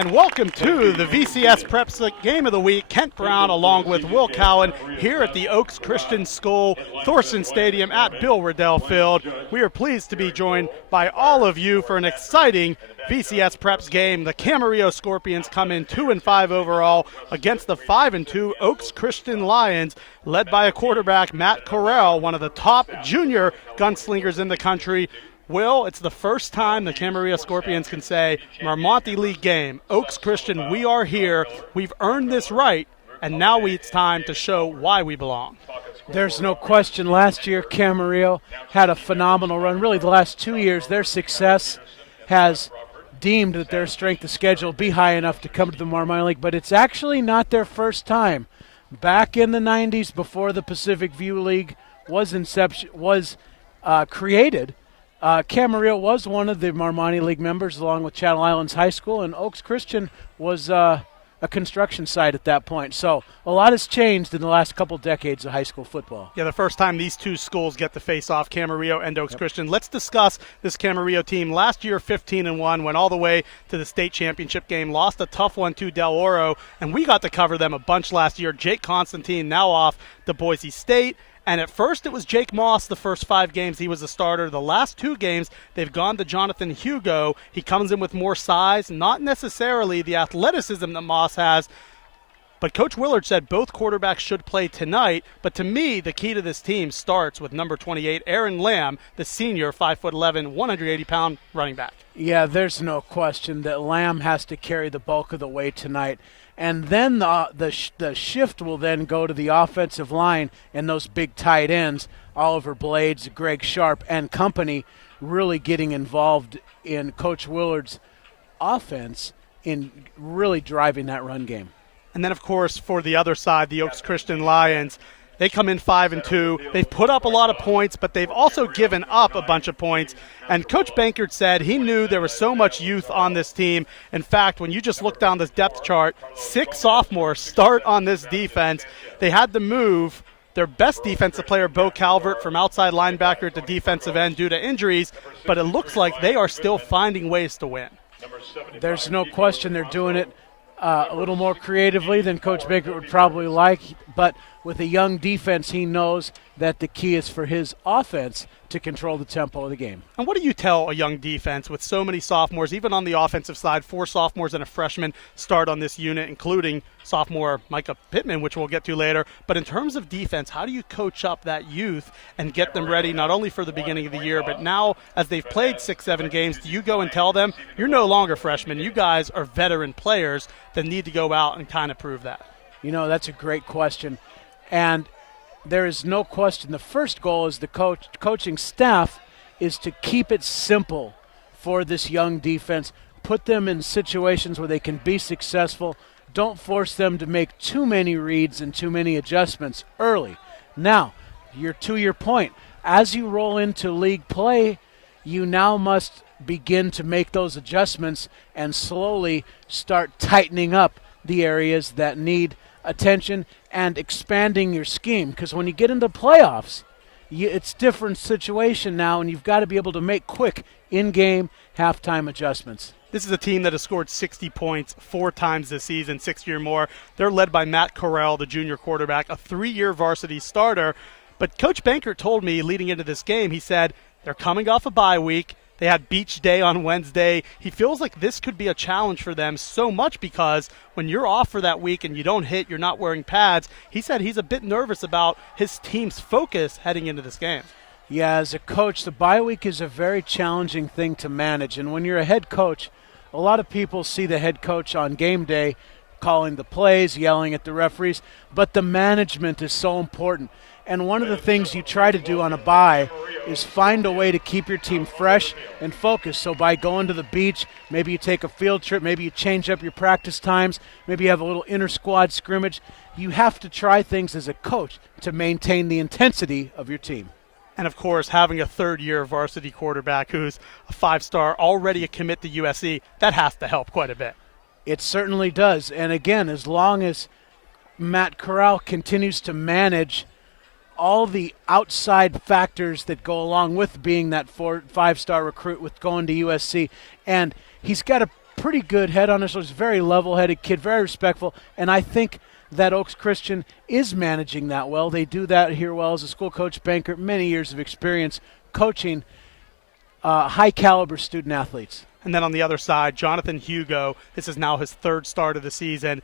And welcome to the VCS Preps Game of the Week. Kent Brown along with Will Cowan here at the Oaks Christian School, Thorson Stadium at Bill Riddell Field. We are pleased to be joined by all of you for an exciting VCS Preps game. The Camarillo Scorpions come in 2-5 overall against the 5-2 Oaks Christian Lions, led by a quarterback, Matt Corral, one of the top junior gunslingers in the country. Will, it's the first time the Camarillo Scorpions can say, Marmonte League game, Oaks Christian, we are here, we've earned this right, and now it's time to show why we belong. There's no question. Last year, Camarillo had a phenomenal run. Really, the last 2 years, their success has deemed that their strength of schedule be high enough to come to the Marmonte League, but it's actually not their first time. Back in the 90s, before the Pacific View League was created, Camarillo was one of the Marmonte League members along with Channel Islands High School, and Oaks Christian was a construction site at that point. So a lot has changed in the last couple decades of high school football. Yeah, the first time these two schools get to face off, Camarillo and Oaks Christian. Let's discuss this Camarillo team. Last year, 15-1, went all the way to the state championship game, lost a tough one to Del Oro, and we got to cover them a bunch last year. Jake Constantine now off to Boise State. And at first it was Jake Moss the first 5 games. He was the starter. The last 2 games, they've gone to Jonathan Hugo. He comes in with more size, not necessarily the athleticism that Moss has. But Coach Willard said both quarterbacks should play tonight. But to me, the key to this team starts with number 28, Aaron Lamb, the senior, 5'11", 180-pound running back. Yeah, there's no question that Lamb has to carry the bulk of the weight tonight. And then the shift will then go to the offensive line and those big tight ends, Oliver Blades, Greg Sharp, and company, really getting involved in Coach Willard's offense in really driving that run game. And then, of course, for the other side, the Oaks Christian Lions, they come in 5-2. They've put up a lot of points, but they've also given up a bunch of points. And Coach Bankert said he knew there was so much youth on this team. In fact, when you just look down this depth chart, 6 sophomores start on this defense. They had to move their best defensive player, Bo Calvert, from outside linebacker to defensive end due to injuries, but it looks like they are still finding ways to win. There's no question they're doing it a little more creatively than Coach Baker would probably like, but with a young defense, he knows that the key is for his offense to control the tempo of the game. And what do you tell a young defense with so many sophomores, even on the offensive side, 4 sophomores and a freshman start on this unit, including sophomore Micah Pittman, which we'll get to later. But in terms of defense, how do you coach up that youth and get them ready not only for the beginning of the year, but now as they've played 6-7 games, do you go and tell them, you're no longer freshmen, you guys are veteran players that need to go out and kind of prove that? You know, that's a great question. And there is no question the first goal is the coaching staff is to keep it simple for this young defense. Put them in situations where they can be successful. Don't force them to make too many reads and too many adjustments early. Now, to your point, as you roll into league play, you now must begin to make those adjustments and slowly start tightening up the areas that need attention and expanding your scheme, because when you get into playoffs, it's different situation now, and you've got to be able to make quick in-game halftime adjustments. This is a team that has scored 60 points 4 times this season, 60 or more. They're led by Matt Corral, the junior quarterback, a 3-year varsity starter. But Coach Bankert told me leading into this game, he said they're coming off a bye week. They had beach day on Wednesday. He feels like this could be a challenge for them so much because when you're off for that week and you don't hit, you're not wearing pads. He said he's a bit nervous about his team's focus heading into this game. Yeah, as a coach, the bye week is a very challenging thing to manage. And when you're a head coach, a lot of people see the head coach on game day calling the plays, yelling at the referees, but the management is so important. And one of the things you try to do on a bye is find a way to keep your team fresh and focused. So by going to the beach, maybe you take a field trip, maybe you change up your practice times, maybe you have a little inter-squad scrimmage. You have to try things as a coach to maintain the intensity of your team. And, of course, having a 3rd-year varsity quarterback who's a 5-star, already a commit to USC, that has to help quite a bit. It certainly does. And, again, as long as Matt Corral continues to manage all the outside factors that go along with being that 5-star recruit with going to USC, and he's got to pretty good head on his shoulders, very level-headed kid, very respectful, and I think that Oaks Christian is managing that well. They do that here well as a school coach, banker, many years of experience coaching high-caliber student athletes. And then on the other side, Jonathan Hugo, this is now his third start of the season.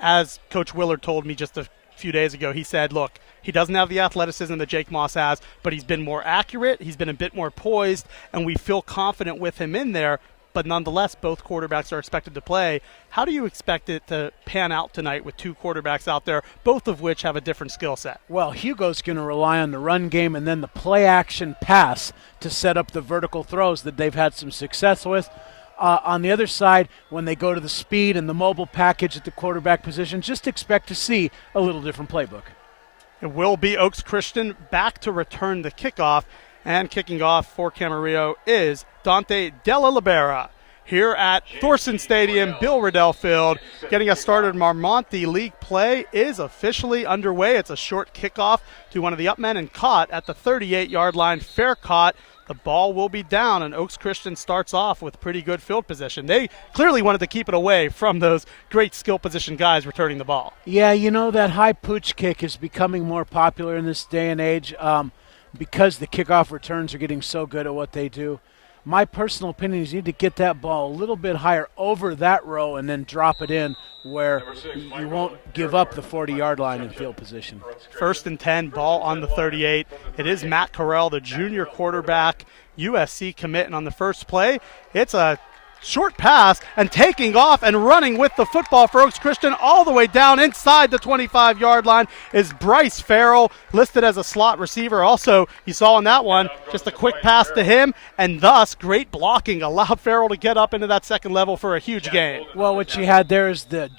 As Coach Willard told me just a few days ago, he said, look, he doesn't have the athleticism that Jake Moss has, but he's been more accurate, he's been a bit more poised, and we feel confident with him in there. But nonetheless, both quarterbacks are expected to play. How do you expect it to pan out tonight with two quarterbacks out there, both of which have a different skill set? Well, Hugo's going to rely on the run game and then the play-action pass to set up the vertical throws that they've had some success with. On the other side, when they go to the speed and the mobile package at the quarterback position, just expect to see a little different playbook. It will be Oaks Christian back to return the kickoff. And kicking off for Camarillo is Dante Della Libera here at Thorson Stadium, Bill Riddell Field. Getting us started, Marmonte League play is officially underway. It's a short kickoff to one of the upmen and caught at the 38-yard line. Fair caught. The ball will be down, and Oaks Christian starts off with pretty good field position. They clearly wanted to keep it away from those great skill position guys returning the ball. Yeah, you know, that high pooch kick is becoming more popular in this day and age. Because the kickoff returns are getting so good at what they do. My personal opinion is you need to get that ball a little bit higher over that row and then drop it in where you won't give up the 40-yard line in field position. 1st and 10, ball on the 38. It is Matt Carell, the junior quarterback, USC commit, and on the first play, it's a short pass, and taking off and running with the football for Oaks Christian all the way down inside the 25-yard line is Bryce Farrell, listed as a slot receiver. Also, you saw in that one, just a quick pass to him, and thus great blocking allowed Farrell to get up into that second level for a huge gain. Well, what you had there is the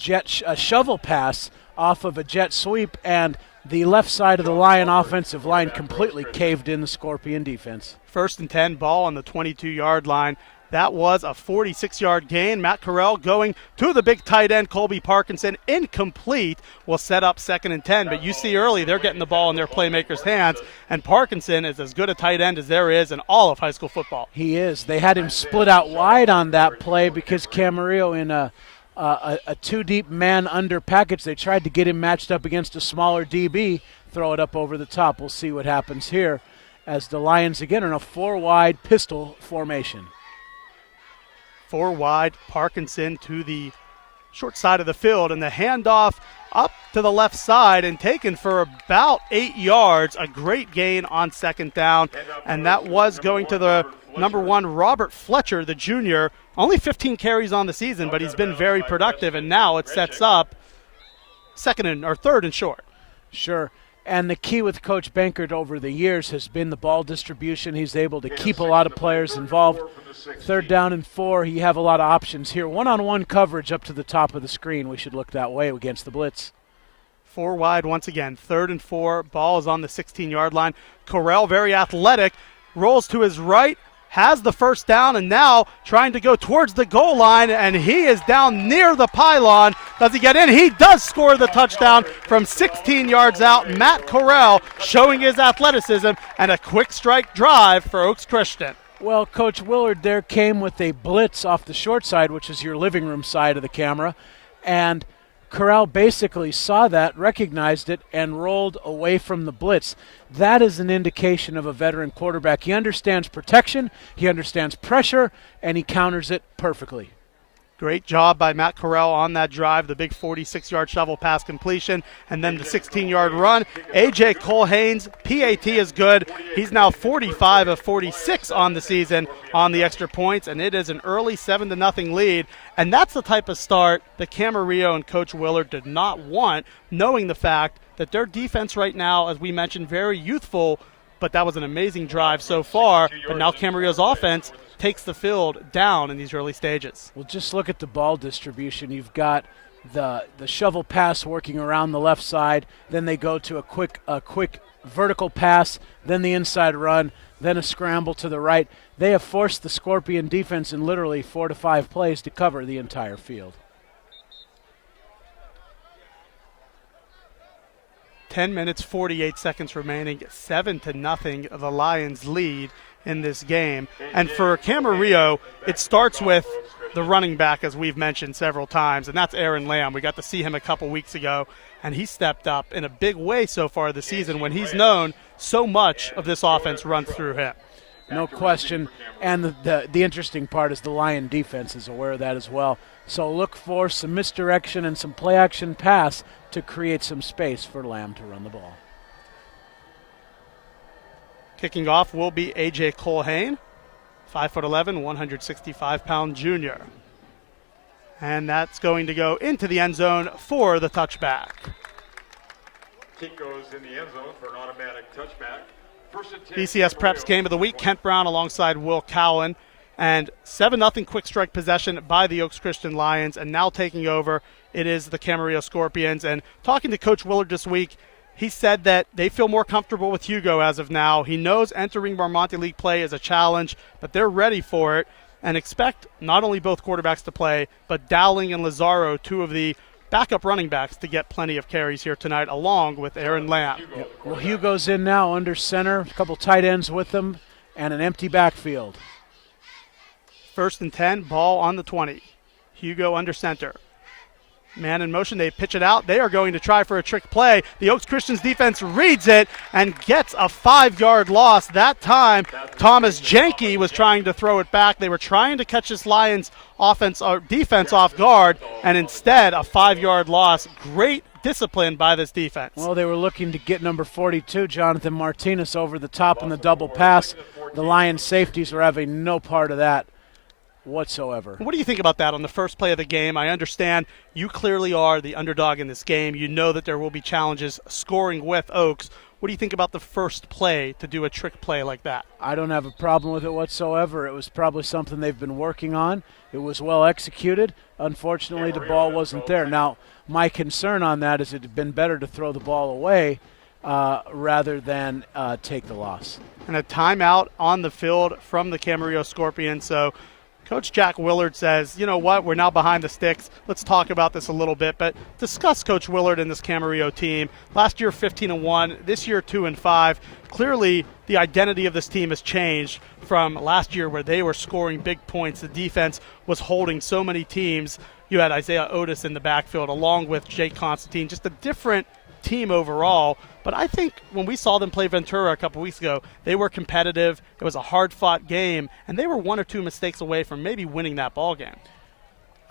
shovel pass off of a jet sweep, and the left side of the Lion offensive line completely caved in the Scorpion defense. 1st and 10, ball on the 22-yard line. That was a 46-yard gain. Matt Carell going to the big tight end, Colby Parkinson. Incomplete, will set up 2nd and 10. But you see early they're getting the ball in their playmakers' hands, and Parkinson is as good a tight end as there is in all of high school football. He is. They had him split out wide on that play because Camarillo in a two-deep man under package, they tried to get him matched up against a smaller DB, throw it up over the top. We'll see what happens here as the Lions again are in a 4-wide pistol formation. 4 wide, Parkinson to the short side of the field, and the handoff up to the left side and taken for about 8 yards. A great gain on 2nd down, and that was going to the number 1, Robert Fletcher, the junior. Only 15 carries on the season, but he's been very productive, and now it sets up 3rd and short. Sure. And the key with Coach Bankert over the years has been the ball distribution. He's able to keep a lot of players involved. 3rd down and 4, you have a lot of options here. One-on-one coverage up to the top of the screen. We should look that way against the blitz. 4 wide once again, 3rd and 4. Ball is on the 16-yard line. Carell, very athletic, rolls to his right, has the 1st down, and now trying to go towards the goal line, and he is down near the pylon. Does he get in? He does score the touchdown from 16 yards out. Matt Carell showing his athleticism and a quick strike drive for Oaks Christian. Well, Coach Willard there came with a blitz off the short side, which is your living room side of the camera, and Carell basically saw that, recognized it, and rolled away from the blitz. That is an indication of a veteran quarterback. He understands protection, he understands pressure, and he counters it perfectly. Great job by Matt Carell on that drive, the big 46-yard shovel pass completion, and then the 16-yard run. A.J. Cole-Haynes, PAT is good. He's now 45 of 46 on the season on the extra points, and it is an early 7-0 lead. And that's the type of start that Camarillo and Coach Willard did not want, knowing the fact that their defense right now, as we mentioned, very youthful, but that was an amazing drive so far. But now Camarillo's offense takes the field down in these early stages. Well, just look at the ball distribution. You've got the shovel pass working around the left side, then they go to a quick vertical pass, then the inside run, then a scramble to the right. They have forced the Scorpion defense in literally 4 to 5 plays to cover the entire field. 10 minutes, 48 seconds remaining, 7-0, the Lions lead in this game. And for Camarillo, it starts with the running back, as we've mentioned several times, and that's Aaron Lamb. We got to see him a couple weeks ago, and he stepped up in a big way so far this season when he's known so much of this offense runs through him. No question. And the interesting part is the Lion defense is aware of that as well. So look for some misdirection and some play-action pass to create some space for Lamb to run the ball. Kicking off will be A.J. Colhane, 5'11", 165-pound junior. And that's going to go into the end zone for the touchback. Kick goes in the end zone for an automatic touchback. VCS Preps game of the week, Kent Brown alongside Will Cowan. And 7-0 quick strike possession by the Oaks Christian Lions. And now taking over, it is the Camarillo Scorpions. And talking to Coach Willard this week, he said that they feel more comfortable with Hugo as of now. He knows entering Marmonte League play is a challenge, but they're ready for it and expect not only both quarterbacks to play, but Dowling and Lazaro, two of the backup running backs, to get plenty of carries here tonight, along with Aaron Lamb. Yep. Well, Hugo's in now under center, a couple tight ends with him, and an empty backfield. 1st and 10, ball on the 20. Hugo under center. Man in motion, they pitch it out. They are going to try for a trick play. The Oaks Christians defense reads it and gets a 5-yard loss. That time, Thomas Jenke was trying to throw it back. They were trying to catch this Lions offense or defense off guard, and instead a 5-yard loss. Great discipline by this defense. Well, they were looking to get number 42, Jonathan Martinez, over the top in the double pass. The Lions safeties were having no part of that whatsoever. What do you think about that on the first play of the game? I understand you clearly are the underdog in this game. You know that there will be challenges scoring with Oaks. What do you think about the first play to do a trick play like that? I don't have a problem with it whatsoever. It was probably something they've been working on. It was well executed. Unfortunately, the ball wasn't there. Now, my concern on that is it had been better to throw the ball away rather than take the loss. And a timeout on the field from the Camarillo Scorpions. So Coach Jack Willard says, you know what, we're now behind the sticks. Let's talk about this a little bit. But discuss Coach Willard and this Camarillo team. Last year, 15-1. This year, 2-5. Clearly, the identity of this team has changed from last year where they were scoring big points. The defense was holding so many teams. You had Isaiah Otis in the backfield along with Jake Constantine. Just a different team overall. But I think when we saw them play Ventura a couple weeks ago, they were competitive. It was a hard-fought game, and they were 1 or 2 mistakes away from maybe winning that ball game.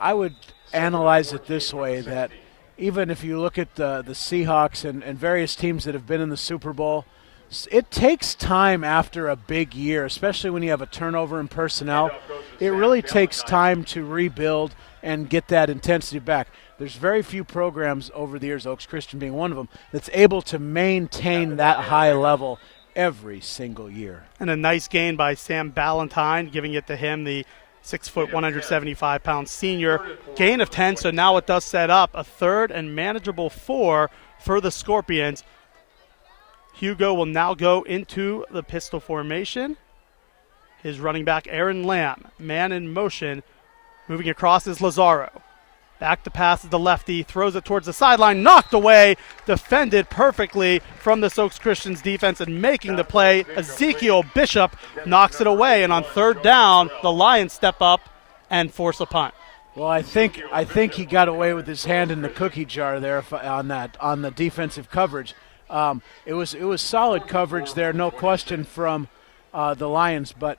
I would analyze it this way, that even if you look at the Seahawks and various teams that have been in the Super Bowl, it takes time after a big year, especially when you have a turnover in personnel. It really takes time to rebuild and get that intensity back. There's very few programs over the years, Oaks Christian being one of them, that's able to maintain that high level every single year. And a nice gain by Sam Ballantyne, giving it to him, the 6', 175-pound senior. Gain of 10, so now it does set up a 3rd and manageable 4 for the Scorpions. Hugo will now go into the pistol formation. His running back, Aaron Lamb, man in motion. Moving across is Lazaro. Back to pass is the lefty, throws it towards the sideline, knocked away, defended perfectly from the Oaks Christians defense and making the play. Ezekiel Bishop knocks it away, and on 3rd down, the Lions step up and force a punt. Well, I think he got away with his hand in the cookie jar there on the defensive coverage. It was solid coverage there, no question, from the Lions, but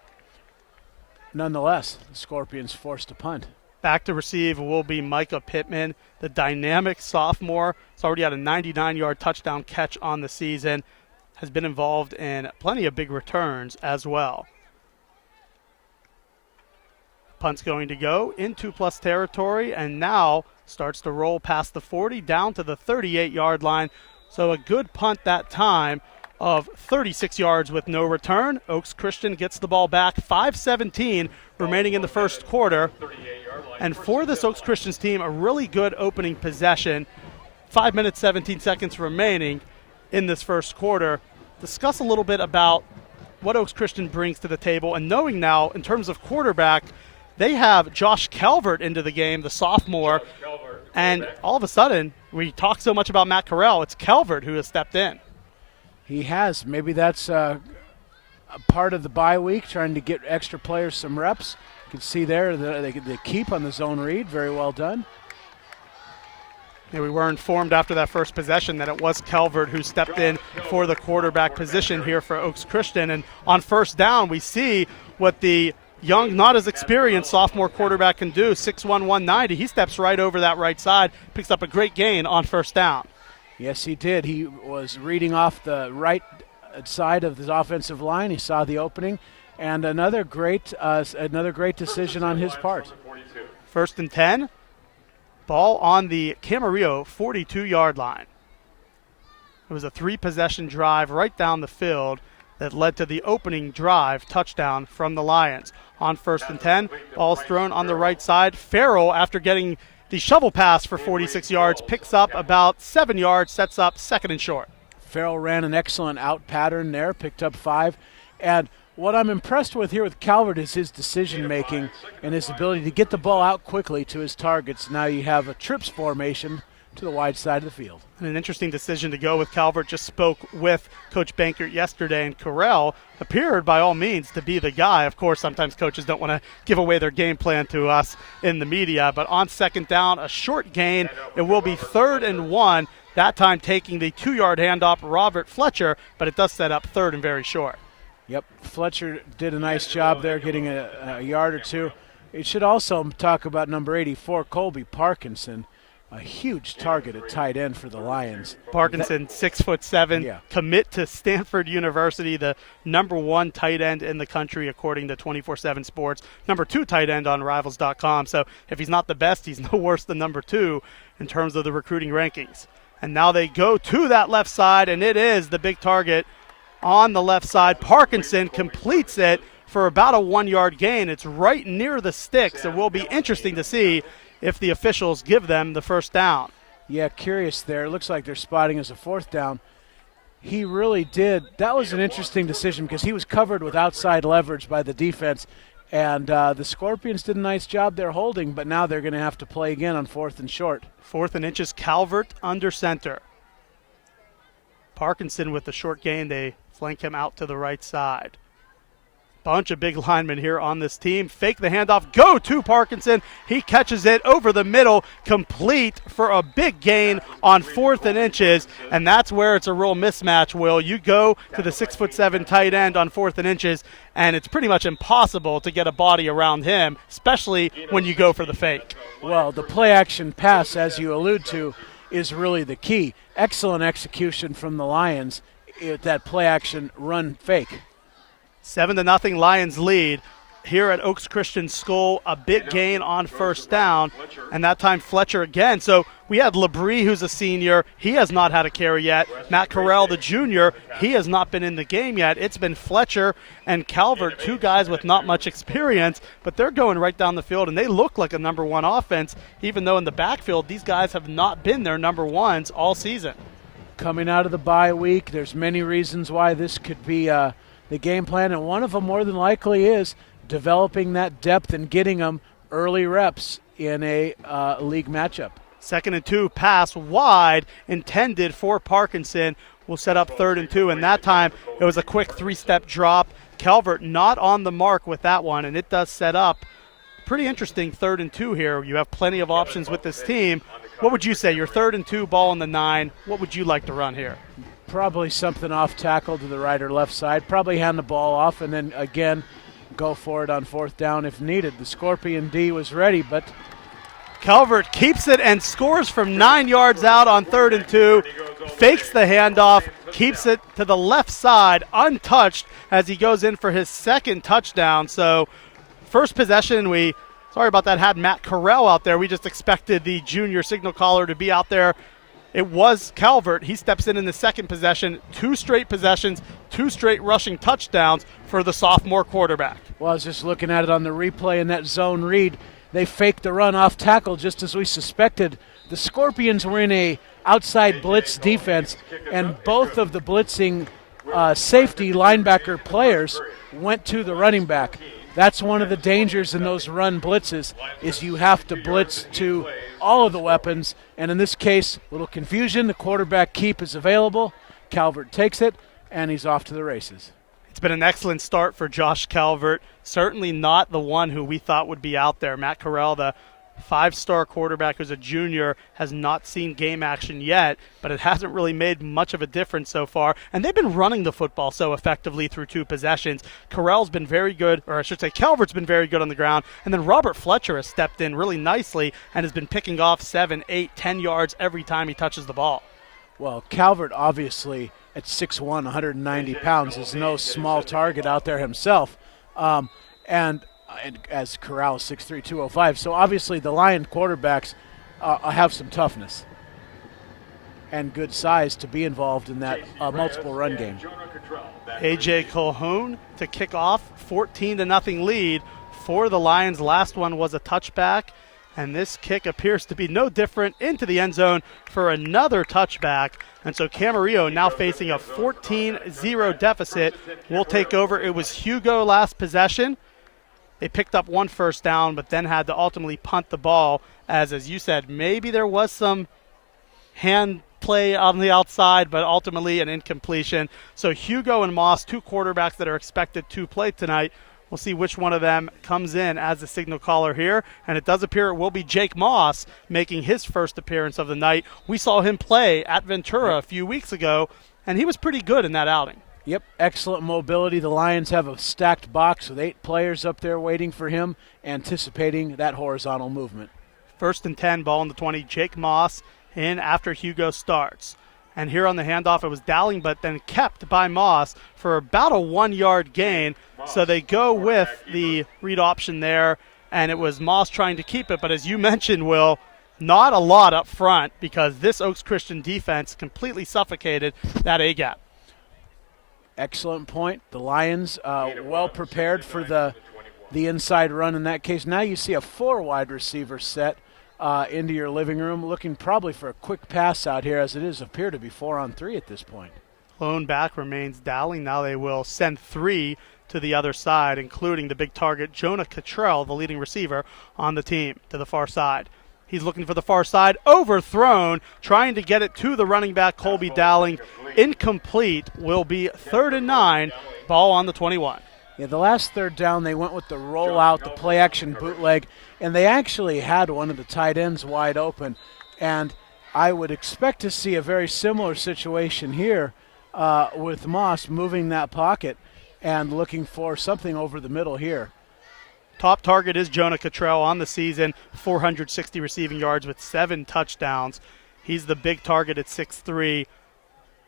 nonetheless, the Scorpions forced a punt. Back to receive will be Micah Pittman, the dynamic sophomore. He's already had a 99-yard touchdown catch on the season. Has been involved in plenty of big returns as well. Punt's going to go in 2+ territory and now starts to roll past the 40 down to the 38-yard line. So a good punt that time of 36 yards with no return. Oaks Christian gets the ball back, 5:17 remaining in the first quarter. And for this Oaks Christians team, a really good opening possession. 5 minutes, 17 seconds remaining in this first quarter. Discuss a little bit about what Oaks Christian brings to the table, and knowing now, in terms of quarterback, they have Josh Calvert into the game, the sophomore, and all of a sudden, we talk so much about Matt Carell, it's Calvert who has stepped in. He has. Maybe that's a part of the bye week, trying to get extra players some reps. You can see there they keep on the zone read. Very well done. Yeah, we were informed after that first possession that it was Calvert who stepped in for the quarterback position here for Oaks Christian. And on first down, we see what the young, not as experienced sophomore quarterback can do. 6'1", 190. He steps right over that right side, picks up a great gain on first down. Yes, he did. He was reading off the right side of the offensive line. He saw the opening, and another great decision on his part. First and 10. Ball on the Camarillo 42-yard line. It was a 3-possession drive right down the field that led to the opening drive touchdown from the Lions. On first and 10, ball's thrown on the right side. Farrell, after getting the shovel pass for 46 yards, picks up about 7 yards, sets up second and short. Farrell ran an excellent out pattern there, picked up 5. And what I'm impressed with here with Calvert is his decision-making and his ability to get the ball out quickly to his targets. Now you have a trips formation to the wide side of the field. And an interesting decision to go with Calvert. Just spoke with Coach Bankert yesterday, and Carell appeared by all means to be the guy. Of course, sometimes coaches don't want to give away their game plan to us in the media, but on second down, a short gain. It will be 3rd and 1, that time taking the 2-yard handoff, Robert Fletcher, but it does set up 3rd and very short. Yep, Fletcher did a nice job there getting a yard or two. It should also talk about number 84, Colby Parkinson, a huge target at tight end for the Lions. Parkinson, 6'7", yeah. Commit to Stanford University, the number 1 tight end in the country according to 24/7 Sports, number 2 tight end on Rivals.com. So if he's not the best, he's no worse than number 2 in terms of the recruiting rankings. And now they go to that left side, and it is the big target on the left side. Parkinson completes it for about a 1-yard gain. It's right near the sticks. It will be interesting to see if the officials give them the first down. Yeah, curious there. It looks like they're spotting as a 4th down. He really did. That was an interesting decision because he was covered with outside leverage by the defense, and the Scorpions did a nice job there holding, but now they're going to have to play again on 4th and short. 4th and inches, Calvert under center. Parkinson with the short gain. They flank him out to the right side. Bunch of big linemen here on this team. Fake the handoff, go to Parkinson. He catches it over the middle, complete for a big gain on 4th and inches, and that's where it's a real mismatch, Will. You go to the 6'7" tight end on 4th and inches, and it's pretty much impossible to get a body around him, especially when you go for the fake. Well, the play-action pass, as you allude to, is really the key. Excellent execution from the Lions at that play-action run fake. 7-0 Lions lead here at Oaks Christian School. A big gain on first down, and that time Fletcher again. So we had Labrie, who's a senior. He has not had a carry yet. Matt Carell, the junior, he has not been in the game yet. It's been Fletcher and Calvert, 2 guys with not much experience, but they're going right down the field, and they look like a number 1 offense, even though in the backfield these guys have not been their number 1s all season. Coming out of the bye week, there's many reasons why this could be the game plan, and one of them more than likely is developing that depth and getting them early reps in a league matchup. 2nd and 2, pass wide, intended for Parkinson. Will set up 3rd and 2, and that time it was a quick 3-step drop. Calvert not on the mark with that one, and it does set up pretty interesting 3rd and 2 here. You have plenty of options with this team. What would you say, your 3rd and 2, ball on the 9, what would you like to run here? Probably something off tackle to the right or left side. Probably hand the ball off and then, again, go for it on 4th down if needed. The Scorpion D was ready, but Calvert keeps it and scores from 9 yards out on 3rd and 2. Fakes the handoff, keeps it to the left side untouched as he goes in for his 2nd touchdown. So first possession, sorry about that, had Matt Carell out there. We just expected the junior signal caller to be out there. It was Calvert. He steps in the 2nd possession. 2 straight possessions, 2 straight rushing touchdowns for the sophomore quarterback. Well, I was just looking at it on the replay in that zone read. They faked the run off tackle just as we suspected. The Scorpions were in a outside blitz defense, and both of the blitzing safety linebacker players went to the running back. That's one of the dangers in those run blitzes, is you have to blitz to all of the weapons, and in this case, a little confusion. The quarterback keep is available. Calvert takes it, and he's off to the races. It's been an excellent start for Josh Calvert. Certainly not the one who we thought would be out there. Matt Corral, the 5-star quarterback who's a junior, has not seen game action yet, but it hasn't really made much of a difference so far. And they've been running the football so effectively through 2 possessions. Corral's been very good, or I should say Calvert's been very good on the ground. And then Robert Fletcher has stepped in really nicely and has been picking off 7, 8, 10 yards every time he touches the ball. Well, Calvert obviously at 6'1", 190 pounds is no small target out there himself. And as Corral is 6'3", 205. So obviously the Lion quarterbacks have some toughness and good size to be involved in that multiple run game. A.J. Colhoun to kick off, 14-0 lead for the Lions. Last one was a touchback, and this kick appears to be no different into the end zone for another touchback. And so Camarillo now facing a 14-0 deficit will take over. It was Hugo last possession. They picked up 1 first down, but then had to ultimately punt the ball as you said, maybe there was some hand play on the outside, but ultimately an incompletion. So Hugo and Moss, 2 quarterbacks that are expected to play tonight. We'll see which one of them comes in as the signal caller here. And it does appear it will be Jake Moss making his first appearance of the night. We saw him play at Ventura a few weeks ago, and he was pretty good in that outing. Yep, excellent mobility. The Lions have a stacked box with 8 players up there waiting for him, anticipating that horizontal movement. 1st and 10, ball in the 20. Jake Moss in after Hugo starts. And here on the handoff, it was Dowling, but then kept by Moss for about a 1-yard gain. So they go with the read option there, and it was Moss trying to keep it. But as you mentioned, Will, not a lot up front because this Oaks Christian defense completely suffocated that A-gap. Excellent point. The Lions well prepared for the inside run in that case. Now you see a 4 wide receiver set into your living room, looking probably for a quick pass out here, as it is appear to be 4-on-3 at this point. Lone back remains Dowling. Now they will send 3 to the other side, including the big target, Jonah Cottrell, the leading receiver on the team, to the far side. He's looking for the far side, overthrown, trying to get it to the running back, Colby Dowling. Incomplete, will be 3rd and 9, ball on the 21. Yeah, the last 3rd down, they went with the rollout, the play-action bootleg, and they actually had one of the tight ends wide open. And I would expect to see a very similar situation here with Moss moving that pocket and looking for something over the middle here. Top target is Jonah Cottrell on the season, 460 receiving yards with 7 touchdowns. He's the big target at 6'3",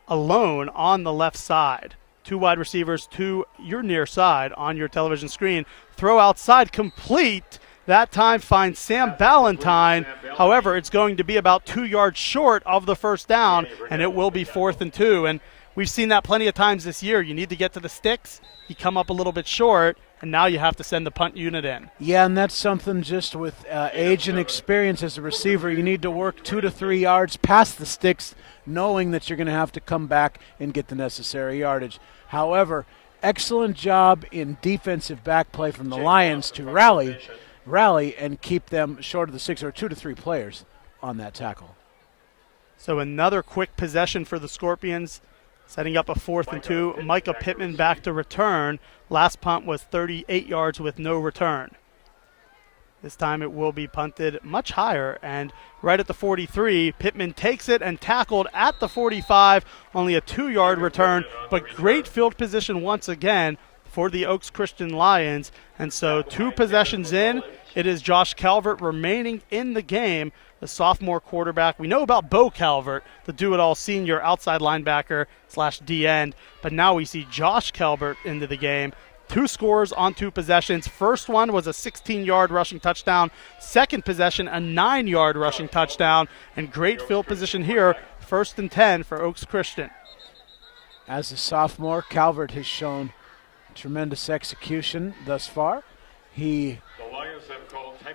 alone on the left side. 2 wide receivers to your near side on your television screen. Throw outside, complete. That time finds Sam Ballantyne. However, it's going to be about 2 yards short of the first down, and it will be 4th and 2. And we've seen that plenty of times this year. You need to get to the sticks. You come up a little bit short, and now you have to send the punt unit in. Yeah, and that's something just with age and experience as a receiver. You need to work 2 to 3 yards past the sticks, knowing that you're going to have to come back and get the necessary yardage. However, excellent job in defensive back play from the Lions to rally and keep them short of the 6 or 2 to 3 players on that tackle. So another quick possession for the Scorpions, setting up a 4th and 2. Micah Pittman back to return. Last punt was 38 yards with no return. This time it will be punted much higher, and right at the 43, Pittman takes it and tackled at the 45, only a 2-yard return, but great field position once again for the Oaks Christian Lions. And so 2 possessions in, it is Josh Calvert remaining in the game, the sophomore quarterback. We know about Bo Calvert, the do-it-all senior outside linebacker / D-end, but now we see Josh Calvert into the game. 2 scores on 2 possessions. First one was a 16-yard rushing touchdown. Second possession, a 9-yard rushing touchdown. And great field position here, 1st and 10 for Oaks Christian. As a sophomore, Calvert has shown tremendous execution thus far. He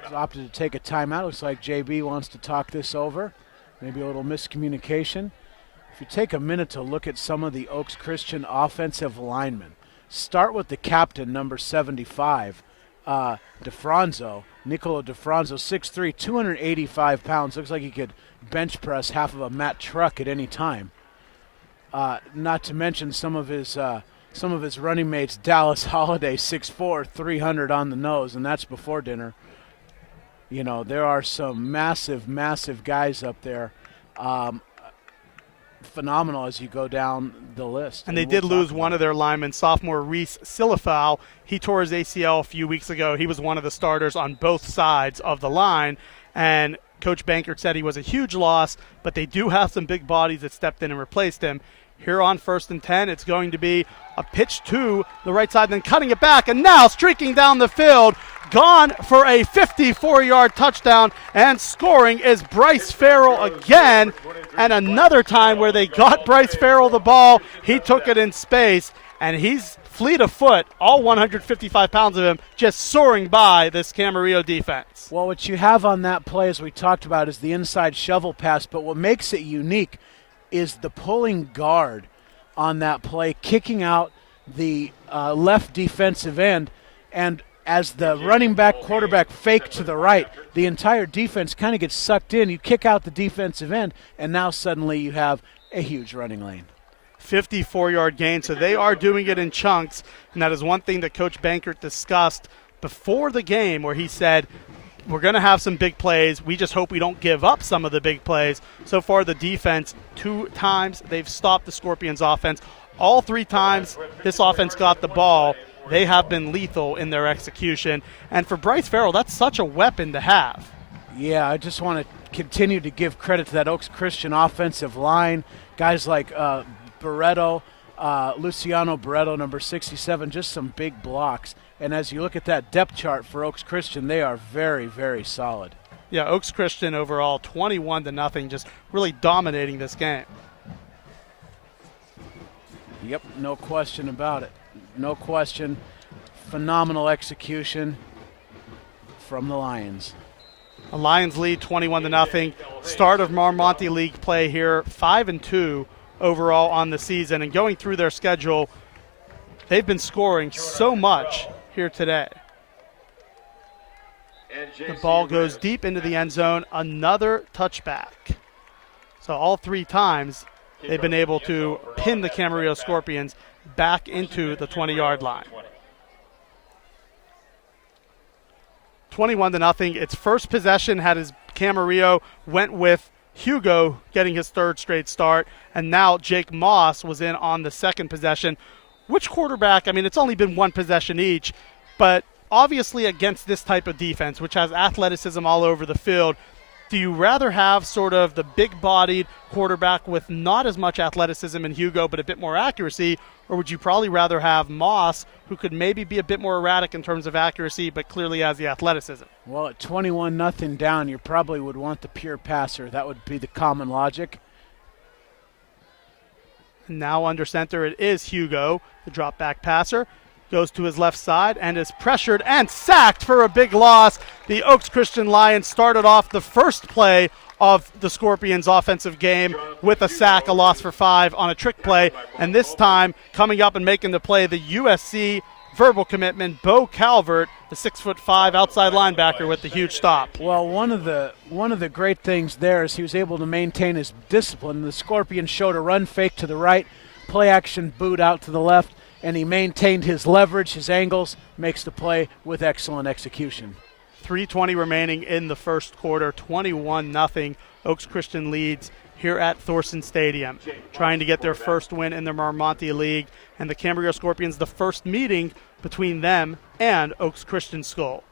has opted to take a timeout. Looks like JB wants to talk this over. Maybe a little miscommunication. If you take a minute to look at some of the Oaks Christian offensive linemen, start with the captain, number 75, DeFranzo, Nicolo DeFranzo, 6'3", 285 pounds. Looks like he could bench press half of a Matt truck at any time. Not to mention some of his some of his running mates. Dallas Holiday, 6'4", 300 on the nose, and that's before dinner. You know, there are some massive, massive guys up there. Phenomenal as you go down the list. And they did lose one of their linemen, sophomore Reese Silifau. He tore his ACL a few weeks ago. He was one of the starters on both sides of the line. And Coach Bankert said he was a huge loss, but they do have some big bodies that stepped in and replaced him. Here on 1st and 10, it's going to be a pitch to the right side, then cutting it back, and now streaking down the field, gone for a 54-yard touchdown, and scoring is Bryce Farrell again. And another time where they got Bryce Farrell the ball, he took it in space, and he's fleet of foot, all 155 pounds of him, just soaring by this Camarillo defense. Well, what you have on that play, as we talked about, is the inside shovel pass, but what makes it unique is the pulling guard on that play, kicking out the left defensive end, and as the running back, quarterback fake to the right, the entire defense kind of gets sucked in. You kick out the defensive end, and now suddenly you have a huge running lane. 54-yard gain, so they are doing it in chunks, and that is one thing that Coach Bankert discussed before the game, where he said, we're going to have some big plays. We just hope we don't give up some of the big plays. So far, the defense, 2 times they've stopped the Scorpions' offense. All 3 times this offense got the ball, they have been lethal in their execution. And for Bryce Farrell, that's such a weapon to have. Yeah, I just want to continue to give credit to that Oaks Christian offensive line. Guys like Barreto, Luciano Barreto, number 67, just some big blocks. And as you look at that depth chart for Oaks Christian, they are very, very solid. Yeah, Oaks Christian overall 21-0, just really dominating this game. Yep, no question about it. No question. Phenomenal execution from the Lions. The Lions lead 21-0. Start of Marmonte League play here, 5-2 overall on the season. And going through their schedule, they've been scoring so much here today. The ball goes deep into the end zone, another touchback. So all 3 times they've been able to pin the Camarillo Scorpions back into the 20-yard line. 21-0. Its first possession had his Camarillo went with Hugo getting his 3rd straight start, and now Jake Moss was in on the 2nd possession. Which quarterback, I mean, it's only been 1 possession each, but obviously against this type of defense, which has athleticism all over the field, do you rather have sort of the big-bodied quarterback with not as much athleticism in Hugo but a bit more accuracy, or would you probably rather have Moss, who could maybe be a bit more erratic in terms of accuracy but clearly has the athleticism? Well, at 21-0 down, you probably would want the pure passer. That would be the common logic. Now under center it is Hugo, the drop-back passer. Goes to his left side and is pressured and sacked for a big loss. The Oaks Christian Lions started off the first play of the Scorpions' offensive game with a sack, a loss for 5 on a trick play. And this time, coming up and making the play, the USC verbal commitment, Bo Calvert, the 6'5" outside linebacker with the huge stop. Well, one of the great things there is he was able to maintain his discipline. The Scorpions showed a run fake to the right, play action boot out to the left, and he maintained his leverage, his angles, makes the play with excellent execution. 3:20 remaining in the first quarter, 21-0. Oaks Christian leads here at Thorson Stadium, trying to get their first win in the Marmonte League, and the Camarillo Scorpions, the first meeting between them and Oaks Christian School.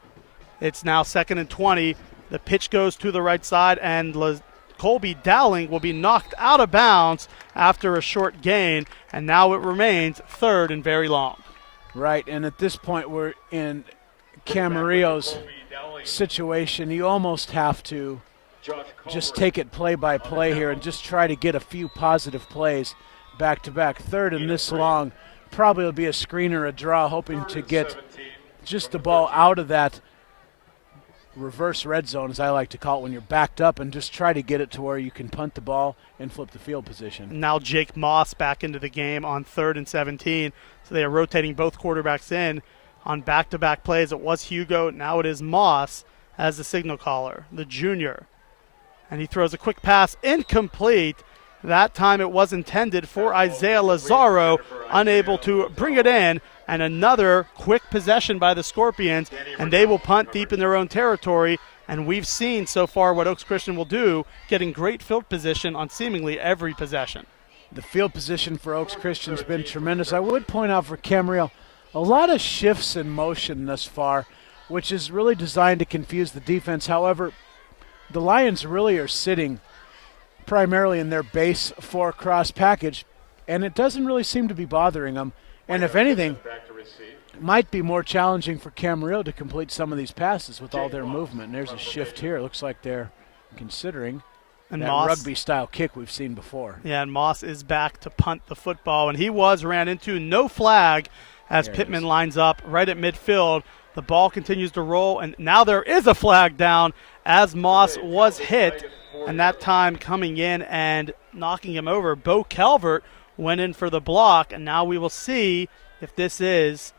It's now 2nd and 20. The pitch goes to the right side, and Colby Dowling will be knocked out of bounds after a short gain, and now it remains 3rd and very long. Right, and at this point we're in Camarillo's situation. You almost have to just take it play by play here and just try to get a few positive plays back to back. 3rd and this long, probably will be a screen or a draw, hoping to get just the ball out of that reverse red zone, as I like to call it, when you're backed up, and just try to get it to where you can punt the ball and flip the field position. Now Jake Moss back into the game on 3rd and 17. So they are rotating both quarterbacks in on back-to-back plays. It was Hugo, now it is Moss as the signal caller, the junior. And he throws a quick pass, incomplete. That time it was intended for Isaiah Lazaro unable to bring it in. And another quick possession by the Scorpions, and they will punt deep in their own territory. And we've seen so far what Oaks Christian will do, getting great field position on seemingly every possession. The field position for Oaks Christian has been tremendous. I would point out for Camarillo, a lot of shifts in motion thus far, which is really designed to confuse the defense. However, the Lions really are sitting primarily in their base 4 cross package, and it doesn't really seem to be bothering them. And if anything, it might be more challenging for Camarillo to complete some of these passes with all their movement. And there's a shift here. It looks like they're considering that rugby-style kick we've seen before. Yeah, and Moss is back to punt the football, and he ran into no flag as Pittman lines up right at midfield. The ball continues to roll, and now there is a flag down as Moss was hit, and that time coming in and knocking him over. Bo Calvert went in for the block, and now we will see if this is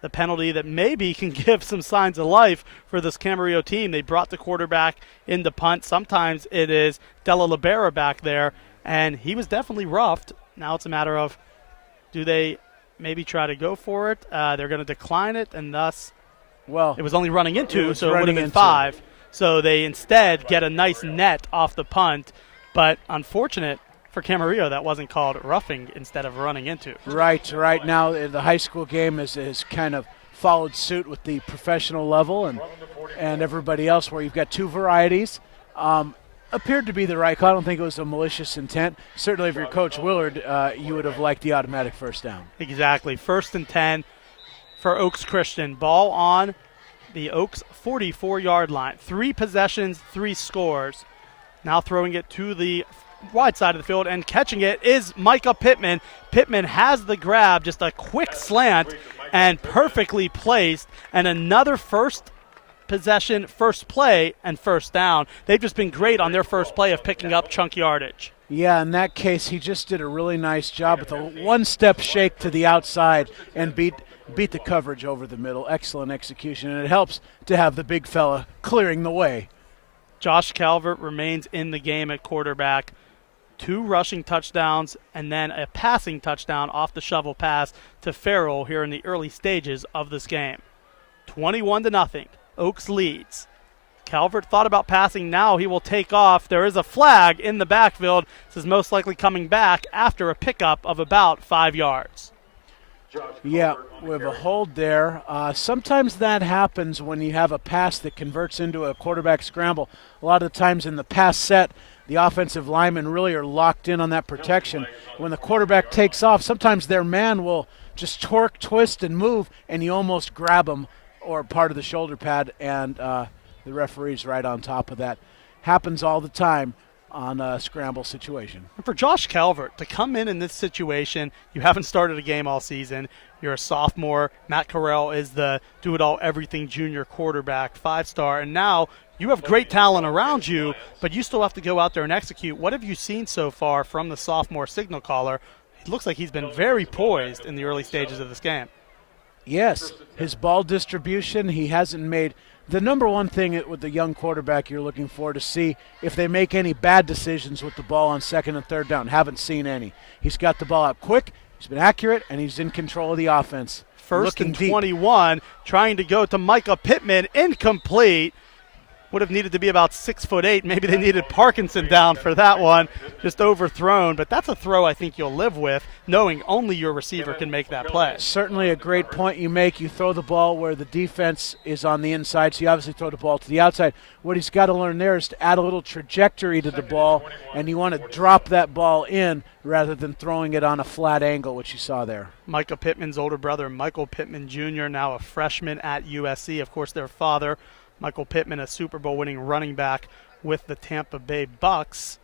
the penalty that maybe can give some signs of life for this Camarillo team. They brought the quarterback in the punt. Sometimes it is Della Libera back there, and he was definitely roughed. Now it's a matter of, do they maybe try to go for it? They're going to decline it, and thus it was only running into, so it would have been 5. So they instead get a nice net off the punt, but unfortunate for Camarillo, that wasn't called roughing instead of running into. Right now the high school game has kind of followed suit with the professional level and everybody else, where you've got 2 varieties. Appeared to be the right call. I don't think it was a malicious intent. Certainly if you're Coach Willard, you would have liked the automatic first down. Exactly. 1st and 10 for Oaks Christian. Ball on the Oaks 44-yard line. 3 possessions, 3 scores. Now throwing it to the wide side of the field, and catching it is Micah Pittman. Pittman has the grab, just a quick slant, and perfectly placed, and another first possession, first play, and first down. They've just been great on their first play of picking up chunk yardage. Yeah, in that case, he just did a really nice job with a one-step shake to the outside and beat the coverage over the middle. Excellent execution, and it helps to have the big fella clearing the way. Josh Calvert remains in the game at quarterback. 2 rushing touchdowns and then a passing touchdown off the shovel pass to Farrell here in the early stages of this game. 21-0. Oaks leads. Calvert thought about passing. Now he will take off. There is a flag in the backfield. This is most likely coming back after a pickup of about 5 yards. Yeah, we have a hold there. Sometimes that happens when you have a pass that converts into a quarterback scramble. A lot of the times in the pass set, the offensive linemen really are locked in on that protection. When the quarterback takes off, sometimes their man will just torque, twist, and move, and you almost grab them or part of the shoulder pad, and the referee's right on top of that. Happens all the time on a scramble situation. And for Josh Calvert to come in this situation, you haven't started a game all season. You're a sophomore. Matt Carell is the do-it-all, everything junior quarterback, 5-star, and now you have great talent around you, but you still have to go out there and execute. What have you seen so far from the sophomore signal caller? It looks like he's been very poised in the early stages of this game. Yes, his ball distribution, he hasn't made. The number one thing with the young quarterback you're looking for to see if they make any bad decisions with the ball on 2nd and 3rd down. Haven't seen any. He's got the ball out quick, he's been accurate, and he's in control of the offense. 1st and 21, trying to go to Micah Pittman, incomplete. Would have needed to be about 6'8". Maybe they needed Parkinson down for that one, just overthrown. But that's a throw I think you'll live with, knowing only your receiver can make that play. Certainly a great point you make. You throw the ball where the defense is on the inside, so you obviously throw the ball to the outside. What he's got to learn there is to add a little trajectory to the ball, and you want to drop that ball in rather than throwing it on a flat angle, which you saw there. Micah Pittman's older brother, Michael Pittman Jr., now a freshman at USC. Of course, their father, Michael Pittman, a Super Bowl winning running back with the Tampa Bay Bucks.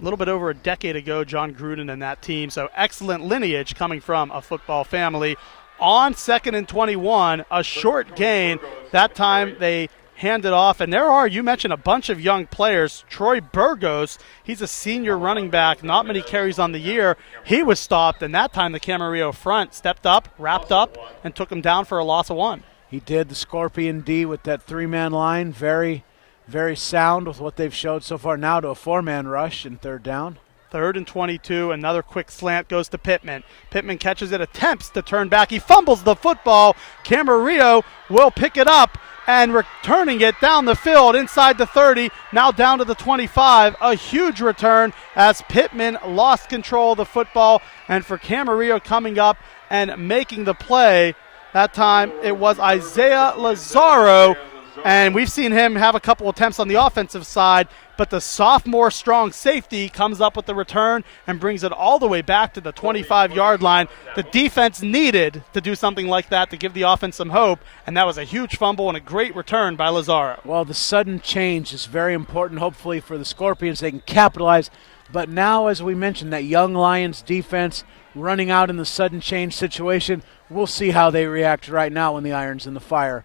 A little bit over a decade ago, John Gruden and that team. So excellent lineage coming from a football family. On 2nd and 21, a short gain. That time they hand it off. And there are, you mentioned a bunch of young players. Troy Burgos, he's a senior running back, not many carries on the year. He was stopped, and that time the Camarillo front stepped up, wrapped up, and took him down for a loss of 1. He did. The Scorpion D with that 3-man line. Very, very sound with what they've showed so far. Now to a 4-man rush in 3rd down. 3rd and 22. Another quick slant goes to Pittman. Pittman catches it, attempts to turn back. He fumbles the football. Camarillo will pick it up and returning it down the field inside the 30, now down to the 25. A huge return as Pittman lost control of the football, and for Camarillo coming up and making the play, that time it was Isaiah Lazaro, and we've seen him have a couple attempts on the offensive side, but the sophomore strong safety comes up with the return and brings it all the way back to the 25-yard line. The defense needed to do something like that to give the offense some hope, and that was a huge fumble and a great return by Lazaro. Well, the sudden change is very important, hopefully, for the Scorpions. They can capitalize. But now, as we mentioned, that young Lions defense running out in the sudden change situation, we'll see how they react right now when the iron's in the fire.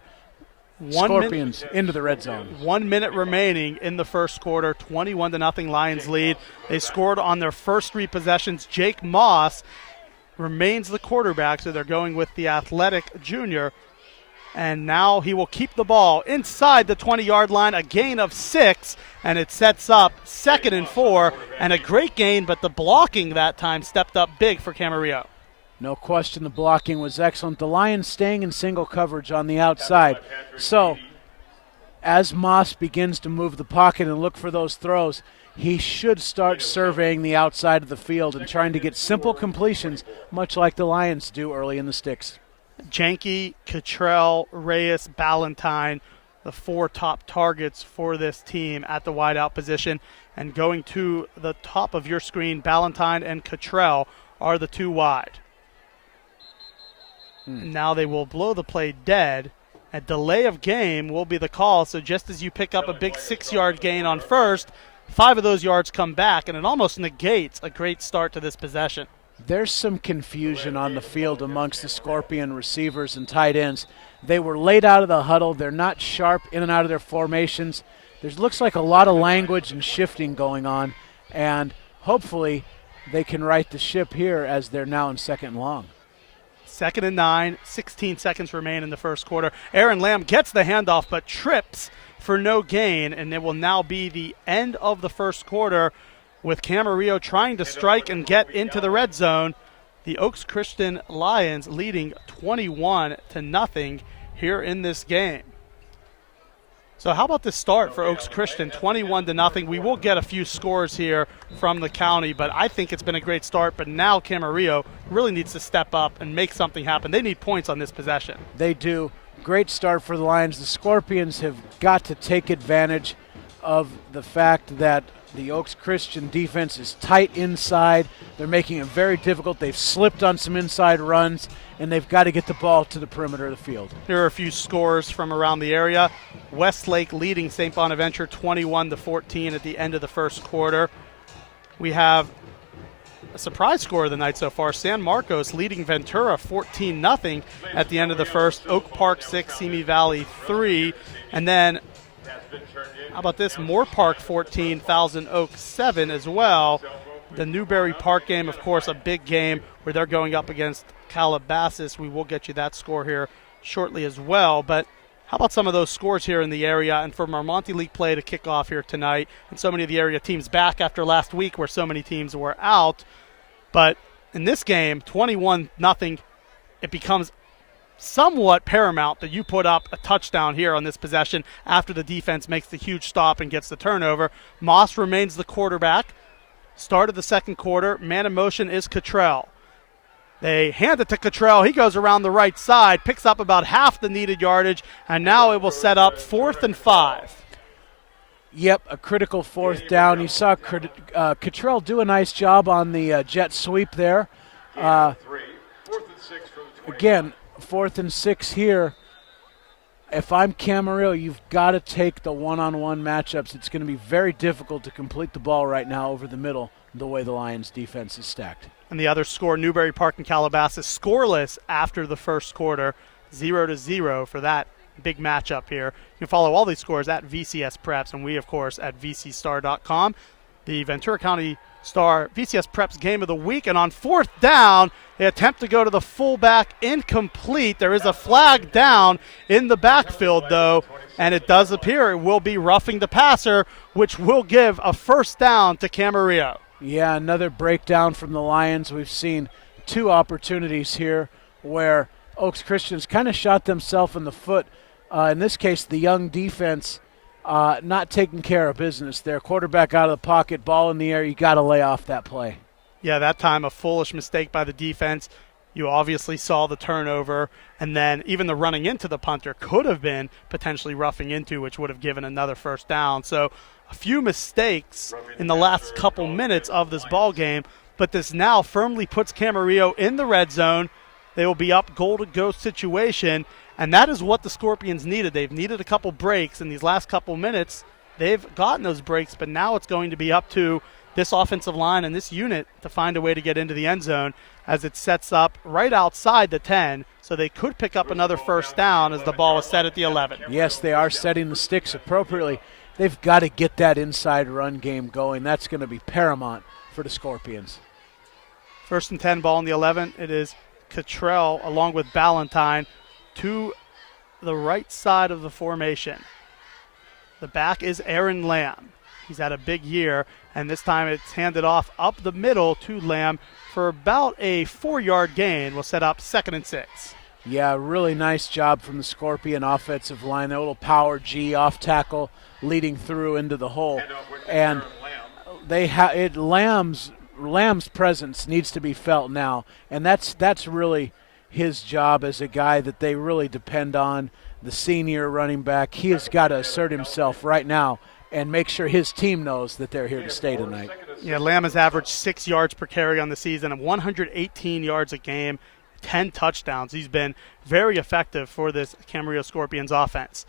Scorpions into the red zone. 1 minute remaining in the first quarter, 21-0 Lions lead. They scored on their first 3 possessions. Jake Moss remains the quarterback, so they're going with the athletic junior. And now he will keep the ball inside the 20-yard line, a gain of 6, and it sets up 2nd and 4, and a great gain, but the blocking that time stepped up big for Camarillo. No question the blocking was excellent. The Lions staying in single coverage on the outside. So as Moss begins to move the pocket and look for those throws, he should start surveying the outside of the field and trying to get simple completions, much like the Lions do early in the sticks. Janke, Cottrell, Reyes, Ballantyne, the 4 top targets for this team at the wideout position. And going to the top of your screen, Ballantyne and Cottrell are the 2 wide. Now they will blow the play dead. A delay of game will be the call. So just as you pick up a big 6-yard gain on first, 5 of those yards come back, and it almost negates a great start to this possession. There's some confusion on the field amongst the Scorpion receivers and tight ends. They were laid out of the huddle. They're not sharp in and out of their formations. There looks like a lot of language and shifting going on, and hopefully they can right the ship here as they're now in 2nd and long. 2nd and 9, 16 seconds remain in the first quarter. Aaron Lamb gets the handoff but trips for no gain, and it will now be the end of the first quarter with Camarillo trying to strike and get into the red zone. The Oaks Christian Lions leading 21-0 here in this game. So how about this start for Oaks Christian, 21-0. We will get a few scores here from the county, but I think it's been a great start. But now Camarillo really needs to step up and make something happen. They need points on this possession. They do. Great start for the Lions. The Scorpions have got to take advantage of the fact that the Oaks Christian defense is tight inside. They're making it very difficult. They've slipped on some inside runs, and they've got to get the ball to the perimeter of the field. Here are a few scores from around the area. Westlake leading St. Bonaventure 21-14 at the end of the first quarter. We have a surprise score of the night so far. San Marcos leading Ventura 14-0 at the end of the first. Oak Park 6, Simi Valley 3. And then, how about this? Moore Park 14, Thousand Oaks 7 as well. The Newberry Park game, of course, a big game where they're going up against Calabasas. We will get you that score here shortly as well. But how about some of those scores here in the area? And from our Monty League play to kick off here tonight, and so many of the area teams back after last week where so many teams were out. But in this game, 21-0, it becomes somewhat paramount that you put up a touchdown here on this possession after the defense makes the huge stop and gets the turnover. Moss remains the quarterback. Start of the second quarter, man in motion is Cottrell. They hand it to Cottrell. He goes around the right side, picks up about half the needed yardage, and now it will set up 4th and 5. Yep, a critical 4th down. You saw Cottrell do a nice job on the jet sweep there. Again, 4th and 6 here. If I'm Camarillo, you've got to take the one-on-one matchups. It's going to be very difficult to complete the ball right now over the middle the way the Lions defense is stacked. And the other score, Newberry Park and Calabasas scoreless after the first quarter, 0-0 for that big matchup here. You can follow all these scores at VCS Preps, and we, of course, at VCStar.com. The Ventura County Star VCS Preps game of the week, and on 4th down, they attempt to go to the fullback, incomplete. There is a flag down in the backfield, though, and it does appear it will be roughing the passer, which will give a 1st down to Camarillo. Yeah, another breakdown from the Lions. We've seen 2 opportunities here where Oaks Christian's kind of shot themselves in the foot. In this case, the young defense not taking care of business. Their quarterback out of the pocket, ball in the air. You got to lay off that play. Yeah, that time a foolish mistake by the defense. You obviously saw the turnover, and then even the running into the punter could have been potentially roughing into, which would have given another first down. So a few mistakes in the last couple minutes of this ball game, but this now firmly puts Camarillo in the red zone. They will be up goal-to-go situation, and that is what the Scorpions needed. They've needed a couple breaks in these last couple minutes. They've gotten those breaks, but now it's going to be up to this offensive line and this unit to find a way to get into the end zone as it sets up right outside the 10, so they could pick up another first down as the ball is set at the 11. Yes, they are setting the sticks appropriately. They've got to get that inside run game going. That's going to be paramount for the Scorpions. First and 10, ball on the 11. It is Cottrell along with Ballantyne to the right side of the formation. The back is Aaron Lamb. He's had a big year, and this time it's handed off up the middle to Lamb for about a 4-yard gain. We'll set up 2nd and 6. Yeah, really nice job from the Scorpion offensive line. That little power G off tackle leading through into the hole. And Lamb's presence needs to be felt now, and that's really his job as a guy that they really depend on, the senior running back. He has got to assert himself right now and make sure his team knows that they're here to stay tonight. Yeah, Lamb has averaged 6 yards per carry on the season and 118 yards a game, 10 touchdowns. He's been very effective for this Camarillo Scorpions offense.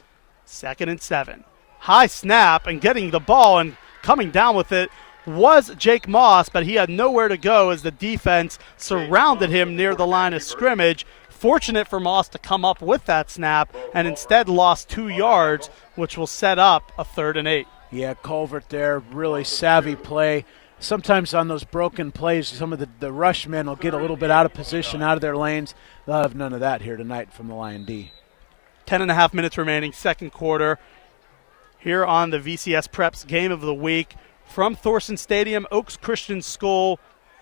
2nd and 7. High snap, and getting the ball and coming down with it was Jake Moss, but he had nowhere to go as the defense surrounded him near the line of scrimmage. Fortunate for Moss to come up with that snap and instead lost 2 yards, which will set up a 3rd and 8. Yeah, Culvert there, really savvy play. Sometimes on those broken plays, some of the rush men will get a little bit out of position, out of their lanes. They'll have none of that here tonight from the Lion D. 10.5 minutes remaining, second quarter. Here on the VCS Preps Game of the Week from Thorson Stadium, Oaks Christian School.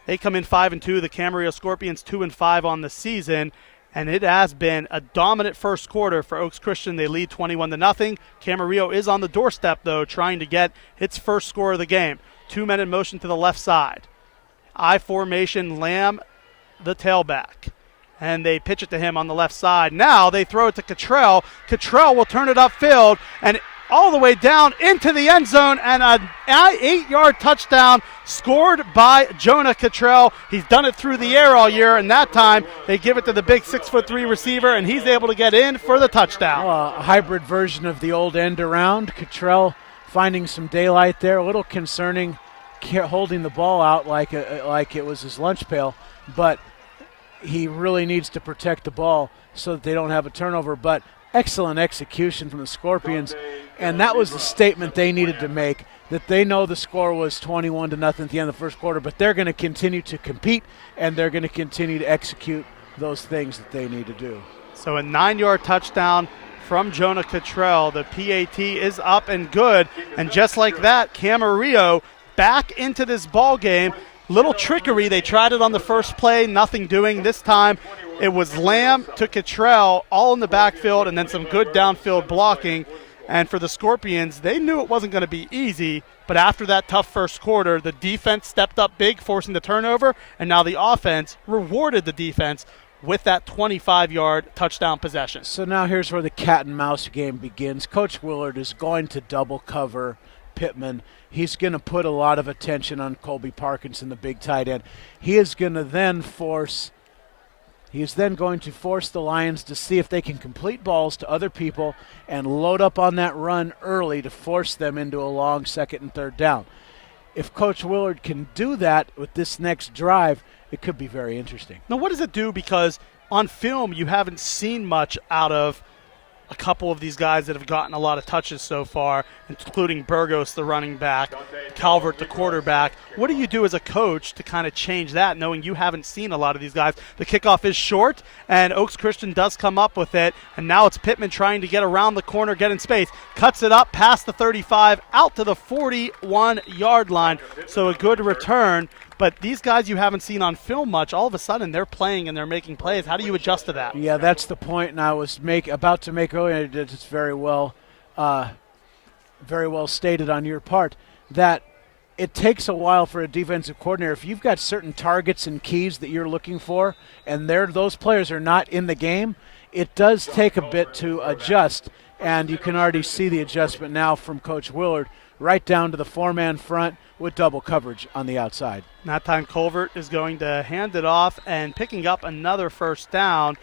They come in 5-2. The Camarillo Scorpions 2-5 on the season. And it has been a dominant first quarter for Oaks Christian. They lead 21-0. Camarillo is on the doorstep, though, trying to get its first score of the game. 2 men in motion to the left side. I formation, Lamb, the tailback. And they pitch it to him on the left side. Now they throw it to Cottrell. Cottrell will turn it upfield and all the way down into the end zone, and an 8-yard touchdown scored by Jonah Cottrell. He's done it through the air all year, and that time they give it to the big 6'3" receiver, and he's able to get in for the touchdown. A hybrid version of the old end around. Cottrell finding some daylight there. A little concerning holding the ball out like it was his lunch pail, but he really needs to protect the ball so that they don't have a turnover. But excellent execution from the Scorpions, and that was the statement they needed to make, that they know the score was 21-0 at the end of the first quarter, but they're going to continue to compete, and they're going to continue to execute those things that they need to do. So a 9-yard touchdown from Jonah Cottrell. The PAT is up and good, and just like that, Camarillo back into this ball game. Little trickery. They tried it on the first play, nothing doing. This time it was Lamb to Cottrell, all in the backfield, and then some good downfield blocking. And for the Scorpions, they knew it wasn't going to be easy, but after that tough first quarter, the defense stepped up big, forcing the turnover, and now the offense rewarded the defense with that 25-yard touchdown possession. So now here's where the cat and mouse game begins. Coach Willard is going to double cover Pittman. He's going to put a lot of attention on Colby Parkinson, the big tight end. He is going to then going to force the Lions to see if they can complete balls to other people and load up on that run early to force them into a long 2nd and 3rd down. If Coach Willard can do that with this next drive, it could be very interesting. Now, what does it do? Because on film, you haven't seen much out of a couple of these guys that have gotten a lot of touches so far, including Burgos, the running back, Calvert, the quarterback. What do you do as a coach to kind of change that, knowing you haven't seen a lot of these guys? The kickoff is short, and Oaks Christian does come up with it, and now it's Pittman trying to get around the corner, get in space, cuts it up past the 35, out to the 41-yard line, so a good return. But these guys you haven't seen on film much, all of a sudden they're playing and they're making plays. How do you adjust to that? Yeah, that's the point, and I was about to make earlier. It's very well stated on your part that it takes a while for a defensive coordinator. If you've got certain targets and keys that you're looking for, and those players are not in the game, it does take a bit to adjust, and you can already see the adjustment now from Coach Willard, right down to the four-man front with double coverage on the outside. That time Culvert is going to hand it off, and picking up another first down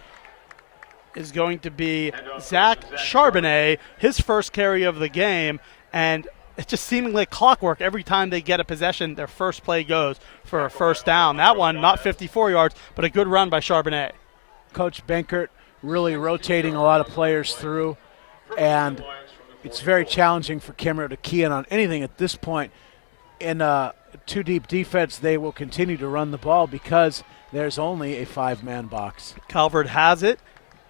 is going to be Zach Charbonnet, his first carry of the game, and it's just seemingly like clockwork. Every time they get a possession, their first play goes for a first down. That one, not 54 yards, but a good run by Charbonnet. Coach Benkert really rotating a lot of players through, and it's very challenging for Camarillo to key in on anything at this point. In a two-deep defense, they will continue to run the ball because there's only a five-man box. Calvert has it,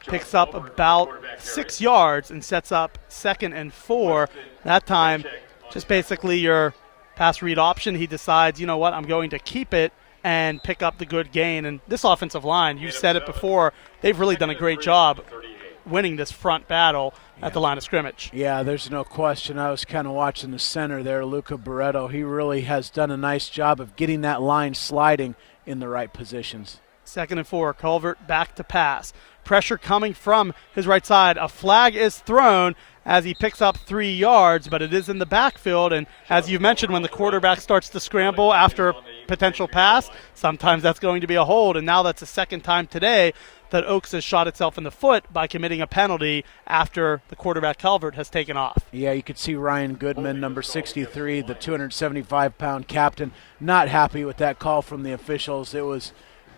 picks up about 6 yards, and sets up 2nd and 4. That time, just basically your pass read option. He decides, you know what, I'm going to keep it and pick up the good gain. And this offensive line, you've said it before, they've really done a great job winning this front battle at the line of scrimmage. Yeah, there's no question. I was kind of watching the center there, Luca Barreto. He really has done a nice job of getting that line sliding in the right positions. 2nd and 4, Culvert back to pass. Pressure coming from his right side. A flag is thrown as he picks up 3 yards, but it is in the backfield. And as you mentioned, when the quarterback starts to scramble after a potential pass, sometimes that's going to be a hold. And now that's the second time today that Oaks has shot itself in the foot by committing a penalty after the quarterback Calvert has taken off. Yeah, you could see Ryan Goodman, number 63, the 275-pound captain, not happy with that call from the officials. There was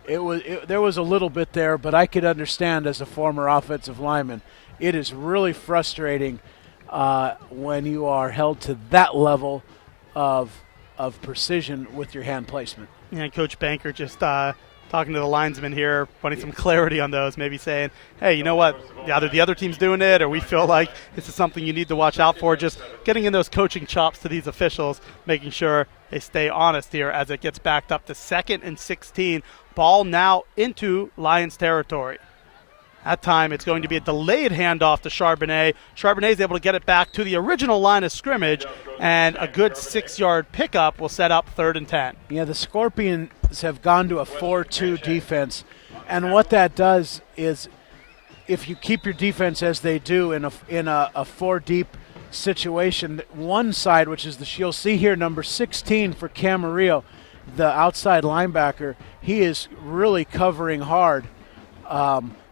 a little bit there, but I could understand as a former offensive lineman. It is really frustrating when you are held to that level of precision with your hand placement. And Coach Banker just talking to the linesman here, wanting some clarity on those, maybe saying, hey, you know what, either the other team's doing it or we feel like this is something you need to watch out for. Just getting in those coaching chops to these officials, making sure they stay honest here as it gets backed up to 2nd and 16. Ball now into Lions territory. That time it's going to be a delayed handoff to Charbonnet. Charbonnet is able to get it back to the original line of scrimmage, and a good 6-yard pickup will set up 3rd and 10. Yeah, the Scorpions have gone to a 4-2 defense, and what that does is if you keep your defense as they do in a 4-deep situation, one side, which is you'll see here, number 16 for Camarillo, the outside linebacker, he is really covering hard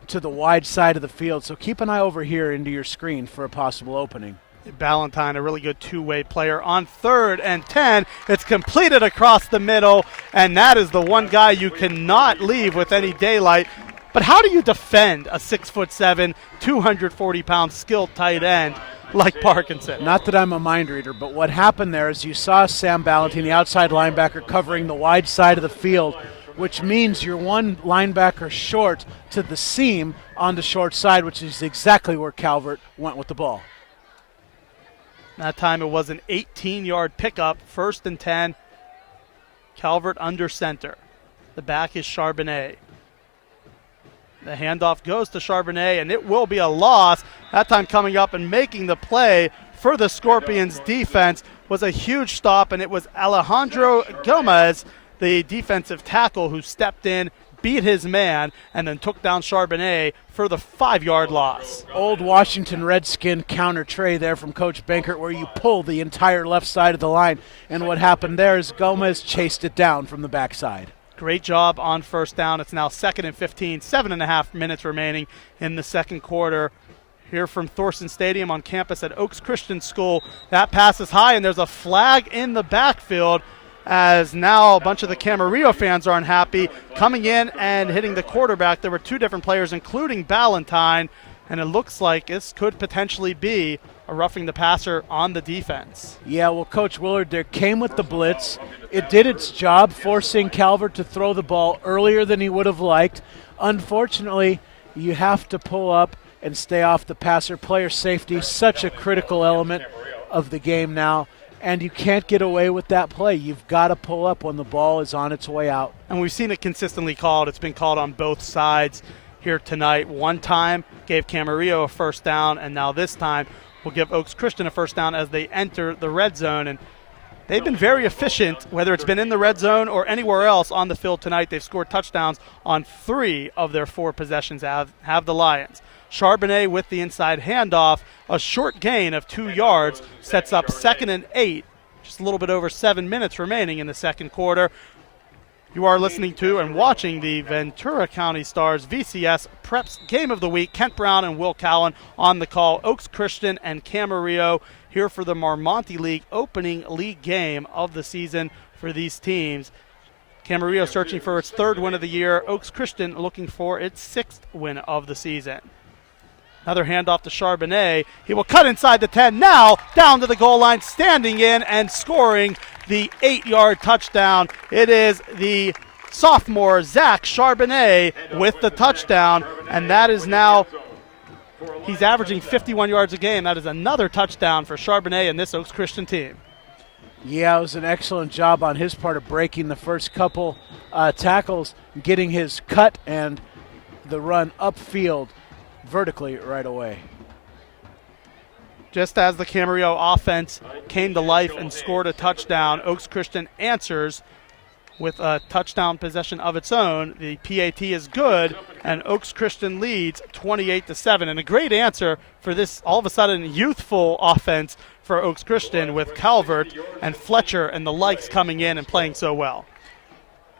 to the wide side of the field. So keep an eye over here into your screen for a possible opening. Ballantyne, a really good two-way player on 3rd and 10. It's completed across the middle, and that is the one guy you cannot leave with any daylight. But how do you defend a 6'7", 240-pound skilled tight end like Parkinson? Not that I'm a mind reader, but what happened there is you saw Sam Ballantyne, the outside linebacker, covering the wide side of the field, which means you're one linebacker short to the seam on the short side, which is exactly where Calvert went with the ball. That time it was an 18-yard pickup, 1st and 10. Calvert under center. The back is Charbonnet. The handoff goes to Charbonnet, and it will be a loss. That time coming up and making the play for the Scorpions defense was a huge stop, and it was Alejandro Gomez, the defensive tackle, who stepped in, beat his man, and then took down Charbonnet for the 5-yard loss. Old Washington Redskin counter tray there from Coach Benkert, where you pull the entire left side of the line, and what happened there is Gomez chased it down from the backside. Great job on 1st down. It's now 2nd and 15, 7.5 minutes remaining in the second quarter. Here from Thorson Stadium on campus at Oaks Christian School. That pass is high, and there's a flag in the backfield, as now a bunch of the Camarillo fans are unhappy. Coming in and hitting the quarterback, there were 2 different players, including Ballantyne. and it looks like this could potentially be a roughing the passer on the defense. Yeah, well, Coach Willard there came with the blitz. It did its job, forcing Calvert to throw the ball earlier than he would have liked. Unfortunately, you have to pull up and stay off the passer. Player safety, such a critical element of the game now, and you can't get away with that play. You've got to pull up when the ball is on its way out. And we've seen it consistently called. It's been called on both sides here tonight. One time gave Camarillo a first down, and now this time will give Oaks Christian a first down as they enter the red zone. And they've been very efficient, whether it's been in the red zone or anywhere else on the field tonight. They've scored touchdowns on 3 of their 4 possessions, have the Lions. Charbonnet with the inside handoff, a short gain of 2 yards, sets up 2nd and 8, just a little bit over 7 minutes remaining in the second quarter. You are listening to and watching the Ventura County Stars VCS Preps Game of the Week. Kent Brown and Will Cowan on the call. Oaks Christian and Camarillo here for the Marmonte League opening league game of the season for these teams. Camarillo searching for its 3rd win of the year. Oaks Christian looking for its 6th win of the season. Another handoff to Charbonnet. He will cut inside the 10 now, down to the goal line, standing in and scoring the 8-yard touchdown. It is the sophomore, Zach Charbonnet, with the touchdown, and that is now, he's averaging 51 yards a game. That is another touchdown for Charbonnet and this Oaks Christian team. Yeah, it was an excellent job on his part of breaking the first couple tackles, getting his cut and the run upfield vertically right away. Just as the Camarillo offense came to life and scored a touchdown, Oaks Christian answers with a touchdown possession of its own. The PAT is good, and Oaks Christian leads 28-7. And a great answer for this all of a sudden youthful offense for Oaks Christian with Calvert and Fletcher and the likes coming in and playing so well.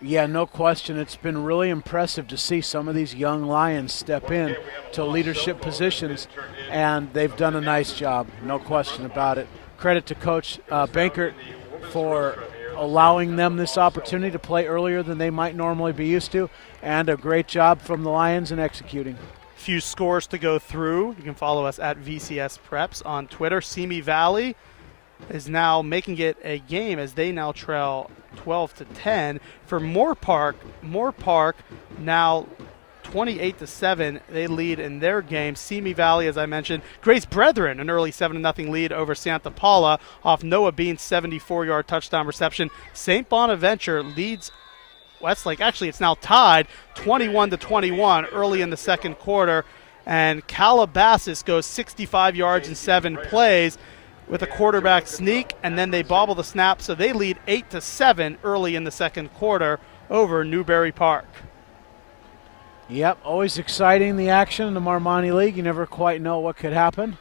Yeah, no question. It's been really impressive to see some of these young Lions step in to leadership positions, and they've done a nice job, no question about it. Credit to Coach Bankert for allowing them this opportunity to play earlier than they might normally be used to, and a great job from the Lions in executing. Few scores to go through. You can follow us at VCS Preps on Twitter. Simi Valley is now making it a game as they now trail 12-10. For Moore Park now 28-7. They lead in their game. Simi Valley, as I mentioned, Grace Brethren, an early 7-0 lead over Santa Paula off Noah Bean's 74-yard touchdown reception. St. Bonaventure leads Westlake. Actually, it's now tied 21-21 early in the second quarter. And Calabasas goes 65 yards in 7 plays with a quarterback sneak, and then they bobble the snap, so they lead 8-7 early in the second quarter over Newberry Park. Yep, always exciting, the action in the Marmonte League. You never quite know what could happen.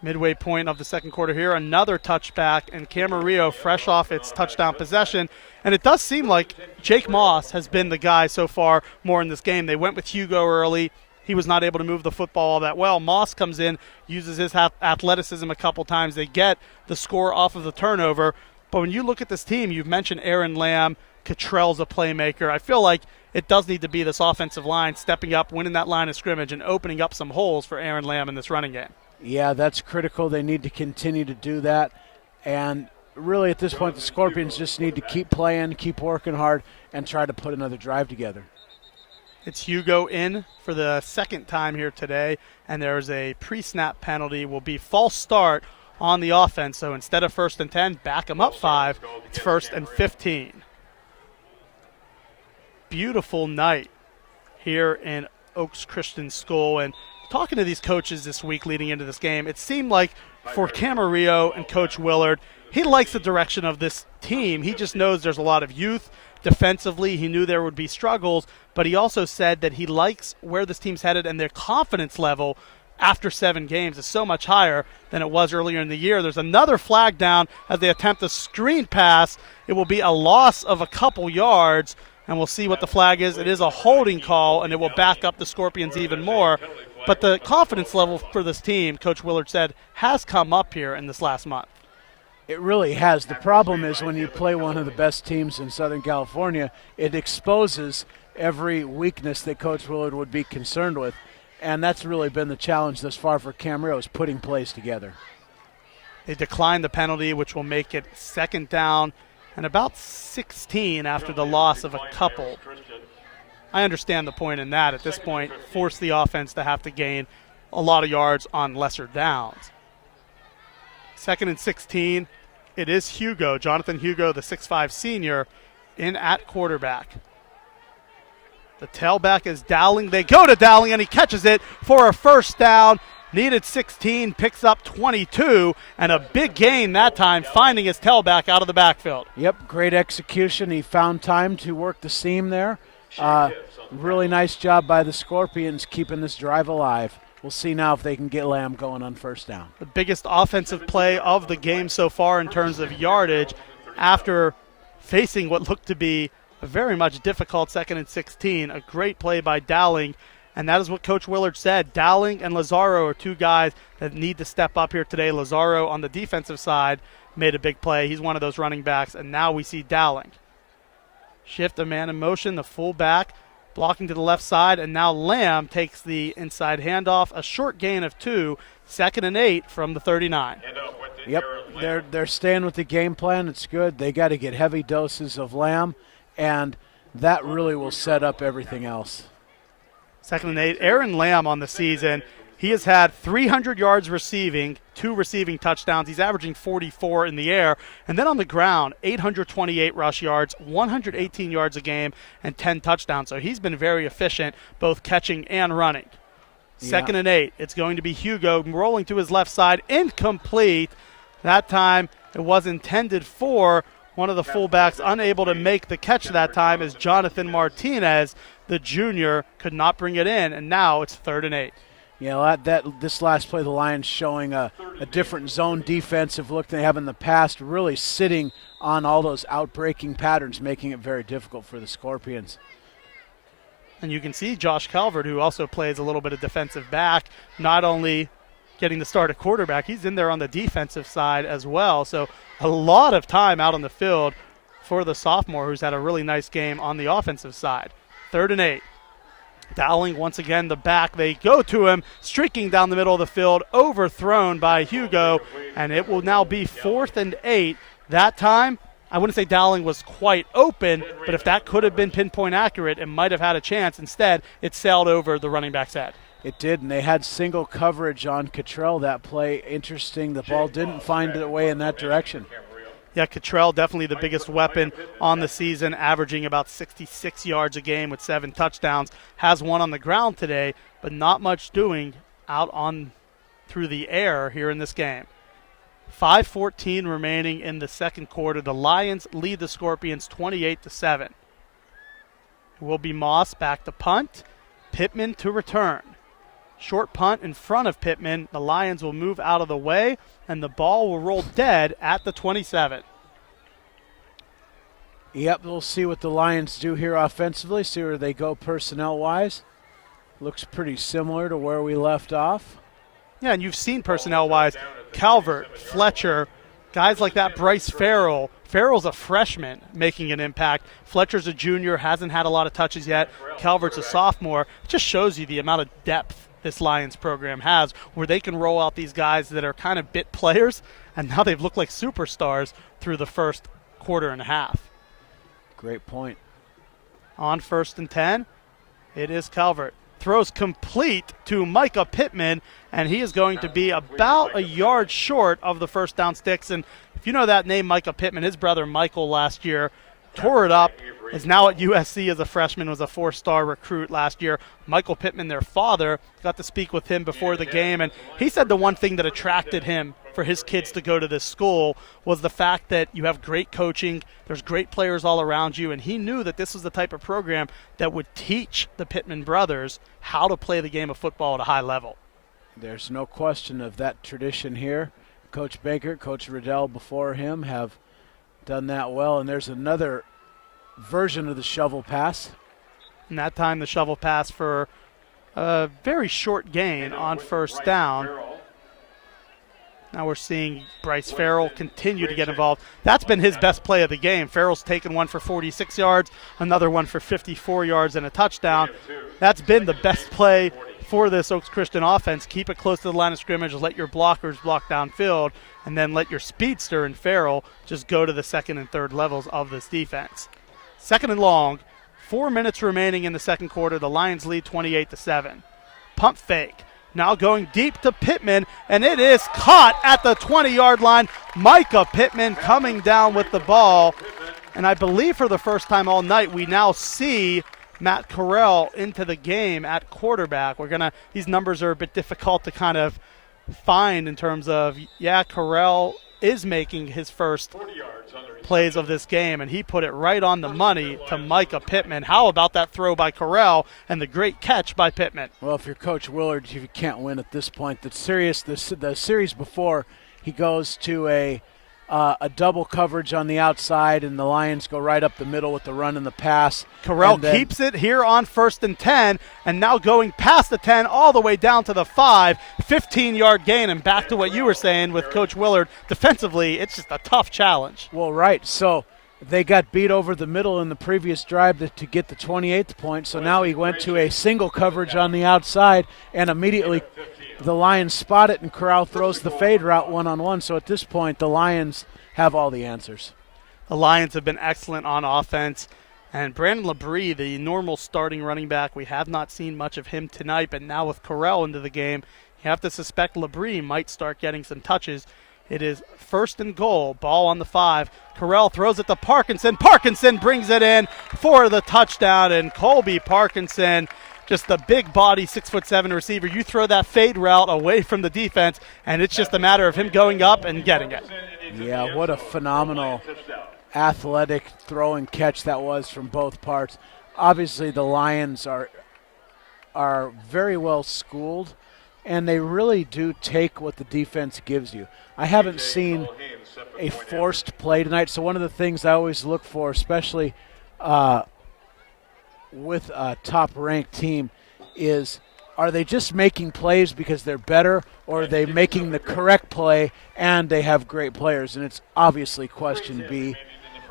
Midway point of the second quarter here, another touchback, and Camarillo fresh off its touchdown possession. And it does seem like Jake Moss has been the guy so far more in this game. They went with Hugo early. He was not able to move the football all that well. Moss comes in, uses his athleticism a couple times. They get the score off of the turnover. But when you look at this team, you've mentioned Aaron Lamb. Cottrell's a playmaker. I feel like it does need to be this offensive line stepping up, winning that line of scrimmage, and opening up some holes for Aaron Lamb in this running game. Yeah, that's critical. They need to continue to do that. And really at this point, the Scorpions just need to keep playing, keep working hard, and try to put another drive together. It's Hugo in for the second time here today, and there's a pre-snap penalty. Will be false start on the offense. So instead of 1st and 10, back them up 5. It's 1st and 15. Beautiful night here in Oaks Christian School. And talking to these coaches this week leading into this game, it seemed like for Camarillo and Coach Willard, he likes the direction of this team. He just knows there's a lot of youth. Defensively, he knew there would be struggles, but he also said that he likes where this team's headed, and their confidence level after 7 games is so much higher than it was earlier in the year. There's another flag down as they attempt a screen pass. It will be a loss of a couple yards, and we'll see what the flag is. It is a holding call, and it will back up the Scorpions even more. But the confidence level for this team, Coach Willard said, has come up here in this last month. It really has. The problem is when you play one of the best teams in Southern California, it exposes every weakness that Coach Willard would be concerned with. And that's really been the challenge thus far for Camarillo, is putting plays together. They declined the penalty, which will make it 2nd down and about 16 after the loss of a couple. I understand the point in that. At this point, force the offense to have to gain a lot of yards on lesser downs. 2nd and 16. It is Hugo, Jonathan Hugo, the 6'5 senior, in at quarterback. The tailback is Dowling. They go to Dowling, and he catches it for a 1st down. Needed 16, picks up 22, and a big gain that time, finding his tailback out of the backfield. Yep, great execution. He found time to work the seam there. Really nice job by the Scorpions keeping this drive alive. We'll see now if they can get Lamb going on 1st down. The biggest offensive play of the game so far in terms of yardage after facing what looked to be a very much difficult 2nd and 16. A great play by Dowling. And that is what Coach Willard said. Dowling and Lazaro are 2 guys that need to step up here today. Lazaro on the defensive side made a big play. He's one of those running backs. And now we see Dowling. Shift a man in motion, the fullback blocking to the left side. And now Lamb takes the inside handoff. A short gain of 2, 2nd and 8 from the 39. Yep, they're staying with the game plan. It's good. They got to get heavy doses of Lamb, and that really will set up everything else. 2nd and 8. Aaron Lamb on the season. He has had 300 yards receiving, 2 receiving touchdowns. He's averaging 44 in the air. And then on the ground, 828 rush yards, 118 yards a game, and 10 touchdowns. So he's been very efficient, both catching and running. 2nd and 8. It's going to be Hugo rolling to his left side. Incomplete. That time it was intended for one of the fullbacks, unable to make the catch that time is Jonathan Martinez. The junior could not bring it in, and now it's 3rd and 8. Yeah, this last play, the Lions showing a different zone defensive look than they have in the past, really sitting on all those outbreaking patterns, making it very difficult for the Scorpions. And you can see Josh Calvert, who also plays a little bit of defensive back, not only getting the start at quarterback, he's in there on the defensive side as well. So a lot of time out on the field for the sophomore, who's had a really nice game on the offensive side. 3rd and 8. Dowling once again the back. They go to him, streaking down the middle of the field, overthrown by Hugo, and it will now be 4th and 8. That time, I wouldn't say Dowling was quite open, but if that could have been pinpoint accurate, it might have had a chance. Instead, it sailed over the running back's head. It did, and they had single coverage on Cottrell that play. Interesting, the ball didn't find its way in that direction. Yeah, Cottrell definitely the biggest weapon on the season, averaging about 66 yards a game with 7 touchdowns. Has one on the ground today, but not much doing out on through the air here in this game. 5:14 remaining in the 2nd quarter. The Lions lead the Scorpions 28-7. It will be Moss back to punt. Pittman to return. Short punt in front of Pittman. The Lions will move out of the way, and the ball will roll dead at the 27. Yep, we'll see what the Lions do here offensively, see where they go personnel-wise. Looks pretty similar to where we left off. Yeah, and you've seen personnel-wise, Calvert, Fletcher, guys like that, Bryce Farrell. Farrell's a freshman making an impact. Fletcher's a junior, hasn't had a lot of touches yet. Calvert's a sophomore. It just shows you the amount of depth this Lions program has, where they can roll out these guys that are kind of bit players, and now they've looked like superstars through the first quarter and a half. Great point. On 1st and 10, it is Calvert. Throws complete to Micah Pittman, and he is going to be about a yard short of the 1st down sticks. And if you know that name, Micah Pittman, his brother Michael last year tore it up, is now at USC as a freshman, was a 4-star recruit last year. Michael Pittman, their father, got to speak with him before the game, and he said the one thing that attracted him for his kids to go to this school was the fact that you have great coaching, there's great players all around you, and he knew that this was the type of program that would teach the Pittman brothers how to play the game of football at a high level. There's no question of that tradition here. Coach Baker, Coach Riddell before him have done that well, and there's another version of the shovel pass. And that time the shovel pass for a very short gain on 1st down. Now we're seeing Bryce Farrell continue to get involved. That's been his best play of the game. Farrell's taken one for 46 yards, another one for 54 yards and a touchdown. That's been the best play for this Oaks Christian offense. Keep it close to the line of scrimmage, let your blockers block downfield, and then let your speedster and Farrell just go to the second and third levels of this defense. Second and long, 4 minutes remaining in the second quarter. The Lions lead 28-7. Pump fake. Now going deep to Pittman, and it is caught at the 20-yard line. Micah Pittman coming down with the ball. And I believe for the first time all night, we now see Matt Corral into the game at quarterback. These numbers are a bit difficult to kind of find in terms of, Corral is making his first plays of this game, and he put it right on the money to Micah Pittman. How about that throw by Corral and the great catch by Pittman? Well, if you're Coach Willard, you can't win at this point. The series before, he goes to a double coverage on the outside, and the Lions go right up the middle with the run and the pass. Corral keeps it here on 1st and 10, and now going past the 10 all the way down to the 5, 15-yard gain. And back to what you were saying with Coach Willard, defensively, it's just a tough challenge. Well, right. So they got beat over the middle in the previous drive to get the 28th point, so now he went to a single coverage on the outside, and immediately the Lions spot it, and Corral throws the fade route one-on-one. So at this point, the Lions have all the answers. The Lions have been excellent on offense. And Brandon LeBrie, the normal starting running back, we have not seen much of him tonight. But now with Corral into the game, you have to suspect LeBrie might start getting some touches. It is 1st and goal, ball on the 5. Corral throws it to Parkinson. Parkinson brings it in for the touchdown. And Colby Parkinson, just the big body, 6'7" receiver. You throw that fade route away from the defense, and it's just a matter of him going up and getting it. Yeah, what a phenomenal athletic throw and catch that was from both parts. Obviously, the Lions are very well schooled, and they really do take what the defense gives you. I haven't seen a forced play tonight, so one of the things I always look for, especially with a top-ranked team, is are they just making plays because they're better, or are they making the correct play and they have great players? And it's obviously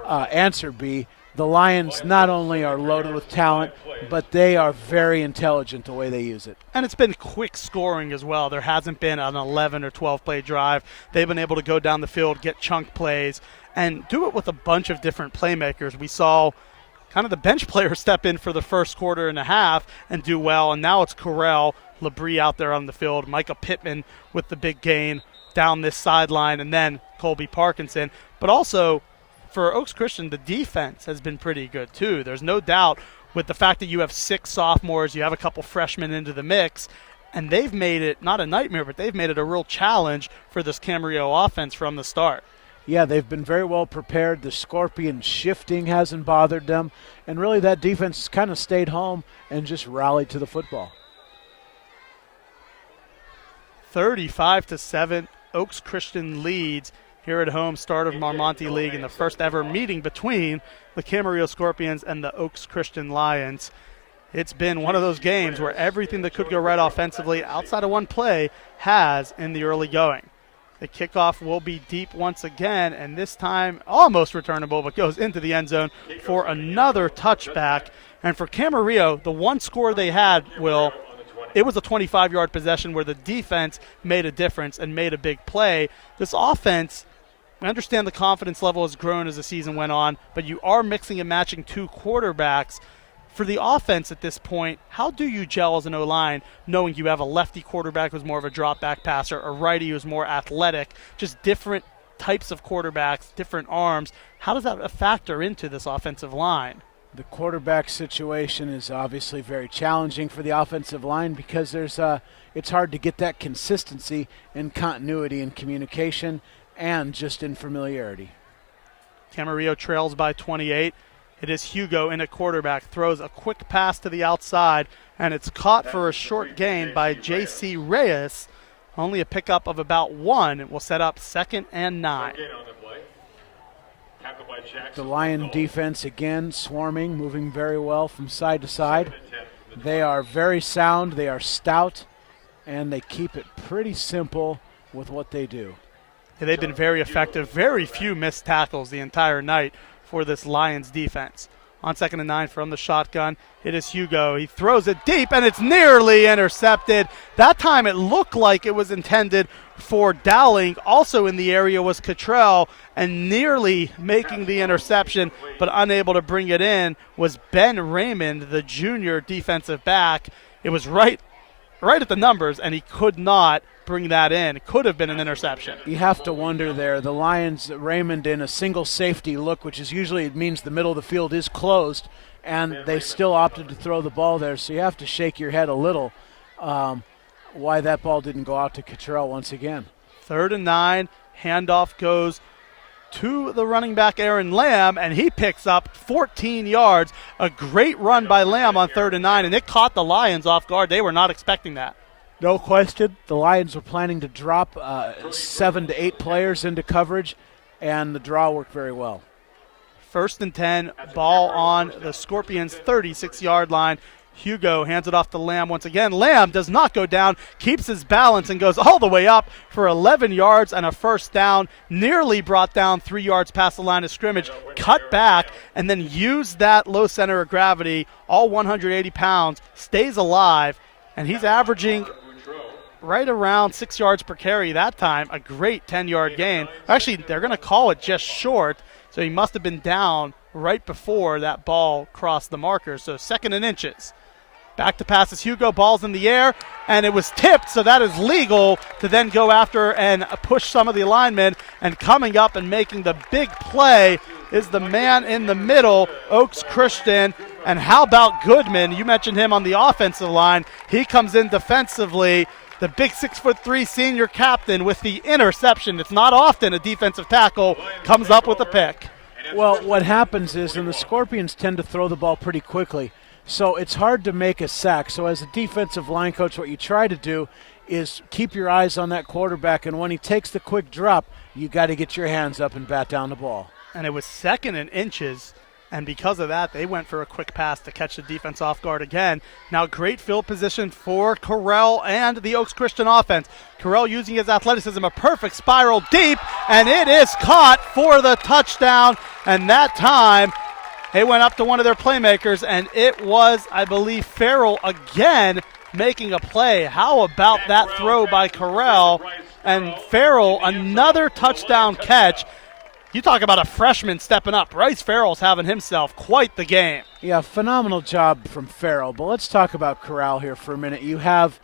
answer B. The Lions not only are loaded with talent, but they are very intelligent the way they use it. And it's been quick scoring as well. There hasn't been an 11 or 12-play drive. They've been able to go down the field, get chunk plays, and do it with a bunch of different playmakers. We saw kind of the bench players step in for the first quarter and a half and do well, and now it's Corral, LeBrie out there on the field, Micah Pittman with the big gain down this sideline, and then Colby Parkinson. But also, for Oaks Christian, the defense has been pretty good too. There's no doubt with the fact that you have 6 sophomores, you have a couple freshmen into the mix, and they've made it not a nightmare, but they've made it a real challenge for this Camarillo offense from the start. Yeah, they've been very well prepared. The Scorpion shifting hasn't bothered them. And really that defense has kind of stayed home and just rallied to the football. 35-7, Oaks Christian leads here at home, start of Marmonte League, in the first ever meeting between the Camarillo Scorpions and the Oaks Christian Lions. It's been one of those games where everything that could go right offensively outside of one play has in the early going. The kickoff will be deep once again, and this time almost returnable, but goes into the end zone for another touchback. And for Camarillo, the one score they had, Will, it was a 25-yard possession where the defense made a difference and made a big play. This offense, I understand the confidence level has grown as the season went on, but you are mixing and matching 2 quarterbacks. For the offense at this point, how do you gel as an O-line knowing you have a lefty quarterback who's more of a drop-back passer, a righty who's more athletic, just different types of quarterbacks, different arms? How does that factor into this offensive line? The quarterback situation is obviously very challenging for the offensive line because it's hard to get that consistency and continuity in communication and just in familiarity. Camarillo trails by 28. It is Hugo in at quarterback, throws a quick pass to the outside, and it's caught for a short gain by J.C. Reyes. Only a pickup of about 1. It will set up 2nd and 9. The Lion defense again swarming, moving very well from side to side. They are very sound, they are stout, and they keep it pretty simple with what they do. Yeah, they've been very effective. Very few missed tackles the entire night for this Lions defense. On 2nd and 9 from the shotgun. It is Hugo. He throws it deep, and it's nearly intercepted. That time it looked like it was intended for Dowling. Also in the area was Cottrell, and nearly making the interception, but unable to bring it in was Ben Raymond, the junior defensive back. It was right at the numbers, and he could not bring that in. It could have been an interception. You have to wonder there. The Lions, Raymond in a single safety look, which is usually it means the middle of the field is closed, and they still opted to throw the ball there. So you have to shake your head a little why that ball didn't go out to Cottrell once again. 3rd and 9, handoff goes to the running back Aaron Lamb, and he picks up 14 yards. A great run by Lamb on 3rd and 9, and it caught the Lions off guard. They were not expecting that. No question. The Lions were planning to drop 7 to 8 players into coverage, and the draw worked very well. 1st and 10, ball on the Scorpions' 36-yard line. Hugo hands it off to Lamb once again. Lamb does not go down, keeps his balance, and goes all the way up for 11 yards and a first down. Nearly brought down 3 yards past the line of scrimmage, cut back, and then used that low center of gravity, all 180 pounds, stays alive, and he's averaging right around 6 yards per carry that time. A great 10-yard gain. Actually, they're going to call it just short, so he must have been down right before that ball crossed the marker. So 2nd and inches. Back to passes Hugo, ball's in the air, and it was tipped, so that is legal to then go after and push some of the linemen. And coming up and making the big play is the man in the middle, Oaks Christian. And how about Goodman? You mentioned him on the offensive line. He comes in defensively. The big 6'3" senior captain with the interception. It's not often a defensive tackle comes up with a pick. Well, what happens is, and the Scorpions tend to throw the ball pretty quickly, so it's hard to make a sack. So as a defensive line coach, what you try to do is keep your eyes on that quarterback, and when he takes the quick drop, you got to get your hands up and bat down the ball. And it was 2nd and inches, and because of that, they went for a quick pass to catch the defense off guard again. Now great field position for Carell and the Oaks Christian offense. Carell using his athleticism, a perfect spiral deep, and it is caught for the touchdown. And that time, they went up to one of their playmakers, and it was, I believe, Farrell again making a play. How about that throw by Carell? And Farrell, another touchdown catch. You talk about a freshman stepping up. Bryce Farrell's having himself quite the game. Yeah, phenomenal job from Farrell. But let's talk about Corral here for a minute. You have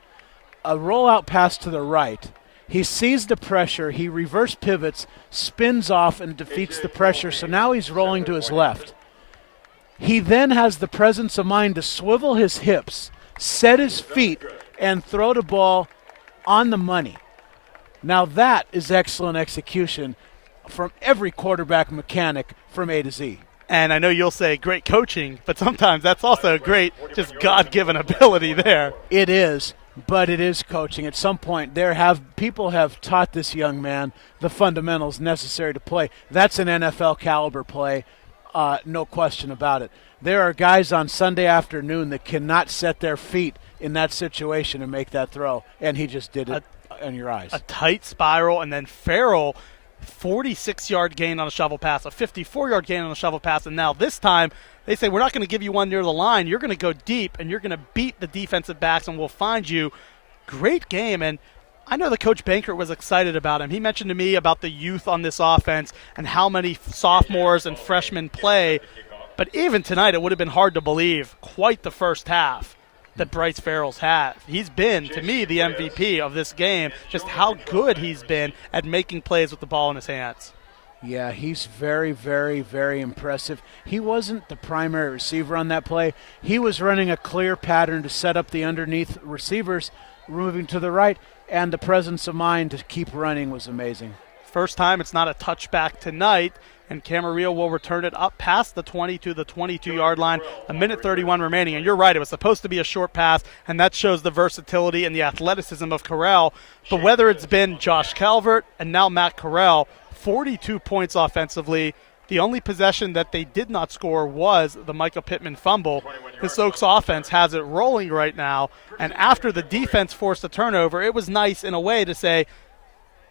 a rollout pass to the right. He sees the pressure. He reverse pivots, spins off, and defeats the pressure. So now he's rolling to his left. He then has the presence of mind to swivel his hips, set his feet, and throw the ball on the money. Now that is excellent execution from every quarterback mechanic from A to Z. And I know you'll say great coaching, but sometimes that's also great, just God-given ability there. It is, but it is coaching. At some point, people have taught this young man the fundamentals necessary to play. That's an NFL caliber play, no question about it. There are guys on Sunday afternoon that cannot set their feet in that situation and make that throw, and he just did it in your eyes. A tight spiral, and then Farrell, 46-yard gain on a shovel pass, a 54-yard gain on a shovel pass, and now this time they say, we're not going to give you one near the line. You're going to go deep, and you're going to beat the defensive backs, and we'll find you. Great game, and I know that Coach Bankert was excited about him. He mentioned to me about the youth on this offense and how many sophomores and freshmen play, but even tonight it would have been hard to believe quite the first half that Bryce Farrell's had. He's been, to me, the MVP of this game, just how good he's been at making plays with the ball in his hands. Yeah, he's very, very, very impressive. He wasn't the primary receiver on that play. He was running a clear pattern to set up the underneath receivers, moving to the right, and the presence of mind to keep running was amazing. First time it's not a touchback tonight, and Camarillo will return it up past the 20 to the 22-yard line, a minute 31 remaining. And you're right, it was supposed to be a short pass, and that shows the versatility and the athleticism of Carell. But whether it's been Josh Calvert and now Matt Carell, 42 points offensively. The only possession that they did not score was the Michael Pittman fumble. This Oaks offense has it rolling right now, and after the defense forced a turnover, it was nice in a way to say,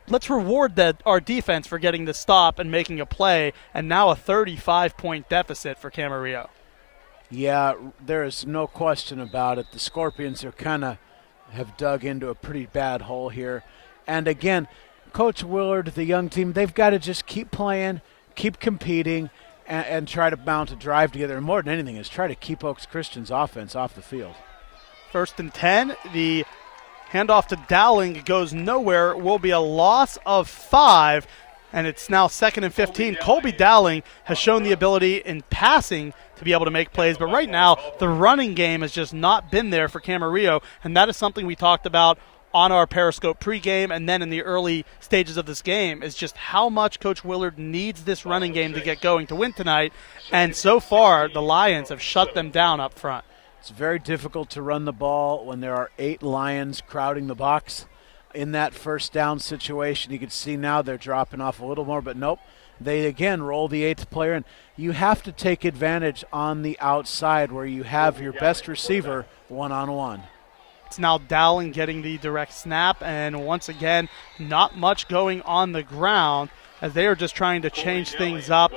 let's reward our defense for getting the stop and making a play, and now a 35-point deficit for Camarillo. Yeah, there is no question about it. The Scorpions are have dug into a pretty bad hole here. And again, Coach Willard, the young team, they've got to just keep playing, keep competing, and try to mount a drive together. And more than anything is try to keep Oaks Christian's offense off the field. 1st and 10. The handoff to Dowling goes nowhere. It will be a loss of 5, and it's now 2nd and 15. Colby Dowling has shown the ability in passing to be able to make plays, but right now the running game has just not been there for Camarillo, and that is something we talked about on our Periscope pregame and then in the early stages of this game, is just how much Coach Willard needs this running game to get going to win tonight, and so far the Lions have shut them down up front. It's very difficult to run the ball when there are 8 Lions crowding the box. In that first down situation, you can see now they're dropping off a little more, but nope. They again roll the 8th player, and you have to take advantage on the outside where you have your best receiver one-on-one. It's now Dowling getting the direct snap, and once again, not much going on the ground as they are just trying to change things up.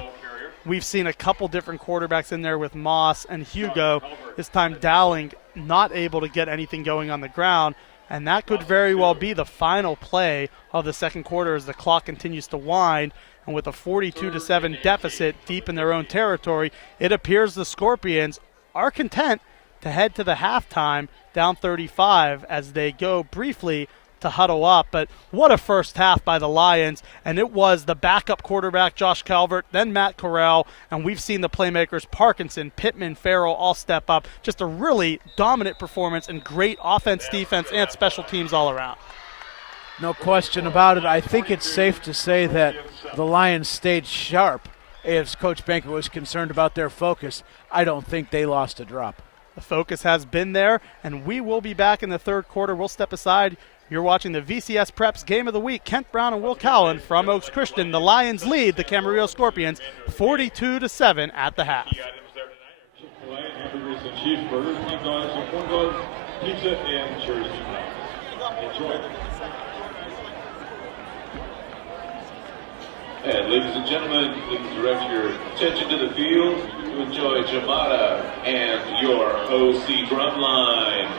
We've seen a couple different quarterbacks in there with Moss and Hugo. This time Dowling not able to get anything going on the ground, and that could very well be the final play of the second quarter as the clock continues to wind. And with a 42-7 deficit deep in their own territory, it appears the Scorpions are content to head to the halftime down 35 as they go briefly to huddle up. But what a first half by the Lions, and it was the backup quarterback Josh Calvert, then Matt Corral, and we've seen the playmakers Parkinson, Pittman, Farrell all step up. Just a really dominant performance and great offense, defense, and special teams all around. No question about it. I think it's safe to say that the Lions stayed sharp as Coach Banker was concerned about their focus. I don't think they lost a drop. The focus has been there, and we will be back in the third quarter. We'll step aside. You're watching the VCS Preps Game of the Week. Kent Brown and Will Cowan from Oaks Christian. The Lions lead the Camarillo Scorpions 42-7 at the half. Chick-fil-A, hamburgers and cheeseburgers, hot dogs and corn dogs, pizza and Jersey fries. Enjoy. And ladies and gentlemen, please direct your attention to the field to enjoy Jamada and your OC Drumline.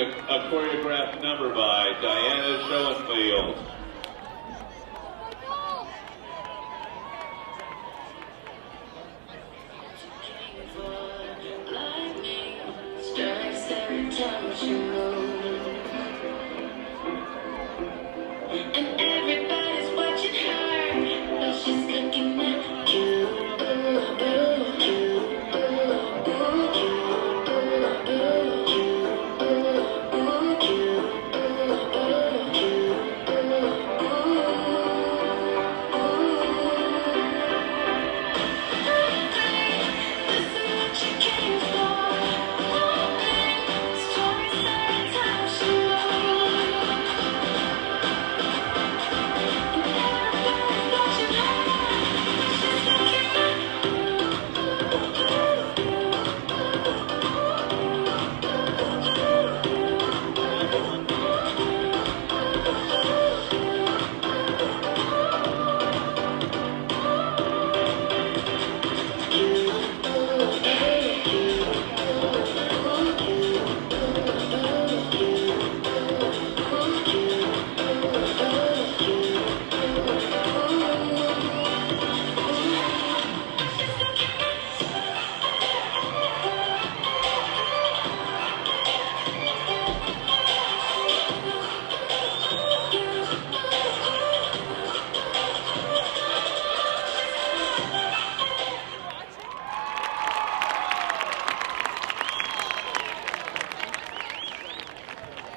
a choreographed number by Diana Schoenfeld. And everybody's watching her, but she's looking at you.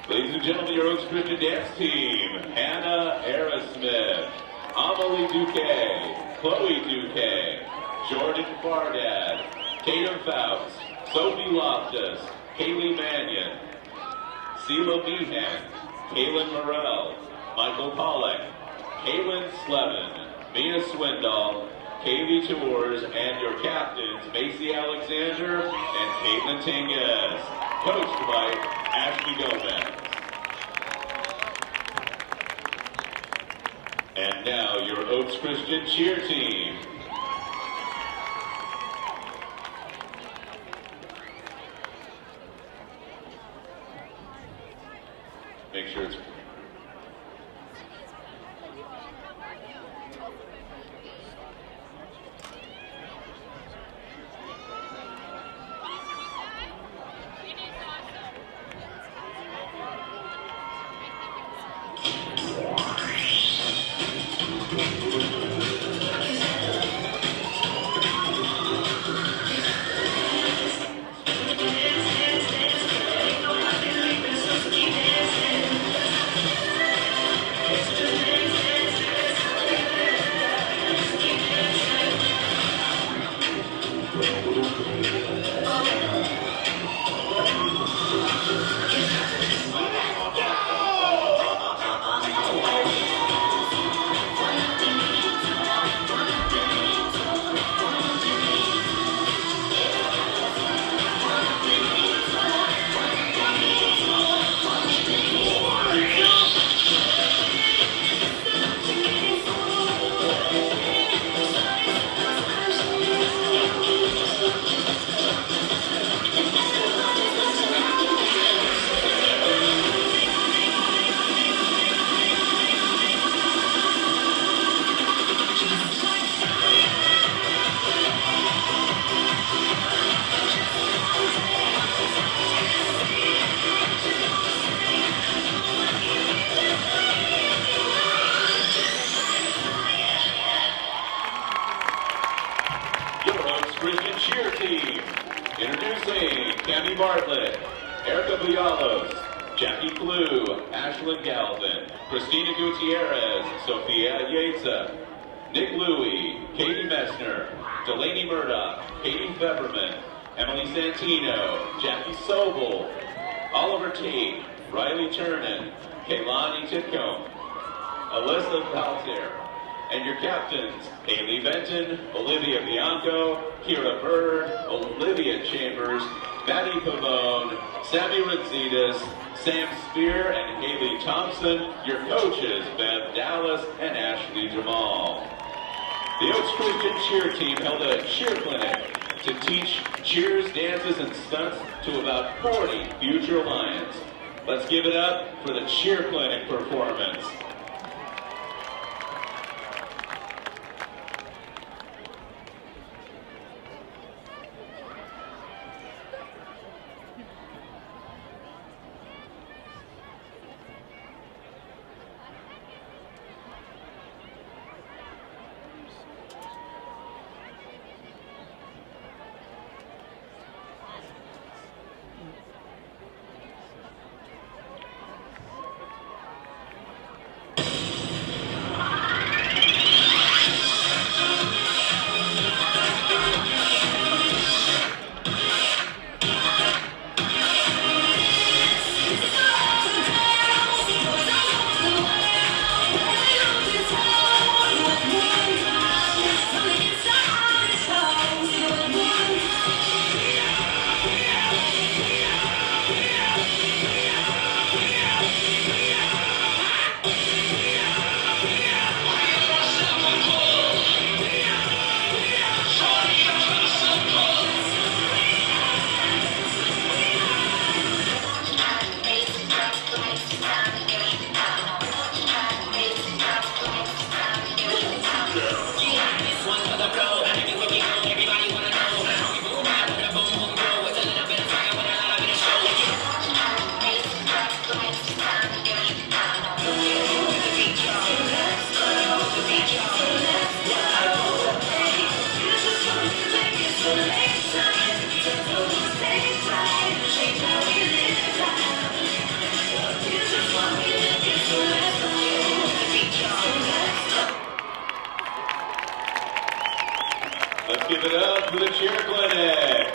Ladies and gentlemen, your Oaks Christian dance team, Hannah Aerosmith, Amelie Duque, Chloe Duque, Jordan Fardad, Tatum Fouts, Sophie Loftus, Kaylee Mannion, Sela Meehan, Kaylin Morrell, Michael Pollack, Kaylin Slevin, Mia Swindoll, Kaylee Tours, and your captains, Macy Alexander and Caitlin Tingas, coached by Ashley Gomez. And now your Oaks Christian cheer team. Make sure it's Christian cheer team. Introducing Cami Bartlett, Erica Buyalos, Jackie Flew, Ashlyn Galvin, Christina Gutierrez, Sophia Yatesa, Nick Louie, Katie Messner, Delaney Murdoch, Katie Feberman, Emily Santino, Jackie Sobel, Oliver Tate, Riley Turner, Kaylani Titcomb, Alyssa Valter, and your captains, Haley Benton, Olivia Bianco, Kira Bird, Olivia Chambers, Maddie Pavone, Sammy Ridzitas, Sam Spear, and Haley Thompson. Your coaches, Bev Dallas and Ashley Jamal. The Oaks Christian cheer team held a cheer clinic to teach cheers, dances, and stunts to about 40 future Lions. Let's give it up for the cheer clinic performance. Let's give it up for the cheer clinic.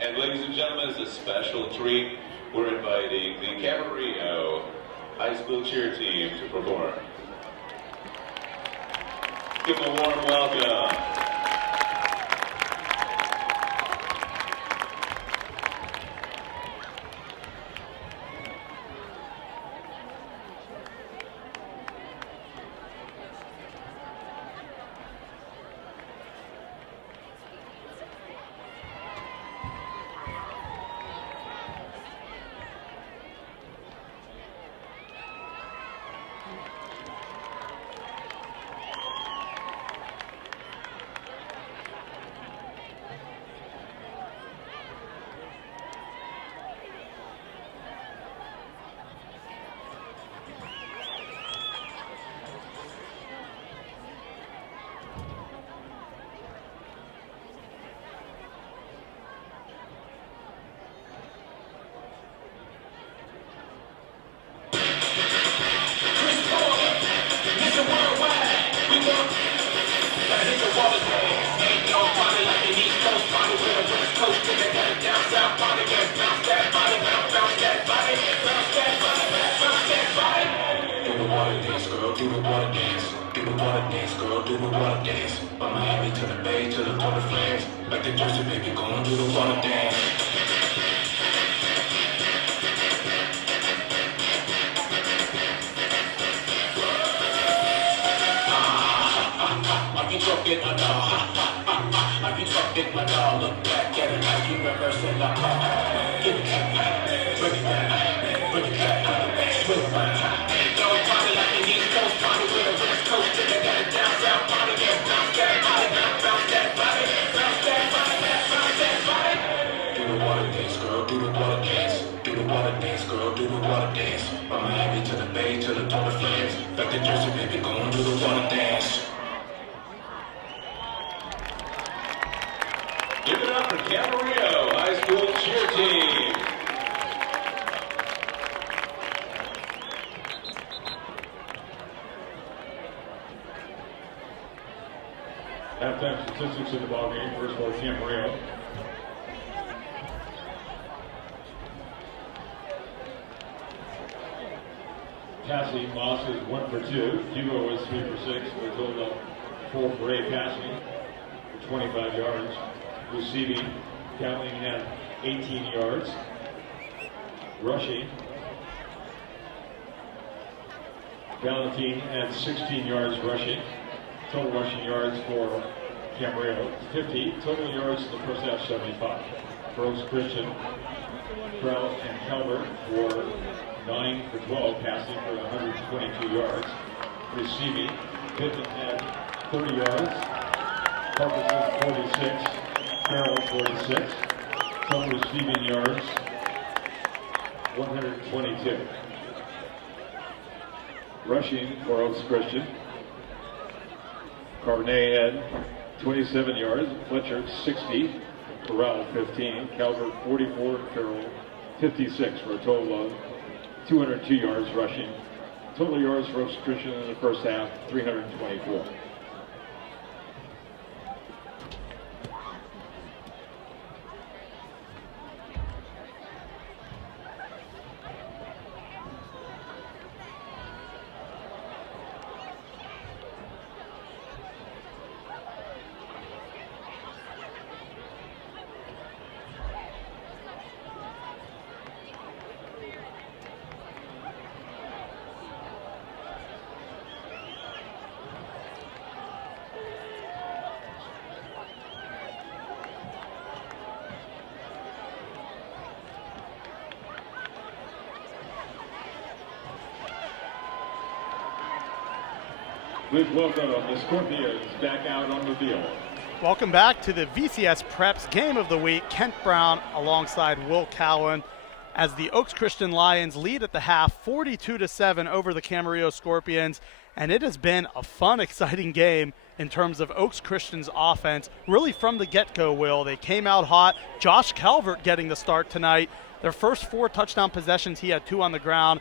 And ladies and gentlemen, as a special treat, we're inviting the Camarillo High School cheer team to perform. Give them a warm welcome. Do the water dance, do the water dance, girl, do the water dance. From Miami to the Bay to the Port of Flames, like the Jersey baby, go and do the water dance. Are you talking my dog? Are you talking my dog? Look back at it like you reversing the car. Give it back, bring it back, bring it back, swing it back. Don't party like the East Coast, party with the West Coast, till they got it down south, party, yeah, bounce that body, bounce that body, bounce that body, bounce that body. Do the water dance, girl, do the water dance, do the water dance, girl, do the water dance. From Miami to the Bay to the Port of Flames, like the Jersey baby, go and do the water dance. Give it up for Camarillo High School cheer team. Halftime statistics in the ballgame. First of all, Camarillo. Passing, Moss is 1 for 2. Hugo was 3 for 6. With a total of 4 for 8 passing for 25 yards. Receiving, Cowling had 18 yards. Rushing, Valentine had 16 yards rushing. Total rushing yards for Camarillo, 50. Total yards in the first half, 75. For Oaks Christian, Krell and Calvert were 9 for 12, passing for 122 yards. Receiving, Pittman had 30 yards. Parkinson, 46. Carroll, 46. Total receiving yards, 122. Rushing for Oaks Christian, Carbonet had 27 yards, Fletcher 60, Corral 15, Calvert 44, Carroll 56 for a total of 202 yards rushing. Total yards for Oaks Christian in the first half, 324. Please welcome the Scorpions back out on the field. Welcome back to the VCS Preps Game of the Week. Kent Brown alongside Will Cowan as the Oaks Christian Lions lead at the half 42-7 over the Camarillo Scorpions. And it has been a fun, exciting game in terms of Oaks Christian's offense. Really from the get-go, Will. They came out hot. Josh Calvert getting the start tonight. Their first 4 touchdown possessions, he had 2 on the ground,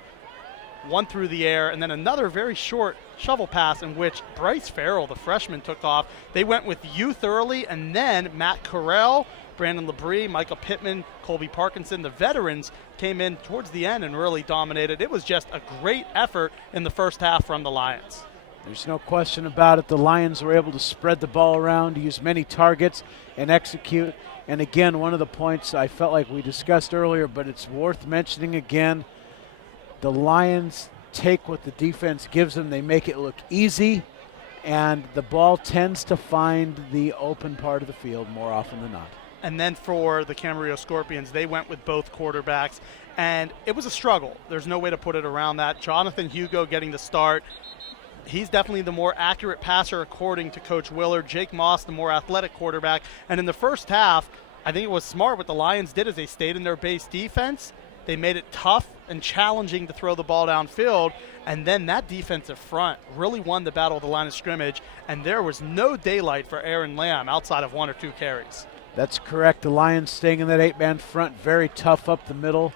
1 through the air, and then another very short shovel pass in which Bryce Farrell, the freshman, took off. They went with youth early, and then Matt Corral, Brandon Labrie, Michael Pittman, Colby Parkinson, the veterans, came in towards the end and really dominated. It was just a great effort in the first half from the Lions. There's no question about it. The Lions were able to spread the ball around, use many targets, and execute. And again, one of the points I felt like we discussed earlier, but it's worth mentioning again, the Lions take what the defense gives them. They make it look easy, and the ball tends to find the open part of the field more often than not. And then for the Camarillo Scorpions, they went with both quarterbacks, and it was a struggle. There's no way to put it around that. Jonathan Hugo getting the start. He's definitely the more accurate passer according to Coach Willard. Jake Moss, the more athletic quarterback. And in the first half, I think it was smart what the Lions did is they stayed in their base defense. They made it tough and challenging to throw the ball downfield, and then that defensive front really won the battle of the line of scrimmage, and there was no daylight for Aaron Lamb outside of 1 or 2 carries. That's correct. The Lions staying in that 8-man front, very tough up the middle,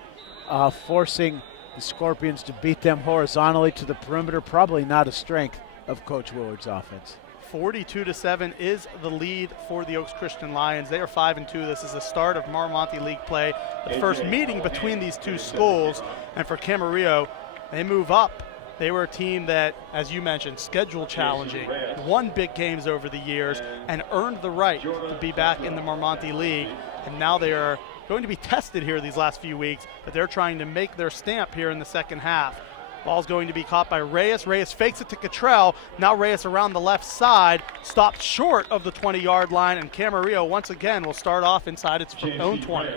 forcing the Scorpions to beat them horizontally to the perimeter, probably not a strength of Coach Willard's offense. 42-7 is the lead for the Oaks Christian Lions. They are 5-2. This is the start of Marmonte League play, the first meeting between these two schools. And for Camarillo, they move up. They were a team that, as you mentioned, schedule challenging, won big games over the years, and earned the right to be back in the Marmonte League. And now they are going to be tested here these last few weeks, but they're trying to make their stamp here in the second half. Ball's going to be caught by Reyes. Reyes fakes it to Cottrell. Now Reyes around the left side, stopped short of the 20-yard line, and Camarillo once again will start off inside its own 20.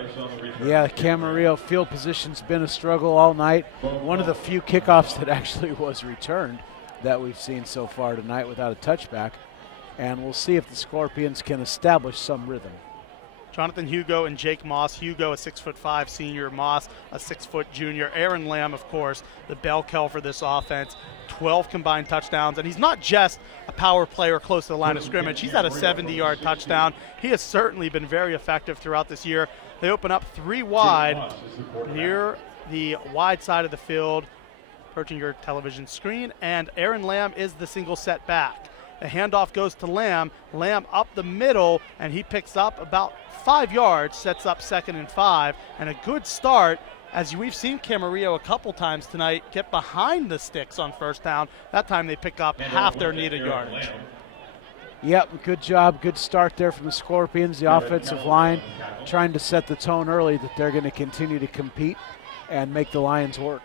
Yeah, Camarillo field position's been a struggle all night. One of the few kickoffs that actually was returned that we've seen so far tonight without a touchback. And we'll see if the Scorpions can establish some rhythm. Jonathan Hugo and Jake Moss. Hugo, a 6'5" senior. Moss, a 6-foot junior. Aaron Lamb, of course, the bell cow for this offense. 12 combined touchdowns, and he's not just a power player close to the line of scrimmage. He's had a 70-yard touchdown. He has certainly been very effective throughout this year. They open up 3 wide near the wide side of the field, approaching your television screen, and Aaron Lamb is the single set back. The handoff goes to Lamb. Lamb up the middle, and he picks up about 5 yards, sets up 2nd and 5, and a good start. As we've seen Camarillo a couple times tonight get behind the sticks on first down. That time they pick up half their needed yardage. Yep, good job, good start there from the Scorpions. The offensive line trying to set the tone early that they're going to continue to compete and make the Lions work.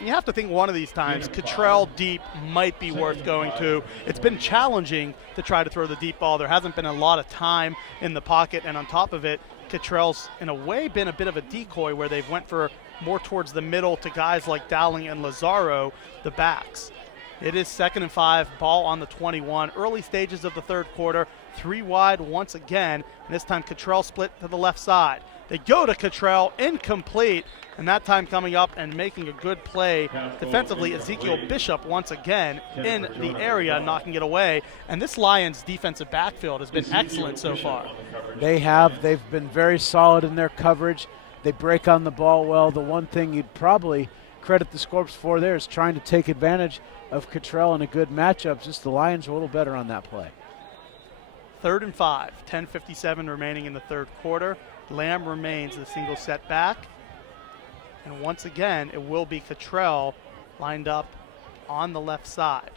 You have to think one of these times, Cottrell deep might be worth going to. It's been challenging to try to throw the deep ball. There hasn't been a lot of time in the pocket, and on top of it, Cottrell's in a way been a bit of a decoy where they've went for more towards the middle to guys like Dowling and Lazaro, the backs. It is 2nd and 5, ball on the 21. Early stages of the third quarter, 3 wide once again, and this time Cottrell split to the left side. They go to Cottrell, incomplete, and that time coming up and making a good play defensively, Ezekiel Bishop once again in the area, knocking it away. And this Lions defensive backfield has been excellent so far. They have. They've been very solid in their coverage. They break on the ball well. The one thing you'd probably credit the Scorps for there is trying to take advantage of Cottrell in a good matchup. Just the Lions are a little better on that play. 3rd and 5, 10:57 remaining in the third quarter. Lamb remains the single setback. And once again, it will be Cottrell lined up on the left side.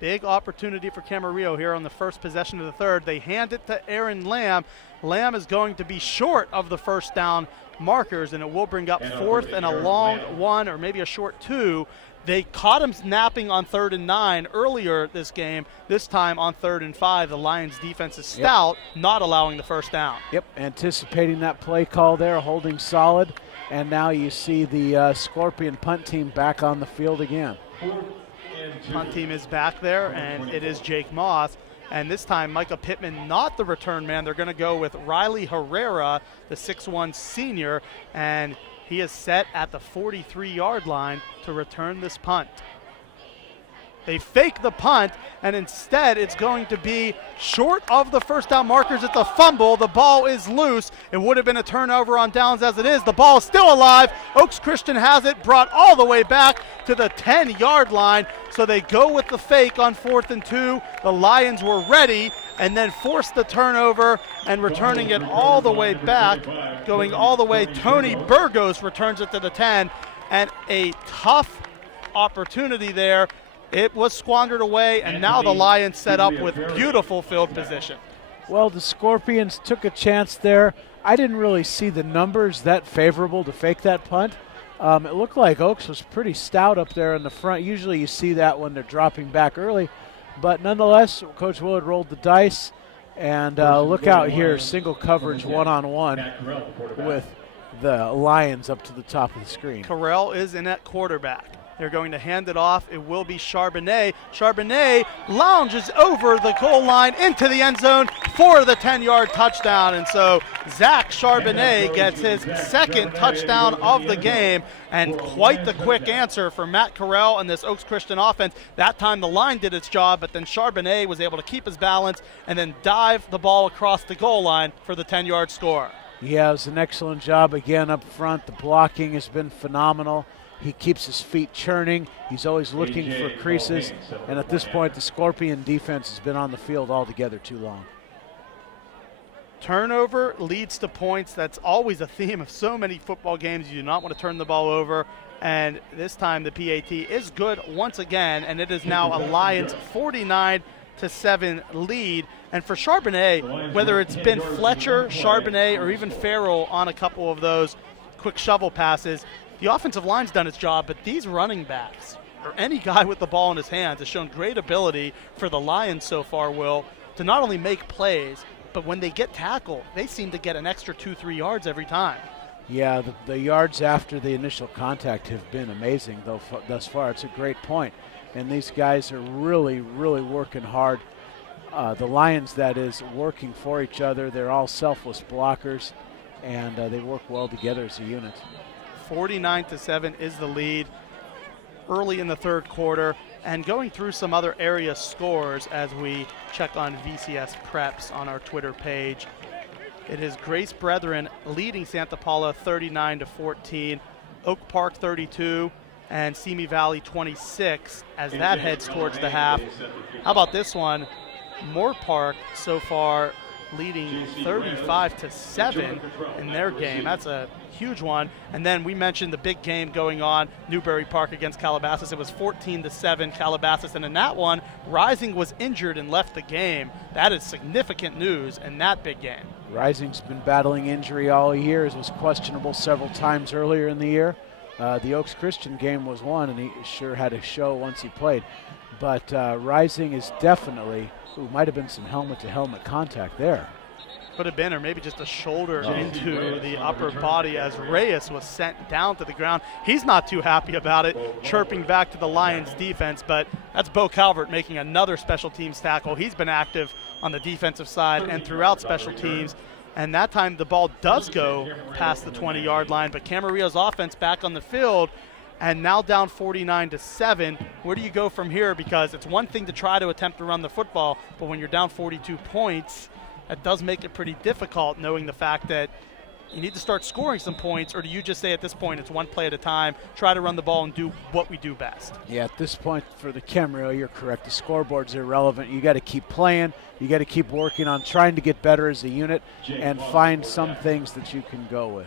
Big opportunity for Camarillo here on the first possession of the third. They hand it to Aaron Lamb. Lamb is going to be short of the first down markers, and it will bring up 4th and a long 1 or maybe a short 2. They caught him napping on 3rd and 9 earlier this game. This time on 3rd and 5, the Lions defense is stout, not allowing the first down. Yep, anticipating that play call there, holding solid. And now you see the Scorpion punt team back on the field again. Punt team is back there, and it is Jake Moss. And this time, Micah Pittman, not the return man. They're going to go with Riley Herrera, the 6'1 senior, and he is set at the 43-yard line to return this punt. They fake the punt, and instead it's going to be short of the first down markers. It's a fumble. The ball is loose. It would have been a turnover on downs as it is. The ball is still alive. Oaks Christian has it brought all the way back to the 10-yard line. So they go with the fake on 4th and 2. The Lions were ready and then forced the turnover and returning it all the way back, going all the way. Tony Burgos returns it to the 10, and a tough opportunity there. It was squandered away, and now the Lions set up with beautiful field position. Well, the Scorpions took a chance there. I didn't really see the numbers that favorable to fake that punt. It looked like Oaks was pretty stout up there in the front. Usually you see that when they're dropping back early. But nonetheless, Coach Willard rolled the dice. And look out here, single coverage one-on-one with the Lions up to the top of the screen. Carell is in at quarterback. They're going to hand it off. It will be Charbonnet. Charbonnet lounges over the goal line into the end zone for the 10-yard touchdown. And so Zach Charbonnet gets his 2nd touchdown of the game, and quite the quick answer for Matt Carell and this Oaks Christian offense. That time the line did its job, but then Charbonnet was able to keep his balance and then dive the ball across the goal line for the 10-yard score. Yeah, it was an excellent job again up front. The blocking has been phenomenal. He keeps his feet churning. He's always looking for creases. And at this point, the Scorpion defense has been on the field altogether too long. Turnover leads to points. That's always a theme of so many football games. You do not want to turn the ball over. And this time the PAT is good once again. And it is now a Lions 49-7 lead. And for Charbonnet, whether it's been Fletcher, Charbonnet, or even Farrell on a couple of those quick shovel passes, the offensive line's done its job, but these running backs, or any guy with the ball in his hands, has shown great ability for the Lions so far, Will, to not only make plays, but when they get tackled, they seem to get an extra 2-3 yards every time. Yeah, the yards after the initial contact have been amazing thus far. It's a great point. And these guys are really, really working hard. The Lions, that is, working for each other. They're all selfless blockers, and they work well together as a unit. 49-7 is the lead early in the third quarter. And going through some other area scores as we check on VCS Preps on our Twitter page, it is Grace Brethren leading Santa Paula 39-14, Oak Park 32, and Simi Valley 26 as that heads towards the half. How about this one? Moore Park so far leading 35-7 in their game. That's a huge one. And then we mentioned the big game going on, Newberry Park against Calabasas. It was 14-7 Calabasas, and in that one, Rising was injured and left the game. That is significant news in that big game. Rising's been battling injury all year. It was questionable several times earlier in the year. The Oaks Christian game was won, and he sure had a show once he played. But Rising is definitely, might have been some helmet-to-helmet contact there. Could have been, or maybe just a shoulder into the upper body as Reyes was sent down to the ground. He's not too happy about it, chirping back to the Lions defense, but that's Bo Calvert making another special teams tackle. He's been active on the defensive side and throughout special teams, and that time the ball does go past the 20-yard line, but Camarillo's offense back on the field, and now down 49-7. Where do you go from here? Because it's one thing to try to attempt to run the football, but when you're down 42 points, that does make it pretty difficult, knowing the fact that you need to start scoring some points, or do you just say at this point it's one play at a time, try to run the ball and do what we do best? Yeah, at this point for the Camarillo, you're correct. The scoreboard's irrelevant. You got to keep playing. You got to keep working on trying to get better as a unit and find some things that you can go with.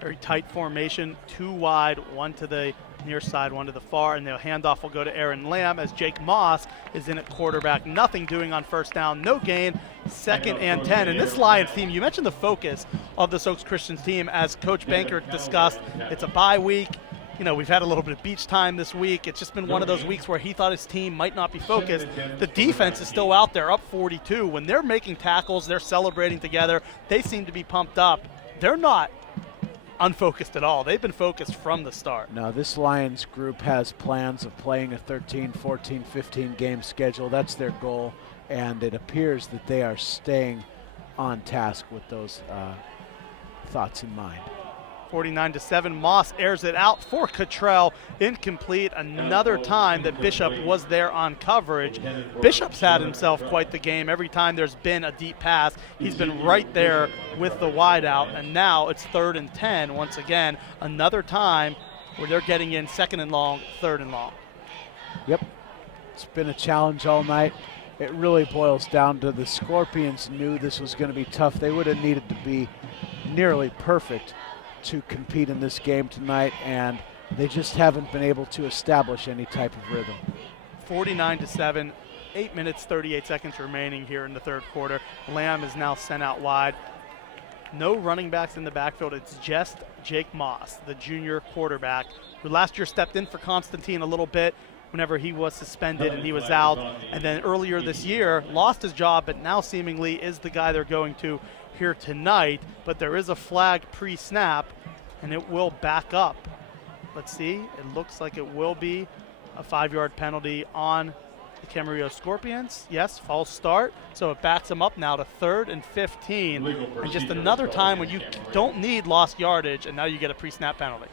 Very tight formation, 2 wide, 1 to the near side, 1 to the far, and the handoff will go to Aaron Lamb as Jake Moss is in at quarterback. Nothing doing on first down, no gain, 2nd and 10. And this Lions team, you mentioned the focus of the Oaks Christians team, as Coach Banker discussed. It's a bye week. You know, we've had a little bit of beach time this week. It's just been one of those weeks where he thought his team might not be focused. The defense is still out there, up 42. When they're making tackles, they're celebrating together. They seem to be pumped up. They're not unfocused at all. They've been focused from the start. Now, this Lions group has plans of playing a 13, 14, 15 game schedule. That's their goal, and it appears that they are staying on task with those thoughts in mind. 49-7, Moss airs it out for Cottrell, incomplete. Another time that Bishop was there on coverage. Bishop's had himself quite the game. Every time there's been a deep pass, he's been right there with the wide out, and now it's 3rd and 10 once again. Another time where they're getting in 2nd and long, 3rd and long. Yep, it's been a challenge all night. It really boils down to the Scorpions knew this was going to be tough. They would have needed to be nearly perfect to compete in this game tonight, and they just haven't been able to establish any type of rhythm. 49-7, 8 minutes, 38 seconds remaining here in the 3rd quarter. Lamb is now sent out wide. No running backs in the backfield. It's just Jake Moss, the junior quarterback, who last year stepped in for Constantine a little bit whenever he was suspended and he was out. And then earlier this year, lost his job, but now seemingly is the guy they're going to here tonight. But there is a flag pre-snap, and it will back up. Let's see. It looks like it will be a 5-yard penalty on the Camarillo Scorpions. Yes, false start. So it backs them up now to 3rd and 15. And just another time when you don't need lost yardage, and now you get a pre-snap penalty.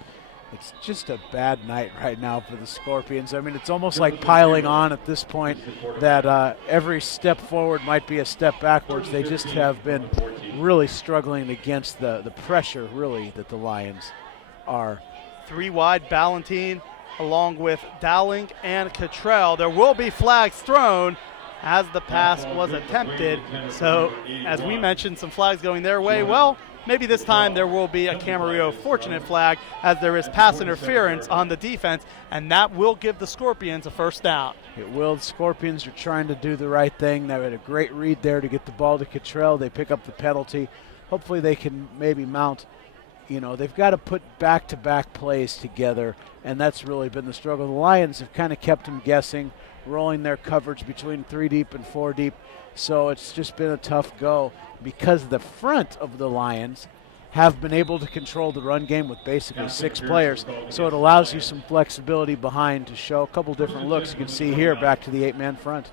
It's just a bad night right now for the Scorpions. I mean, it's almost like piling on at this point that every step forward might be a step backwards. They just have been really struggling against the pressure, really, that the Lions are. 3 wide, Ballantine along with Dowling and Cottrell. There will be flags thrown as the pass was attempted. So, as we mentioned, some flags going their way. Well, maybe this time there will be a Camarillo fortunate flag, as there is pass interference on the defense, and that will give the Scorpions a 1st down. It will. The Scorpions are trying to do the right thing. They had a great read there to get the ball to Cottrell. They pick up the penalty. Hopefully they can maybe mount. You know, they've got to put back-to-back plays together, and that's really been the struggle. The Lions have kind of kept them guessing, rolling their coverage between 3 deep and 4 deep. So it's just been a tough go because the front of the Lions have been able to control the run game with basically 6 players. So it allows you some flexibility behind to show a couple different looks. You can see here back to the 8-man front.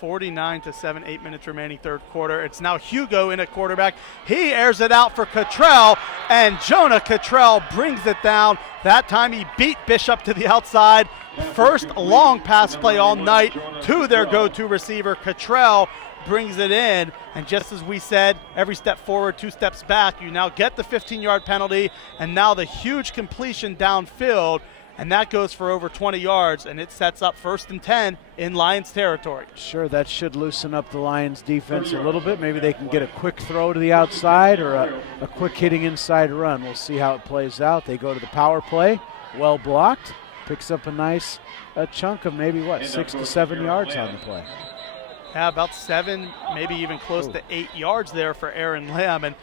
49-7, 8 minutes remaining, 3rd quarter. It's now Hugo in at quarterback. He airs it out for Cottrell, and Jonah Cottrell brings it down. That time he beat Bishop to the outside. First long pass play all night to their go-to receiver. Cottrell brings it in, and just as we said, every step forward, 2 steps back. You now get the 15-yard penalty, and now the huge completion downfield, and that goes for over 20 yards, and it sets up 1st and 10 in Lions territory. Sure, that should loosen up the Lions defense a little bit. Maybe they can get a quick throw to the outside or a quick hitting inside run. We'll see how it plays out. They go to the power play, well blocked, picks up a nice chunk of maybe, 6 to 7 yards on the play. Yeah, about 7, maybe even close to 8 yards there for Aaron Lamb. And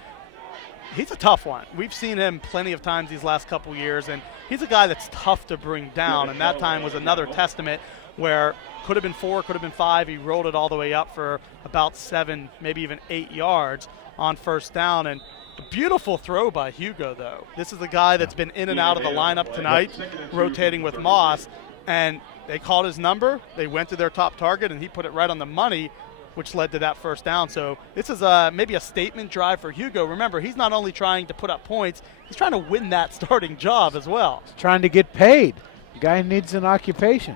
he's a tough one. We've seen him plenty of times these last couple years, and he's a guy that's tough to bring down, and that time was another testament where could have been 4, could have been 5. He rolled it all the way up for about 7, maybe even 8 yards on first down. And a beautiful throw by Hugo, though. This is the guy that's been in and out of the lineup tonight, rotating with Moss, and they called his number. They went to their top target, and he put it right on the money, which led to that first down. So this is maybe a statement drive for Hugo. Remember, he's not only trying to put up points, he's trying to win that starting job as well. He's trying to get paid. The guy needs an occupation.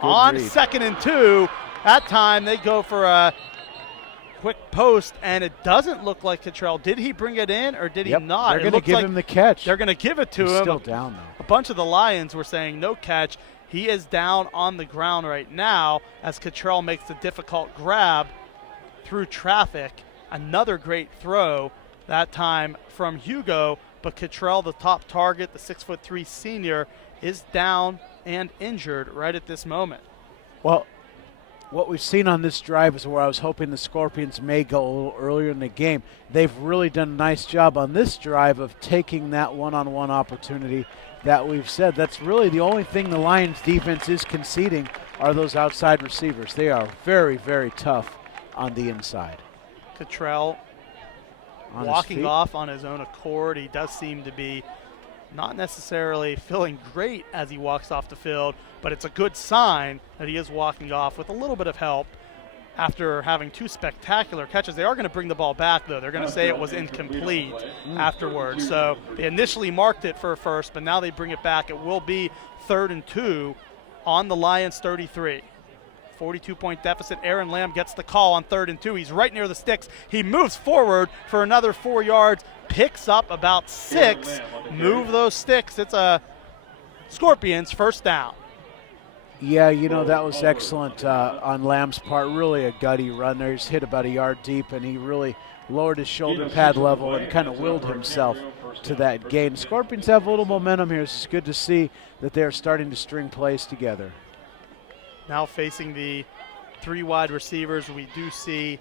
Good On read. 2nd and 2, that time they go for a quick post, and it doesn't look like Cottrell. Did he bring it in or did Yep, he not? they're It going to looks give like him the catch. they're going to give it to He's him. still down, though. A bunch of the Lions were saying no catch. He is down on the ground right now as Cottrell makes the difficult grab through traffic. Another great throw, that time from Hugo, but Cottrell, the top target, the 6'3" senior, is down and injured right at this moment. Well, what we've seen on this drive is where I was hoping the Scorpions may go a little earlier in the game. They've really done a nice job on this drive of taking that one-on-one opportunity that we've said. That's really the only thing the Lions defense is conceding are those outside receivers. They are very, very tough on the inside. Cottrell On his walking feet. off on his own accord. He does seem to be not necessarily feeling great as he walks off the field, but it's a good sign that he is walking off with a little bit of help after having 2 spectacular catches. They are going to bring the ball back, though. They're going to say it was incomplete afterwards. So they initially marked it for a first, but now they bring it back. It will be 3rd and 2 on the Lions 33. 42-point deficit. Aaron Lamb gets the call on 3rd and 2. He's right near the sticks. He moves forward for another 4 yards, picks up about 6. Move those sticks. It's a Scorpions first down. Yeah, you know, that was excellent on Lamb's part. Really a gutty run there. He's hit about a yard deep, and he really lowered his shoulder pad level and kind of willed himself to that gain. Scorpions have a little momentum here. It's good to see that they're starting to string plays together. Now facing the 3 wide receivers, we do see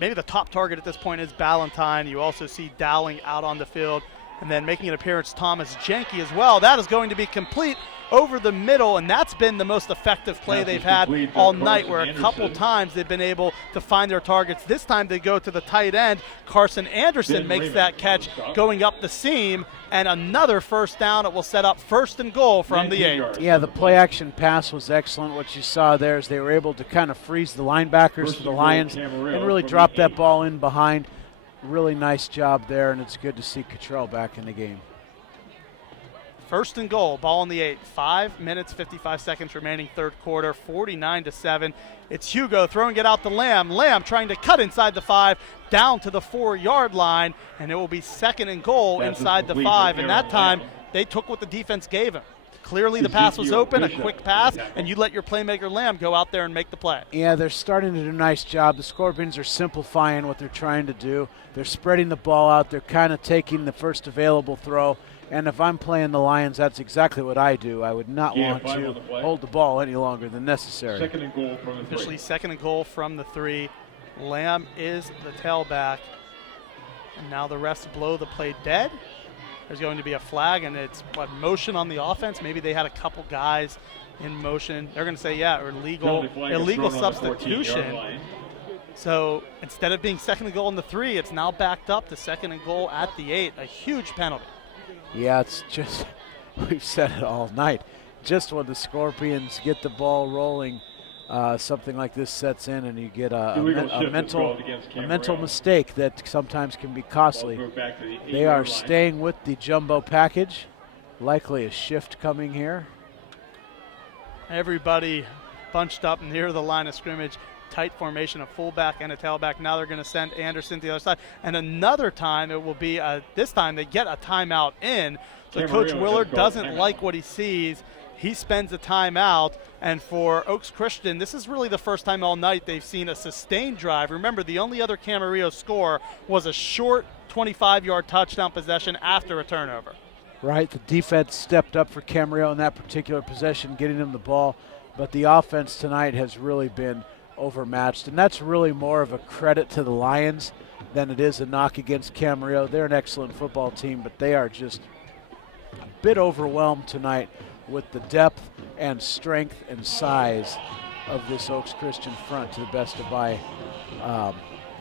maybe the top target at this point is Ballantyne. You also see Dowling out on the field, and then making an appearance, Thomas Jenke as well. That is going to be complete over the middle, and that's been the most effective play they've had all night, where a couple times they've been able to find their targets. This time they go to the tight end. Carson Anderson makes that catch going up the seam, and another first down. It will set up 1st and goal from the 8. Yeah, the play action pass was excellent. What you saw there is they were able to kind of freeze the linebackers for the Lions and really drop that ball in behind. Really nice job there, and it's good to see Cottrell back in the game. 1st and goal, ball on the 8. 5 minutes, 55 seconds remaining, 3rd quarter, 49-7. It's Hugo throwing it out to Lamb. Lamb trying to cut inside the 5, down to the 4-yard line, and it will be 2nd and goal inside the 5. And that time, they took what the defense gave him. Clearly the pass was open, a quick pass, and you let your playmaker Lamb go out there and make the play. Yeah, they're starting to do a nice job. The Scorpions are simplifying what they're trying to do. They're spreading the ball out. They're kind of taking the first available throw. And if I'm playing the Lions, that's exactly what I do. I would not want to hold the ball any longer than necessary. 2nd and goal from the 3. Officially 2nd and goal from the 3. Lamb is the tailback. And now the refs blow the play dead. There's going to be a flag, and it's motion on the offense. Maybe they had a couple guys in motion. They're going to say, yeah, or illegal substitution. So instead of being 2nd and goal in the 3, it's now backed up to 2nd and goal at the 8. A huge penalty. Yeah, it's just, we've said it all night. Just when the Scorpions get the ball rolling, something like this sets in, and you get a mental mistake that sometimes can be costly. They are staying with the jumbo package. Likely a shift coming here. Everybody bunched up near the line of scrimmage. Tight formation, a fullback and a tailback. Now they're going to send Anderson to the other side. And another time it will be, this time they get a timeout in. So Camarillo Coach Willard doesn't timeout. like what he sees. He spends a timeout. And for Oaks Christian, this is really the first time all night they've seen a sustained drive. Remember, the only other Camarillo score was a short 25-yard touchdown possession after a turnover. Right, the defense stepped up for Camarillo in that particular possession, getting him the ball. But the offense tonight has really been overmatched, and that's really more of a credit to the Lions than it is a knock against Camarillo. They're an excellent football team, but they are just a bit overwhelmed tonight with the depth and strength and size of this Oaks Christian front, to the best of my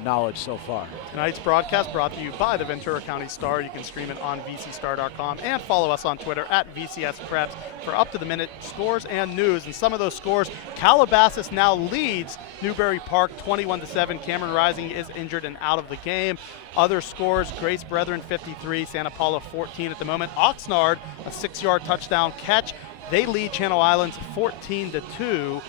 knowledge so far. Tonight's broadcast brought to you by the Ventura County Star. You can stream it on vcstar.com and follow us on Twitter at VCSPreps for up-to-the-minute scores and news. And some of those scores, Calabasas now leads Newberry Park 21-7. Cameron Rising is injured and out of the game. Other scores, Grace Brethren 53, Santa Paula 14 at the moment. Oxnard, a 6-yard touchdown catch. They lead Channel Islands 14-2.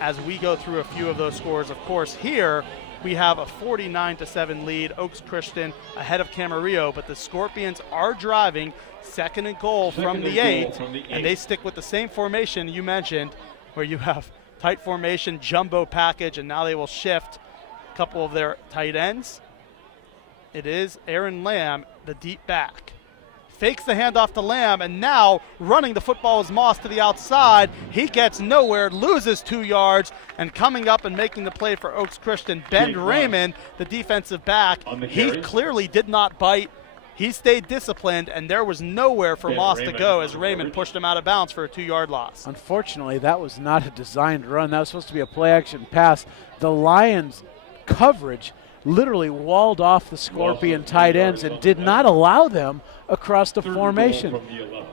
As we go through a few of those scores, of course, here we have a 49-7 lead. Oaks Christian ahead of Camarillo, but the Scorpions are driving second and goal from the 8, and they stick with the same formation you mentioned, where you have tight formation, jumbo package, and now they will shift a couple of their tight ends. It is Aaron Lamb, the deep back. Fakes the handoff to Lamb, and now running the football is Moss to the outside. He gets nowhere, loses 2 yards, and coming up and making the play for Oaks Christian, Ben Raymond, the defensive back. He clearly did not bite. He stayed disciplined, and there was nowhere for Moss to go as Raymond pushed him out of bounds for a 2-yard loss. Unfortunately, that was not a designed run. That was supposed to be a play-action pass. The Lions' coverage literally walled off the Scorpion tight ends and did not allow them across the formation.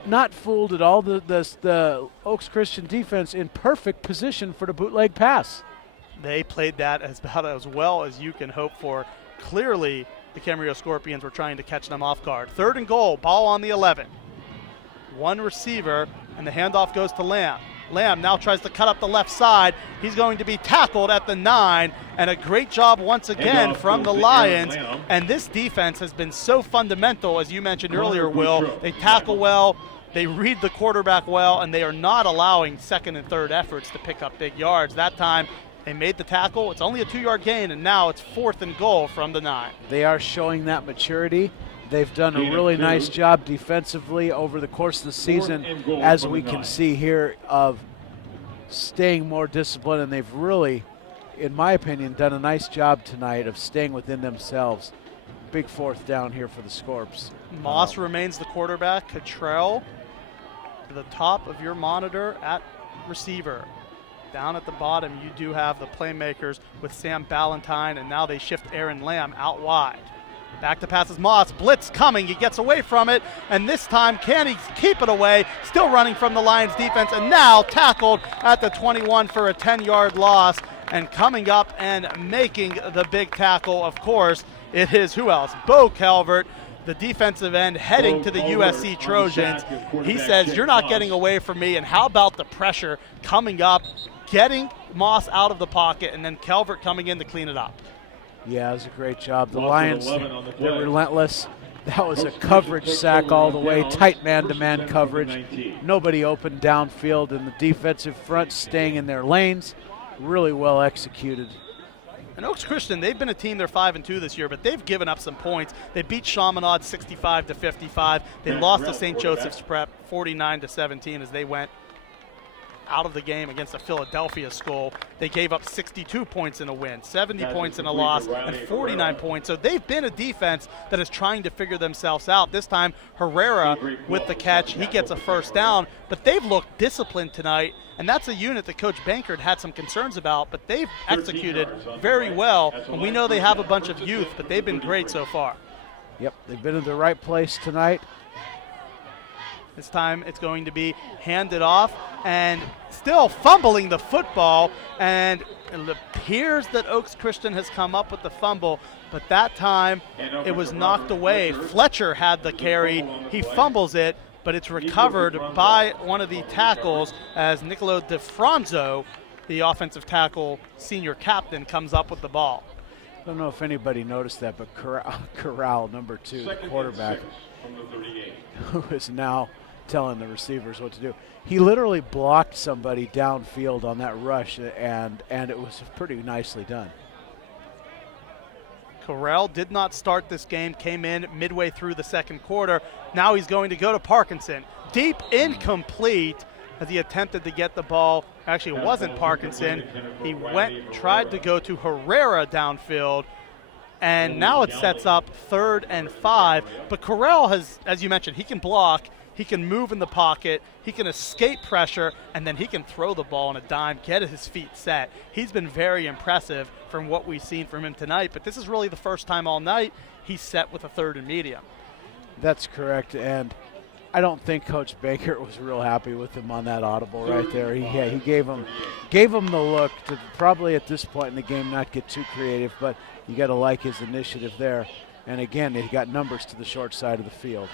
Not fooled at all. The Oaks Christian defense in perfect position for the bootleg pass. They played that about as well as you can hope for. Clearly, the Camarillo Scorpions were trying to catch them off guard. 3rd and goal, ball on the 11. One receiver, and the handoff goes to Lamb. Lamb now tries to cut up the left side. He's going to be tackled at the 9, and a great job once again from the Lions. And this defense has been so fundamental, as you mentioned earlier, Will. They tackle well, they read the quarterback well, and they are not allowing second and third efforts to pick up big yards. That time, they made the tackle. It's only a 2-yard gain, and now it's 4th and goal from the 9. They are showing that maturity. They've done a really nice job defensively over the course of the season, as we can see here, of staying more disciplined, and they've really, in my opinion, done a nice job tonight of staying within themselves. Big 4th down here for the Scorps. Moss remains the quarterback. Cottrell to the top of your monitor at receiver. Down at the bottom, you do have the playmakers with Sam Ballantyne, and now they shift Aaron Lamb out wide. Back to passes Moss, blitz coming, he gets away from it, and this time can he keep it away? Still running from the Lions defense, and now tackled at the 21 for a 10-yard loss, and coming up and making the big tackle, of course, it is who else? Bo Calvert, the defensive end, heading to the USC Trojans. He says, you're not getting away from me, and how about the pressure coming up, getting Moss out of the pocket, and then Calvert coming in to clean it up. Yeah, it was a great job. The Lions, they're relentless. That was a coverage sack all the way, tight man-to-man coverage. Nobody open downfield, and the defensive front staying in their lanes. Really well executed. And Oaks Christian, they've been a team, they're 5-2 this year, but they've given up some points. They beat Chaminade 65-55. They lost to St. Joseph's Prep 49-17 as they went out of the game against a Philadelphia school. They gave up 62 points in a win, 70 points in a loss, and 49 points. So they've been a defense that is trying to figure themselves out. This time, Herrera with the catch. He gets a 1st down, but they've looked disciplined tonight, and that's a unit that Coach Bankert had some concerns about, but they've executed very well. And we know they have a bunch of youth, but they've been great so far. Yep, they've been in the right place tonight. This time it's going to be handed off, and still fumbling the football, and it appears that Oaks Christian has come up with the fumble, but that time it was knocked away. Fletcher had the carry. He fumbles it, but it's recovered by one of the tackles as Nicolo DeFranzo, the offensive tackle senior captain, comes up with the ball. I don't know if anybody noticed that, but Corral, number 2, the quarterback, who is now telling the receivers what to do. He literally blocked somebody downfield on that rush, and it was pretty nicely done. Corral did not start this game, came in midway through the second quarter. Now he's going to go to Parkinson. Deep, incomplete, as he attempted to get the ball. Actually, it wasn't Parkinson. He tried to go to Herrera downfield, And now it sets up 3rd and 5. But Corral has, as you mentioned, he can block, he can move in the pocket, he can escape pressure, and then he can throw the ball on a dime, get his feet set. He's been very impressive from what we've seen from him tonight, but this is really the first time all night he's set with a 3rd and medium. That's correct, and I don't think Coach Baker was real happy with him on that audible right there. He gave him the look to probably at this point in the game not get too creative, but you got to like his initiative there. And again, he got numbers to the short side of the field.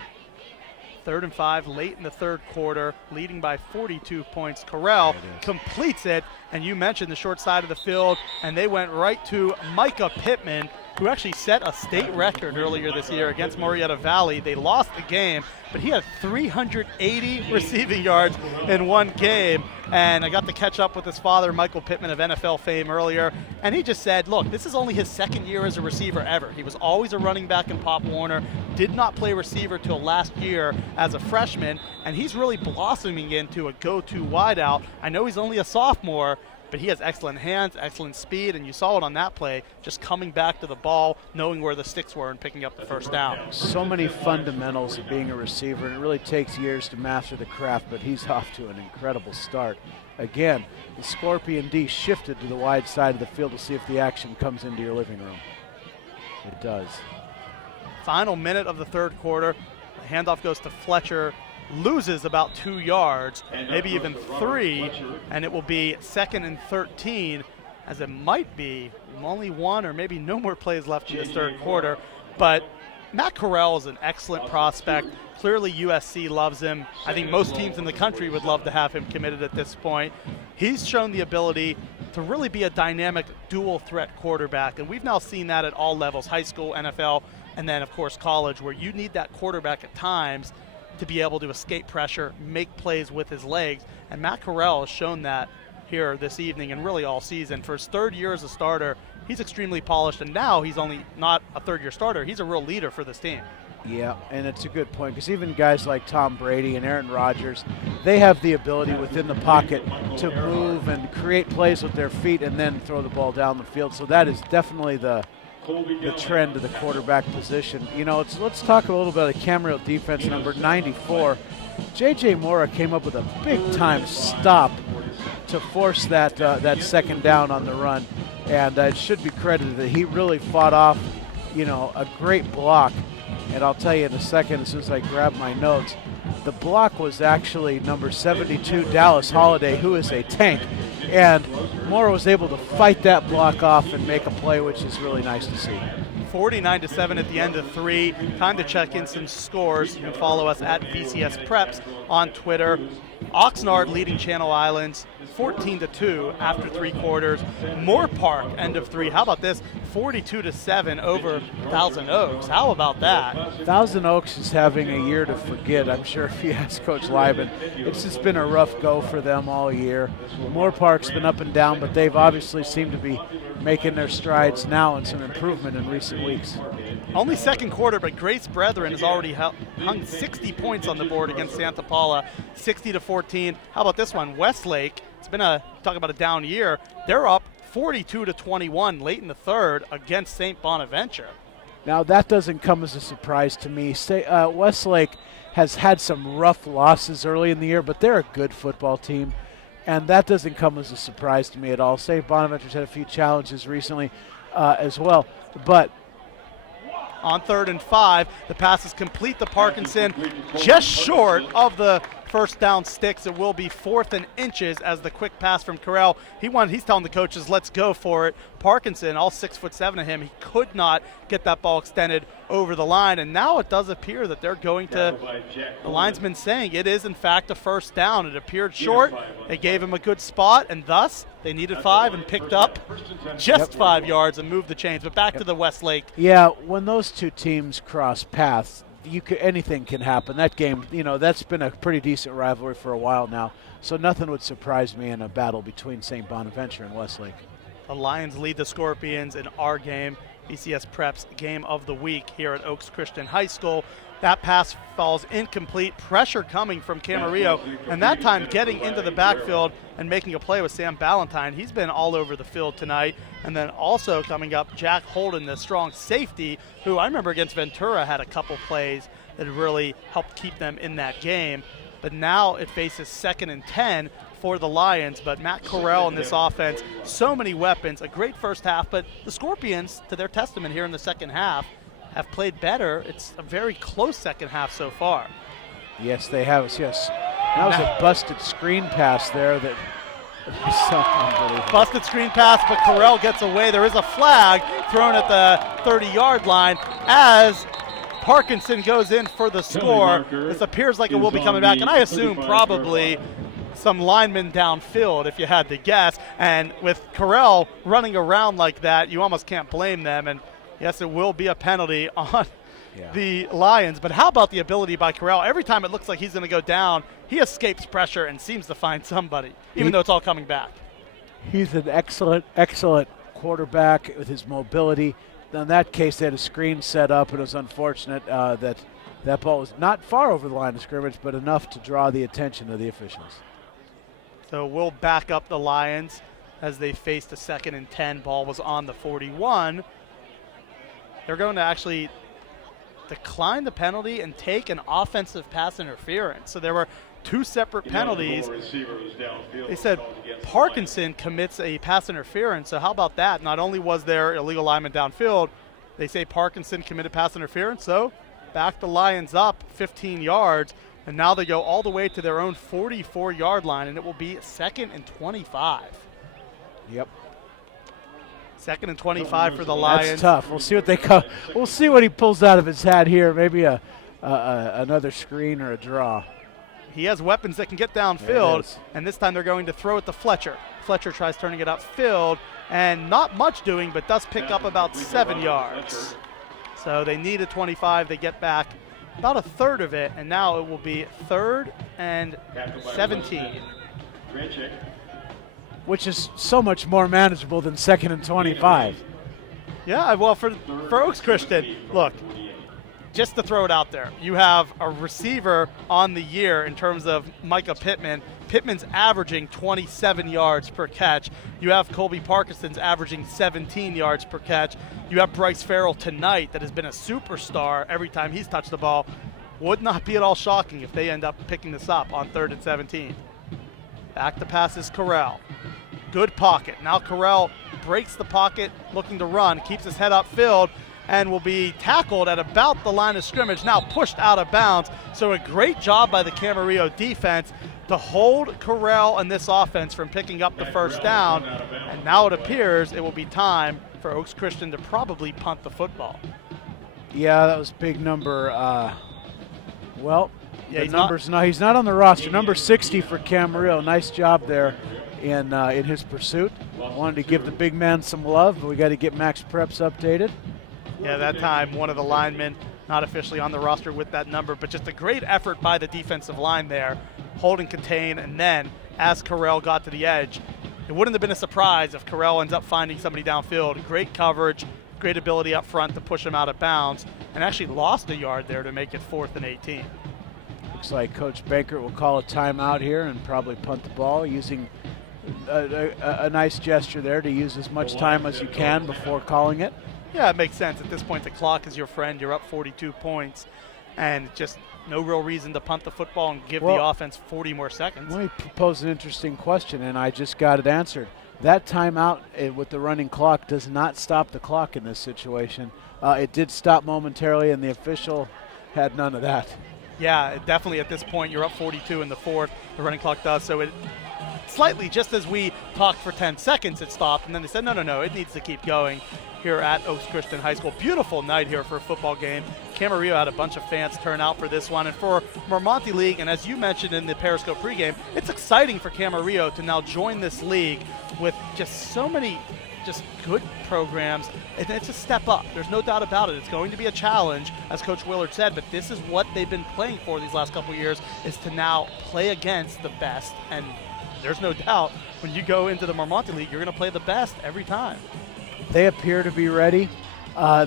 3rd and 5 late in the 3rd quarter, leading by 42 points. Corral completes it, and you mentioned the short side of the field, and they went right to Micah Pittman, who actually set a state record earlier this year against Murrieta Valley. They lost the game, but he had 380 receiving yards in one game. And I got to catch up with his father, Michael Pittman of NFL fame, earlier, and he just said, look, this is only his 2nd year as a receiver ever. He was always a running back in Pop Warner, did not play receiver till last year as a freshman, and he's really blossoming into a go-to wideout. I know he's only a sophomore, but he has excellent hands, excellent speed, and you saw it on that play, just coming back to the ball, knowing where the sticks were and picking up the 1st down. So many fundamentals of being a receiver, and it really takes years to master the craft, but he's off to an incredible start. Again, the Scorpion D shifted to the wide side of the field to see if the action comes into your living room. It does. Final minute of the 3rd quarter, the handoff goes to Fletcher, loses about 2 yards, maybe even 3, and it will be 2nd and 13, as it might be only 1 or maybe no more plays left in this 3rd quarter. But Matt Corral is an excellent prospect. Clearly USC loves him. I think most teams in the country would love to have him committed at this point. He's shown the ability to really be a dynamic dual threat quarterback, and we've now seen that at all levels, high school, NFL, and then of course college, where you need that quarterback at times to be able to escape pressure, make plays with his legs. And Matt Corral has shown that here this evening and really all season. For his 3rd year as a starter, he's extremely polished, and now he's only not a 3rd-year starter. He's a real leader for this team. Yeah, and it's a good point, because even guys like Tom Brady and Aaron Rodgers, they have the ability within the pocket to move and create plays with their feet and then throw the ball down the field. So that is definitely the trend of the quarterback position. You know, let's talk a little bit of the Camarillo defense, number 94. J.J. Mora came up with a big-time stop to force that 2nd down on the run, and it should be credited that he really fought off, you know, a great block. And I'll tell you in a second, as soon as I grab my notes, the block was actually number 72, Dallas Holiday, who is a tank. And Mora was able to fight that block off and make a play, which is really nice to see. 49-7 at the end of 3. Time to check in some scores. You can follow us at VCS Preps on Twitter. Oxnard leading Channel Islands 14-2 after 3 quarters. Moore Park end of 3. How about this? 42-7 over Thousand Oaks. How about that? Thousand Oaks is having a year to forget. I'm sure if you ask Coach Lieben, it's just been a rough go for them all year. Moore Park's been up and down, but they've obviously seemed to be making their strides now and some improvement in recent weeks. Only 2nd quarter, but Grace Brethren has already hung 60 points on the board against Santa Paula, 60-14. How about this one? Westlake, it's been talk about a down year. They're up 42-21 late in the 3rd against St. Bonaventure. Now that doesn't come as a surprise to me. Westlake has had some rough losses early in the year, but they're a good football team, and that doesn't come as a surprise to me at all. St. Bonaventure's had a few challenges recently as well, but on 3rd and 5, the pass is complete to Parkinson, just short of the 1st down sticks. It will be 4th and inches as the quick pass from Corral. He's telling the coaches, let's go for it. Parkinson, all 6'7" of him, he could not get that ball extended over the line. And now it does appear that they're going to, the linesman saying it is in fact a 1st down. It appeared short. They gave him a good spot, and thus they needed 5 and picked up just 5 yards and moved the chains. But back to the Westlake. Yeah, when those two teams cross paths, anything can happen. That game, you know, that's been a pretty decent rivalry for a while now, so nothing would surprise me in a battle between St. Bonaventure and Westlake. The Lions lead the Scorpions in our game, BCS Preps Game of the Week here at Oaks Christian High School. That pass falls incomplete. Pressure coming from Camarillo, and that time getting into the backfield and making a play with Sam Ballantyne. He's been all over the field tonight. And then also coming up, Jack Holden, the strong safety, who I remember against Ventura had a couple plays that really helped keep them in that game. But now it faces 2nd and 10 for the Lions. But Matt Corral in this offense, so many weapons, a great first half. But the Scorpions, to their testament here in the second half, have played better. It's a very close second half so far. Yes, they have. Yes. That was a busted screen pass there that was so unbelievable. Busted screen pass, but Corral gets away. There is a flag thrown at the 30-yard line as Parkinson goes in for the score. This appears like it will be coming back, and I assume probably some linemen downfield if you had to guess. And with Corral running around like that, you almost can't blame them. And yes, it will be a penalty on the Lions. But how about the ability by Corral? Every time it looks like he's going to go down, he escapes pressure and seems to find somebody, even though it's all coming back. He's an excellent, excellent quarterback with his mobility. In that case, they had a screen set up, and it was unfortunate that ball was not far over the line of scrimmage, but enough to draw the attention of the officials. So we'll back up the Lions as they faced a 2nd and 10. Ball was on the 41. They're going to actually decline the penalty and take an offensive pass interference. So there were 2 separate penalties. They said Parkinson commits a pass interference. So how about that? Not only was there illegal lineman downfield, they say Parkinson committed pass interference. So back the Lions up 15 yards. And now they go all the way to their own 44-yard line, and it will be 2nd and 25. Yep. 2nd and 25 for the Lions. That's tough. We'll see what they come. We'll see what he pulls out of his hat here. Maybe another screen or a draw. He has weapons that can get downfield, and this time they're going to throw it to Fletcher. Fletcher tries turning it upfield, and not much doing, but does pick up about 7 yards. So they need a 25. They get back about a third of it, and now it will be 3rd and 17. Which is so much more manageable than 2nd and 25. Yeah, well, for Oaks Christian, look, just to throw it out there, you have a receiver on the year in terms of Micah Pittman. Pittman's averaging 27 yards per catch. You have Colby Parkinson's averaging 17 yards per catch. You have Bryce Farrell tonight that has been a superstar every time he's touched the ball. Would not be at all shocking if they end up picking this up on 3rd and 17. Back to pass is Corral. Good pocket. Now Corral breaks the pocket, looking to run, keeps his head upfield, and will be tackled at about the line of scrimmage, now pushed out of bounds. So a great job by the Camarillo defense to hold Corral and this offense from picking up the first down. And now it appears it will be time for Oaks Christian to probably punt the football. Yeah, that was big number. Yeah, he's not on the roster. Number 60 for Camarillo. Nice job there in his pursuit. Wanted to give the big man some love, but we got to get Max Preps updated. Yeah, that time one of the linemen not officially on the roster with that number, but just a great effort by the defensive line there, hold and contain, and then as Corral got to the edge, it wouldn't have been a surprise if Corral ends up finding somebody downfield. Great coverage, great ability up front to push him out of bounds, and actually lost a yard there to make it 4th and 18. Looks like Coach Bankert will call a timeout here and probably punt the ball, using a nice gesture there to use as much time as you can before calling it. Yeah, it makes sense. At this point, the clock is your friend. You're up 42 points, and just no real reason to punt the football and give the offense 40 more seconds. Let me propose an interesting question, and I just got it answered. That timeout with the running clock does not stop the clock in this situation. It did stop momentarily, and the official had none of that. Yeah, definitely at this point, you're up 42 in the 4th. The running clock does, so it slightly, just as we talked for 10 seconds, it stopped, and then they said, no, it needs to keep going here at Oaks Christian High School. Beautiful night here for a football game. Camarillo had a bunch of fans turn out for this one, and for Marmonte League, and as you mentioned in the Periscope pregame, it's exciting for Camarillo to now join this league with just so many just good programs, and it's a step up. There's no doubt about it. It's going to be a challenge, as Coach Willard said, but this is what they've been playing for these last couple of years, is to now play against the best, and there's no doubt when you go into the Marmonte League, you're going to play the best every time. They appear to be ready.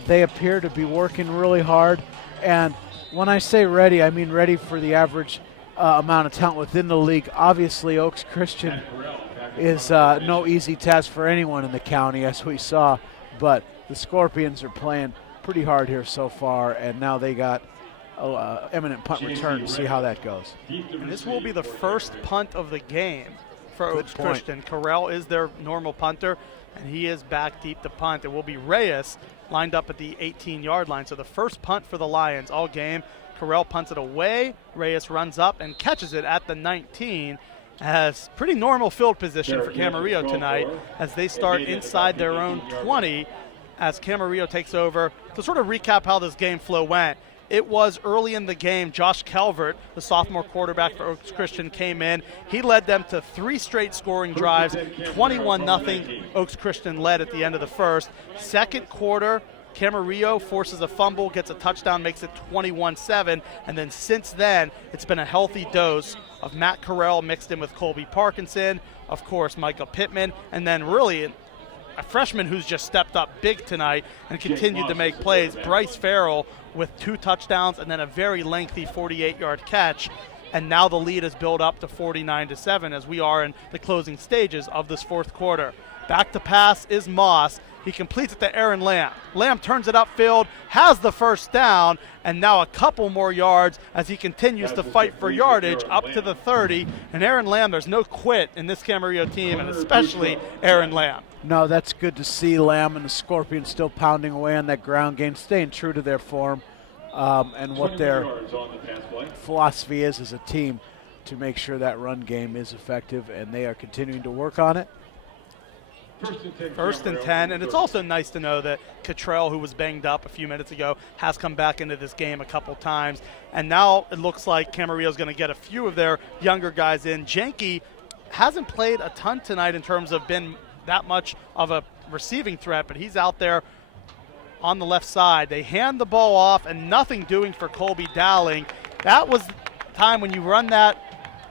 They appear to be working really hard, And when I say ready, I mean ready for the average amount of talent within the league. Obviously, Oaks Christian is no easy task for anyone in the county, as we saw, but the Scorpions are playing pretty hard here so far, and now they got eminent punt return to see how that goes. And this will be the first punt of the game for Good Oaks point. Christian. Carell is their normal punter, and he is back deep to punt. It will be Reyes lined up at the 18-yard line. So the first punt for the Lions all game. Carell punts it away. Reyes runs up and catches it at the 19. Has pretty normal field position for Camarillo tonight as they start inside their own 20 as Camarillo takes over. To sort of recap how this game flow went, it was early in the game, Josh Calvert, the sophomore quarterback for Oaks Christian, came in. He led them to 3 straight scoring drives, 21-0 Oaks Christian led at the end of the first. Second quarter, Camarillo forces a fumble, gets a touchdown, makes it 21-7, and then since then, it's been a healthy dose of Matt Carell mixed in with Colby Parkinson, of course, Michael Pittman, and then really a freshman who's just stepped up big tonight and continued to make plays, Bryce Farrell, with 2 touchdowns and then a very lengthy 48-yard catch. And now the lead is built up to 49-7 as we are in the closing stages of this fourth quarter. Back to pass is Moss. He completes it to Aaron Lamb. Lamb turns it upfield, has the first down, and now a couple more yards as he continues to fight for yardage up to the 30. And Aaron Lamb, there's no quit in this Camarillo team, and especially Aaron Lamb. No, that's good to see Lamb and the Scorpions still pounding away on that ground game, staying true to their form and what their philosophy is as a team to make sure that run game is effective, and they are continuing to work on it. First and 10, and it's also nice to know that Cottrell, who was banged up a few minutes ago, has come back into this game a couple times. And now it looks like Camarillo's going to get a few of their younger guys in. Janke hasn't played a ton tonight in terms of been that much of a receiving threat, but he's out there on the left side. They hand the ball off, and nothing doing for Colby Dowling. That was the time when you run that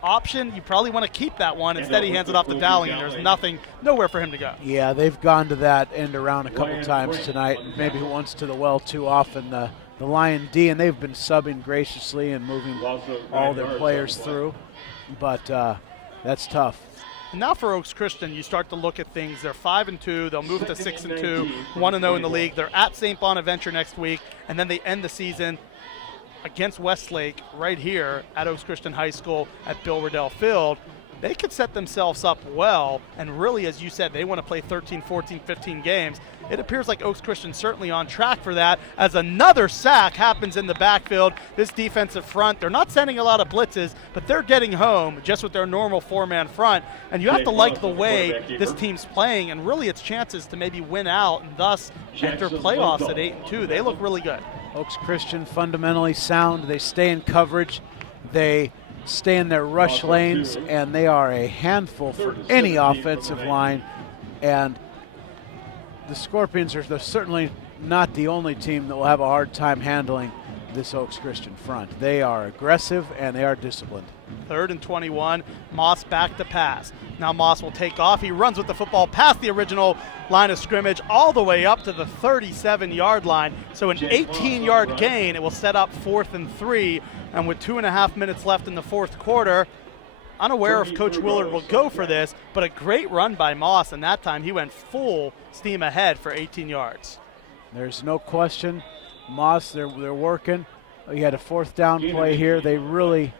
option, you probably want to keep that one. Instead, he hands it off to Dowling, and there's nowhere for him to go. Yeah, they've gone to that end around a couple times tonight, maybe once to the well too often. The Lion D, and they've been subbing graciously and moving all their players through, but that's tough. And now for Oaks Christian, you start to look at things. They're 5-2. They'll move to 6-2, 1-0 in the league. They're at St. Bonaventure next week, and then they end the season against Westlake right here at Oaks Christian High School at Bill Riddell Field. They could set themselves up well, and really, as you said, they want to play 13, 14, 15 games. It appears like Oaks Christian certainly on track for that as another sack happens in the backfield. This defensive front, they're not sending a lot of blitzes, but they're getting home just with their normal 4-man front. And you have to like the way this team's playing and really its chances to maybe win out and thus enter playoffs at 8-2. They look really good. Oaks Christian fundamentally sound. They stay in coverage. They stay in their rush lanes, and they are a handful for any offensive line. And the Scorpions are certainly not the only team that will have a hard time handling this Oaks Christian front. They are aggressive and they are disciplined. 3rd and 21, Moss back to pass. Now Moss will take off. He runs with the football past the original line of scrimmage all the way up to the 37-yard line. So an 18-yard gain. It will set up 4th and 3. And with 2.5 minutes left in the fourth quarter, unaware if Coach Willard will go for this, but a great run by Moss, and that time he went full steam ahead for 18 yards. There's no question. Moss, they're working. You had a 4th down play here. They really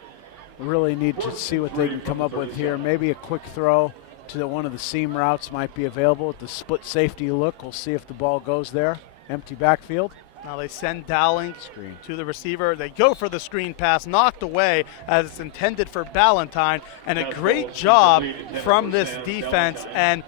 need to see what they can come up with here. Maybe a quick throw to one of the seam routes might be available with the split safety look. We'll see if the ball goes there. Empty backfield. Now they send Dowling to the receiver. They go for the screen pass, knocked away as it's intended for Ballantyne, and a great job from this defense. And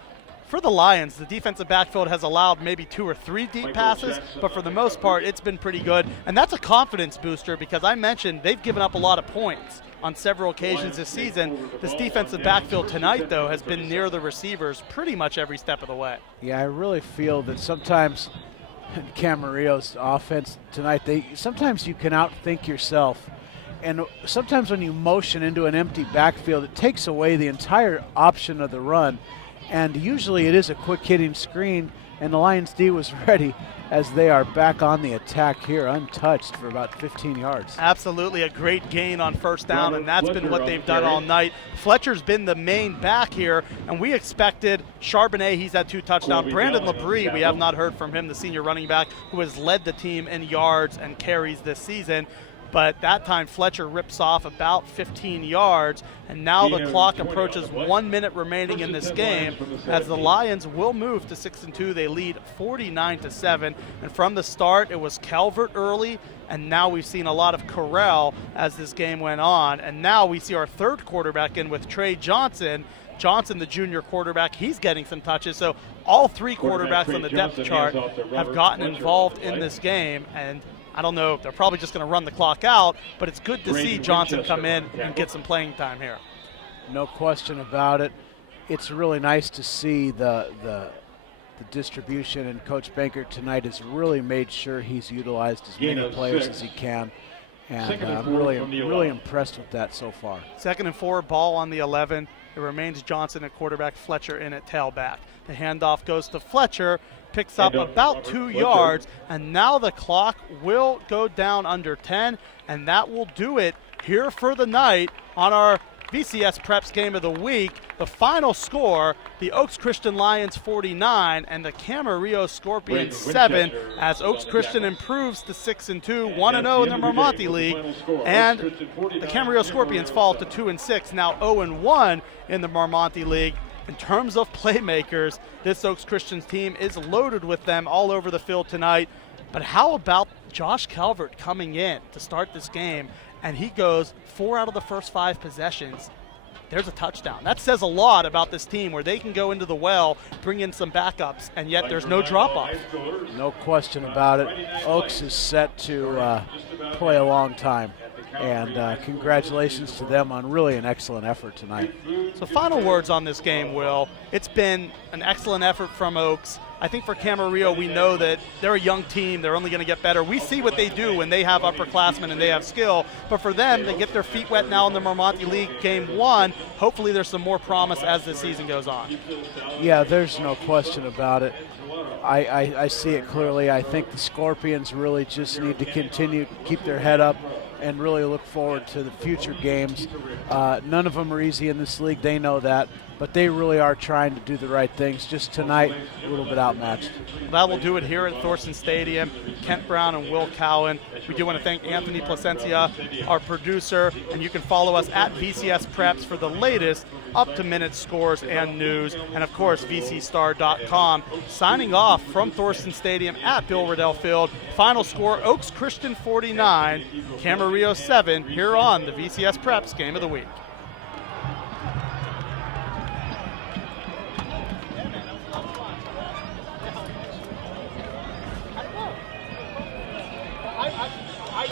for the Lions, the defensive backfield has allowed maybe 2 or 3 deep passes, but for the most part, it's been pretty good. And that's a confidence booster because I mentioned they've given up a lot of points on several occasions this season. This defensive backfield tonight, though, has been near the receivers pretty much every step of the way. Yeah, I really feel that sometimes Camarillo's offense tonight, sometimes you can outthink yourself. And sometimes when you motion into an empty backfield, it takes away the entire option of the run. And usually it is a quick hitting screen, and the Lions D was ready as they are back on the attack here, untouched for about 15 yards. Absolutely a great gain on first down, and that's been what they've done all night. Fletcher's been the main back here, and we expected Charbonnet, he's had 2 touchdowns. Brandon Labrie, we have not heard from him, the senior running back who has led the team in yards and carries this season. But that time Fletcher rips off about 15 yards, and now the clock approaches 1 minute remaining in this game as the Lions will move to 6-2. They lead 49-7, and from the start it was Calvert early, and now we've seen a lot of Corral as this game went on, and now we see our third quarterback in with Trey Johnson. Johnson, the junior quarterback, he's getting some touches. So all 3 quarterbacks on the depth chart have gotten involved in this game, and I don't know, they're probably just going to run the clock out, but it's good to see Johnson come in and get some playing time here. No question about it. It's really nice to see the distribution, and Coach Banker tonight has really made sure he's utilized as many players as he can. And I'm really impressed with that so far. 2nd and 4, ball on the 11. It remains Johnson at quarterback, Fletcher in at tailback. The handoff goes to Fletcher, picks up about 2 yards, and now the clock will go down under 10, and that will do it here for the night on our VCS Preps Game of the Week. The final score, the Oaks Christian Lions 49 and the Camarillo Scorpions 7, as Oaks Christian improves to 6-2, 1-0 in the Marmonte League, and the Camarillo Scorpions fall to 2-6, now 0-1 in the Marmonte League. In terms of playmakers, this Oaks Christian team is loaded with them all over the field tonight. But how about Josh Calvert coming in to start this game, and he goes 4 out of the first 5 possessions. There's a touchdown. That says a lot about this team, where they can go into the well, bring in some backups, and yet there's no drop-off. No question about it. Oaks is set to play a long time. And congratulations to them on really an excellent effort tonight. So final words on this game, Will. It's been an excellent effort from Oaks. I think for Camarillo, we know that they're a young team. They're only going to get better. We see what they do when they have upperclassmen and they have skill. But for them, they get their feet wet now in the Marmonte League Game 1. Hopefully there's some more promise as the season goes on. Yeah, there's no question about it. I see it clearly. I think the Scorpions really just need to continue to keep their head up and really look forward to the future games. None of them are easy in this league. They know that, but they really are trying to do the right things. Just tonight, a little bit outmatched. That will do it here at Thorson Stadium. Kent Brown and Will Cowan. We do want to thank Anthony Placencia, our producer, and you can follow us at VCS Preps for the latest up-to-minute scores and news, and of course VCStar.com. Signing off from Thorson Stadium at Bill Riddell Field. Final score, Oaks Christian 49, Camarillo 7, here on the VCS Preps Game of the Week.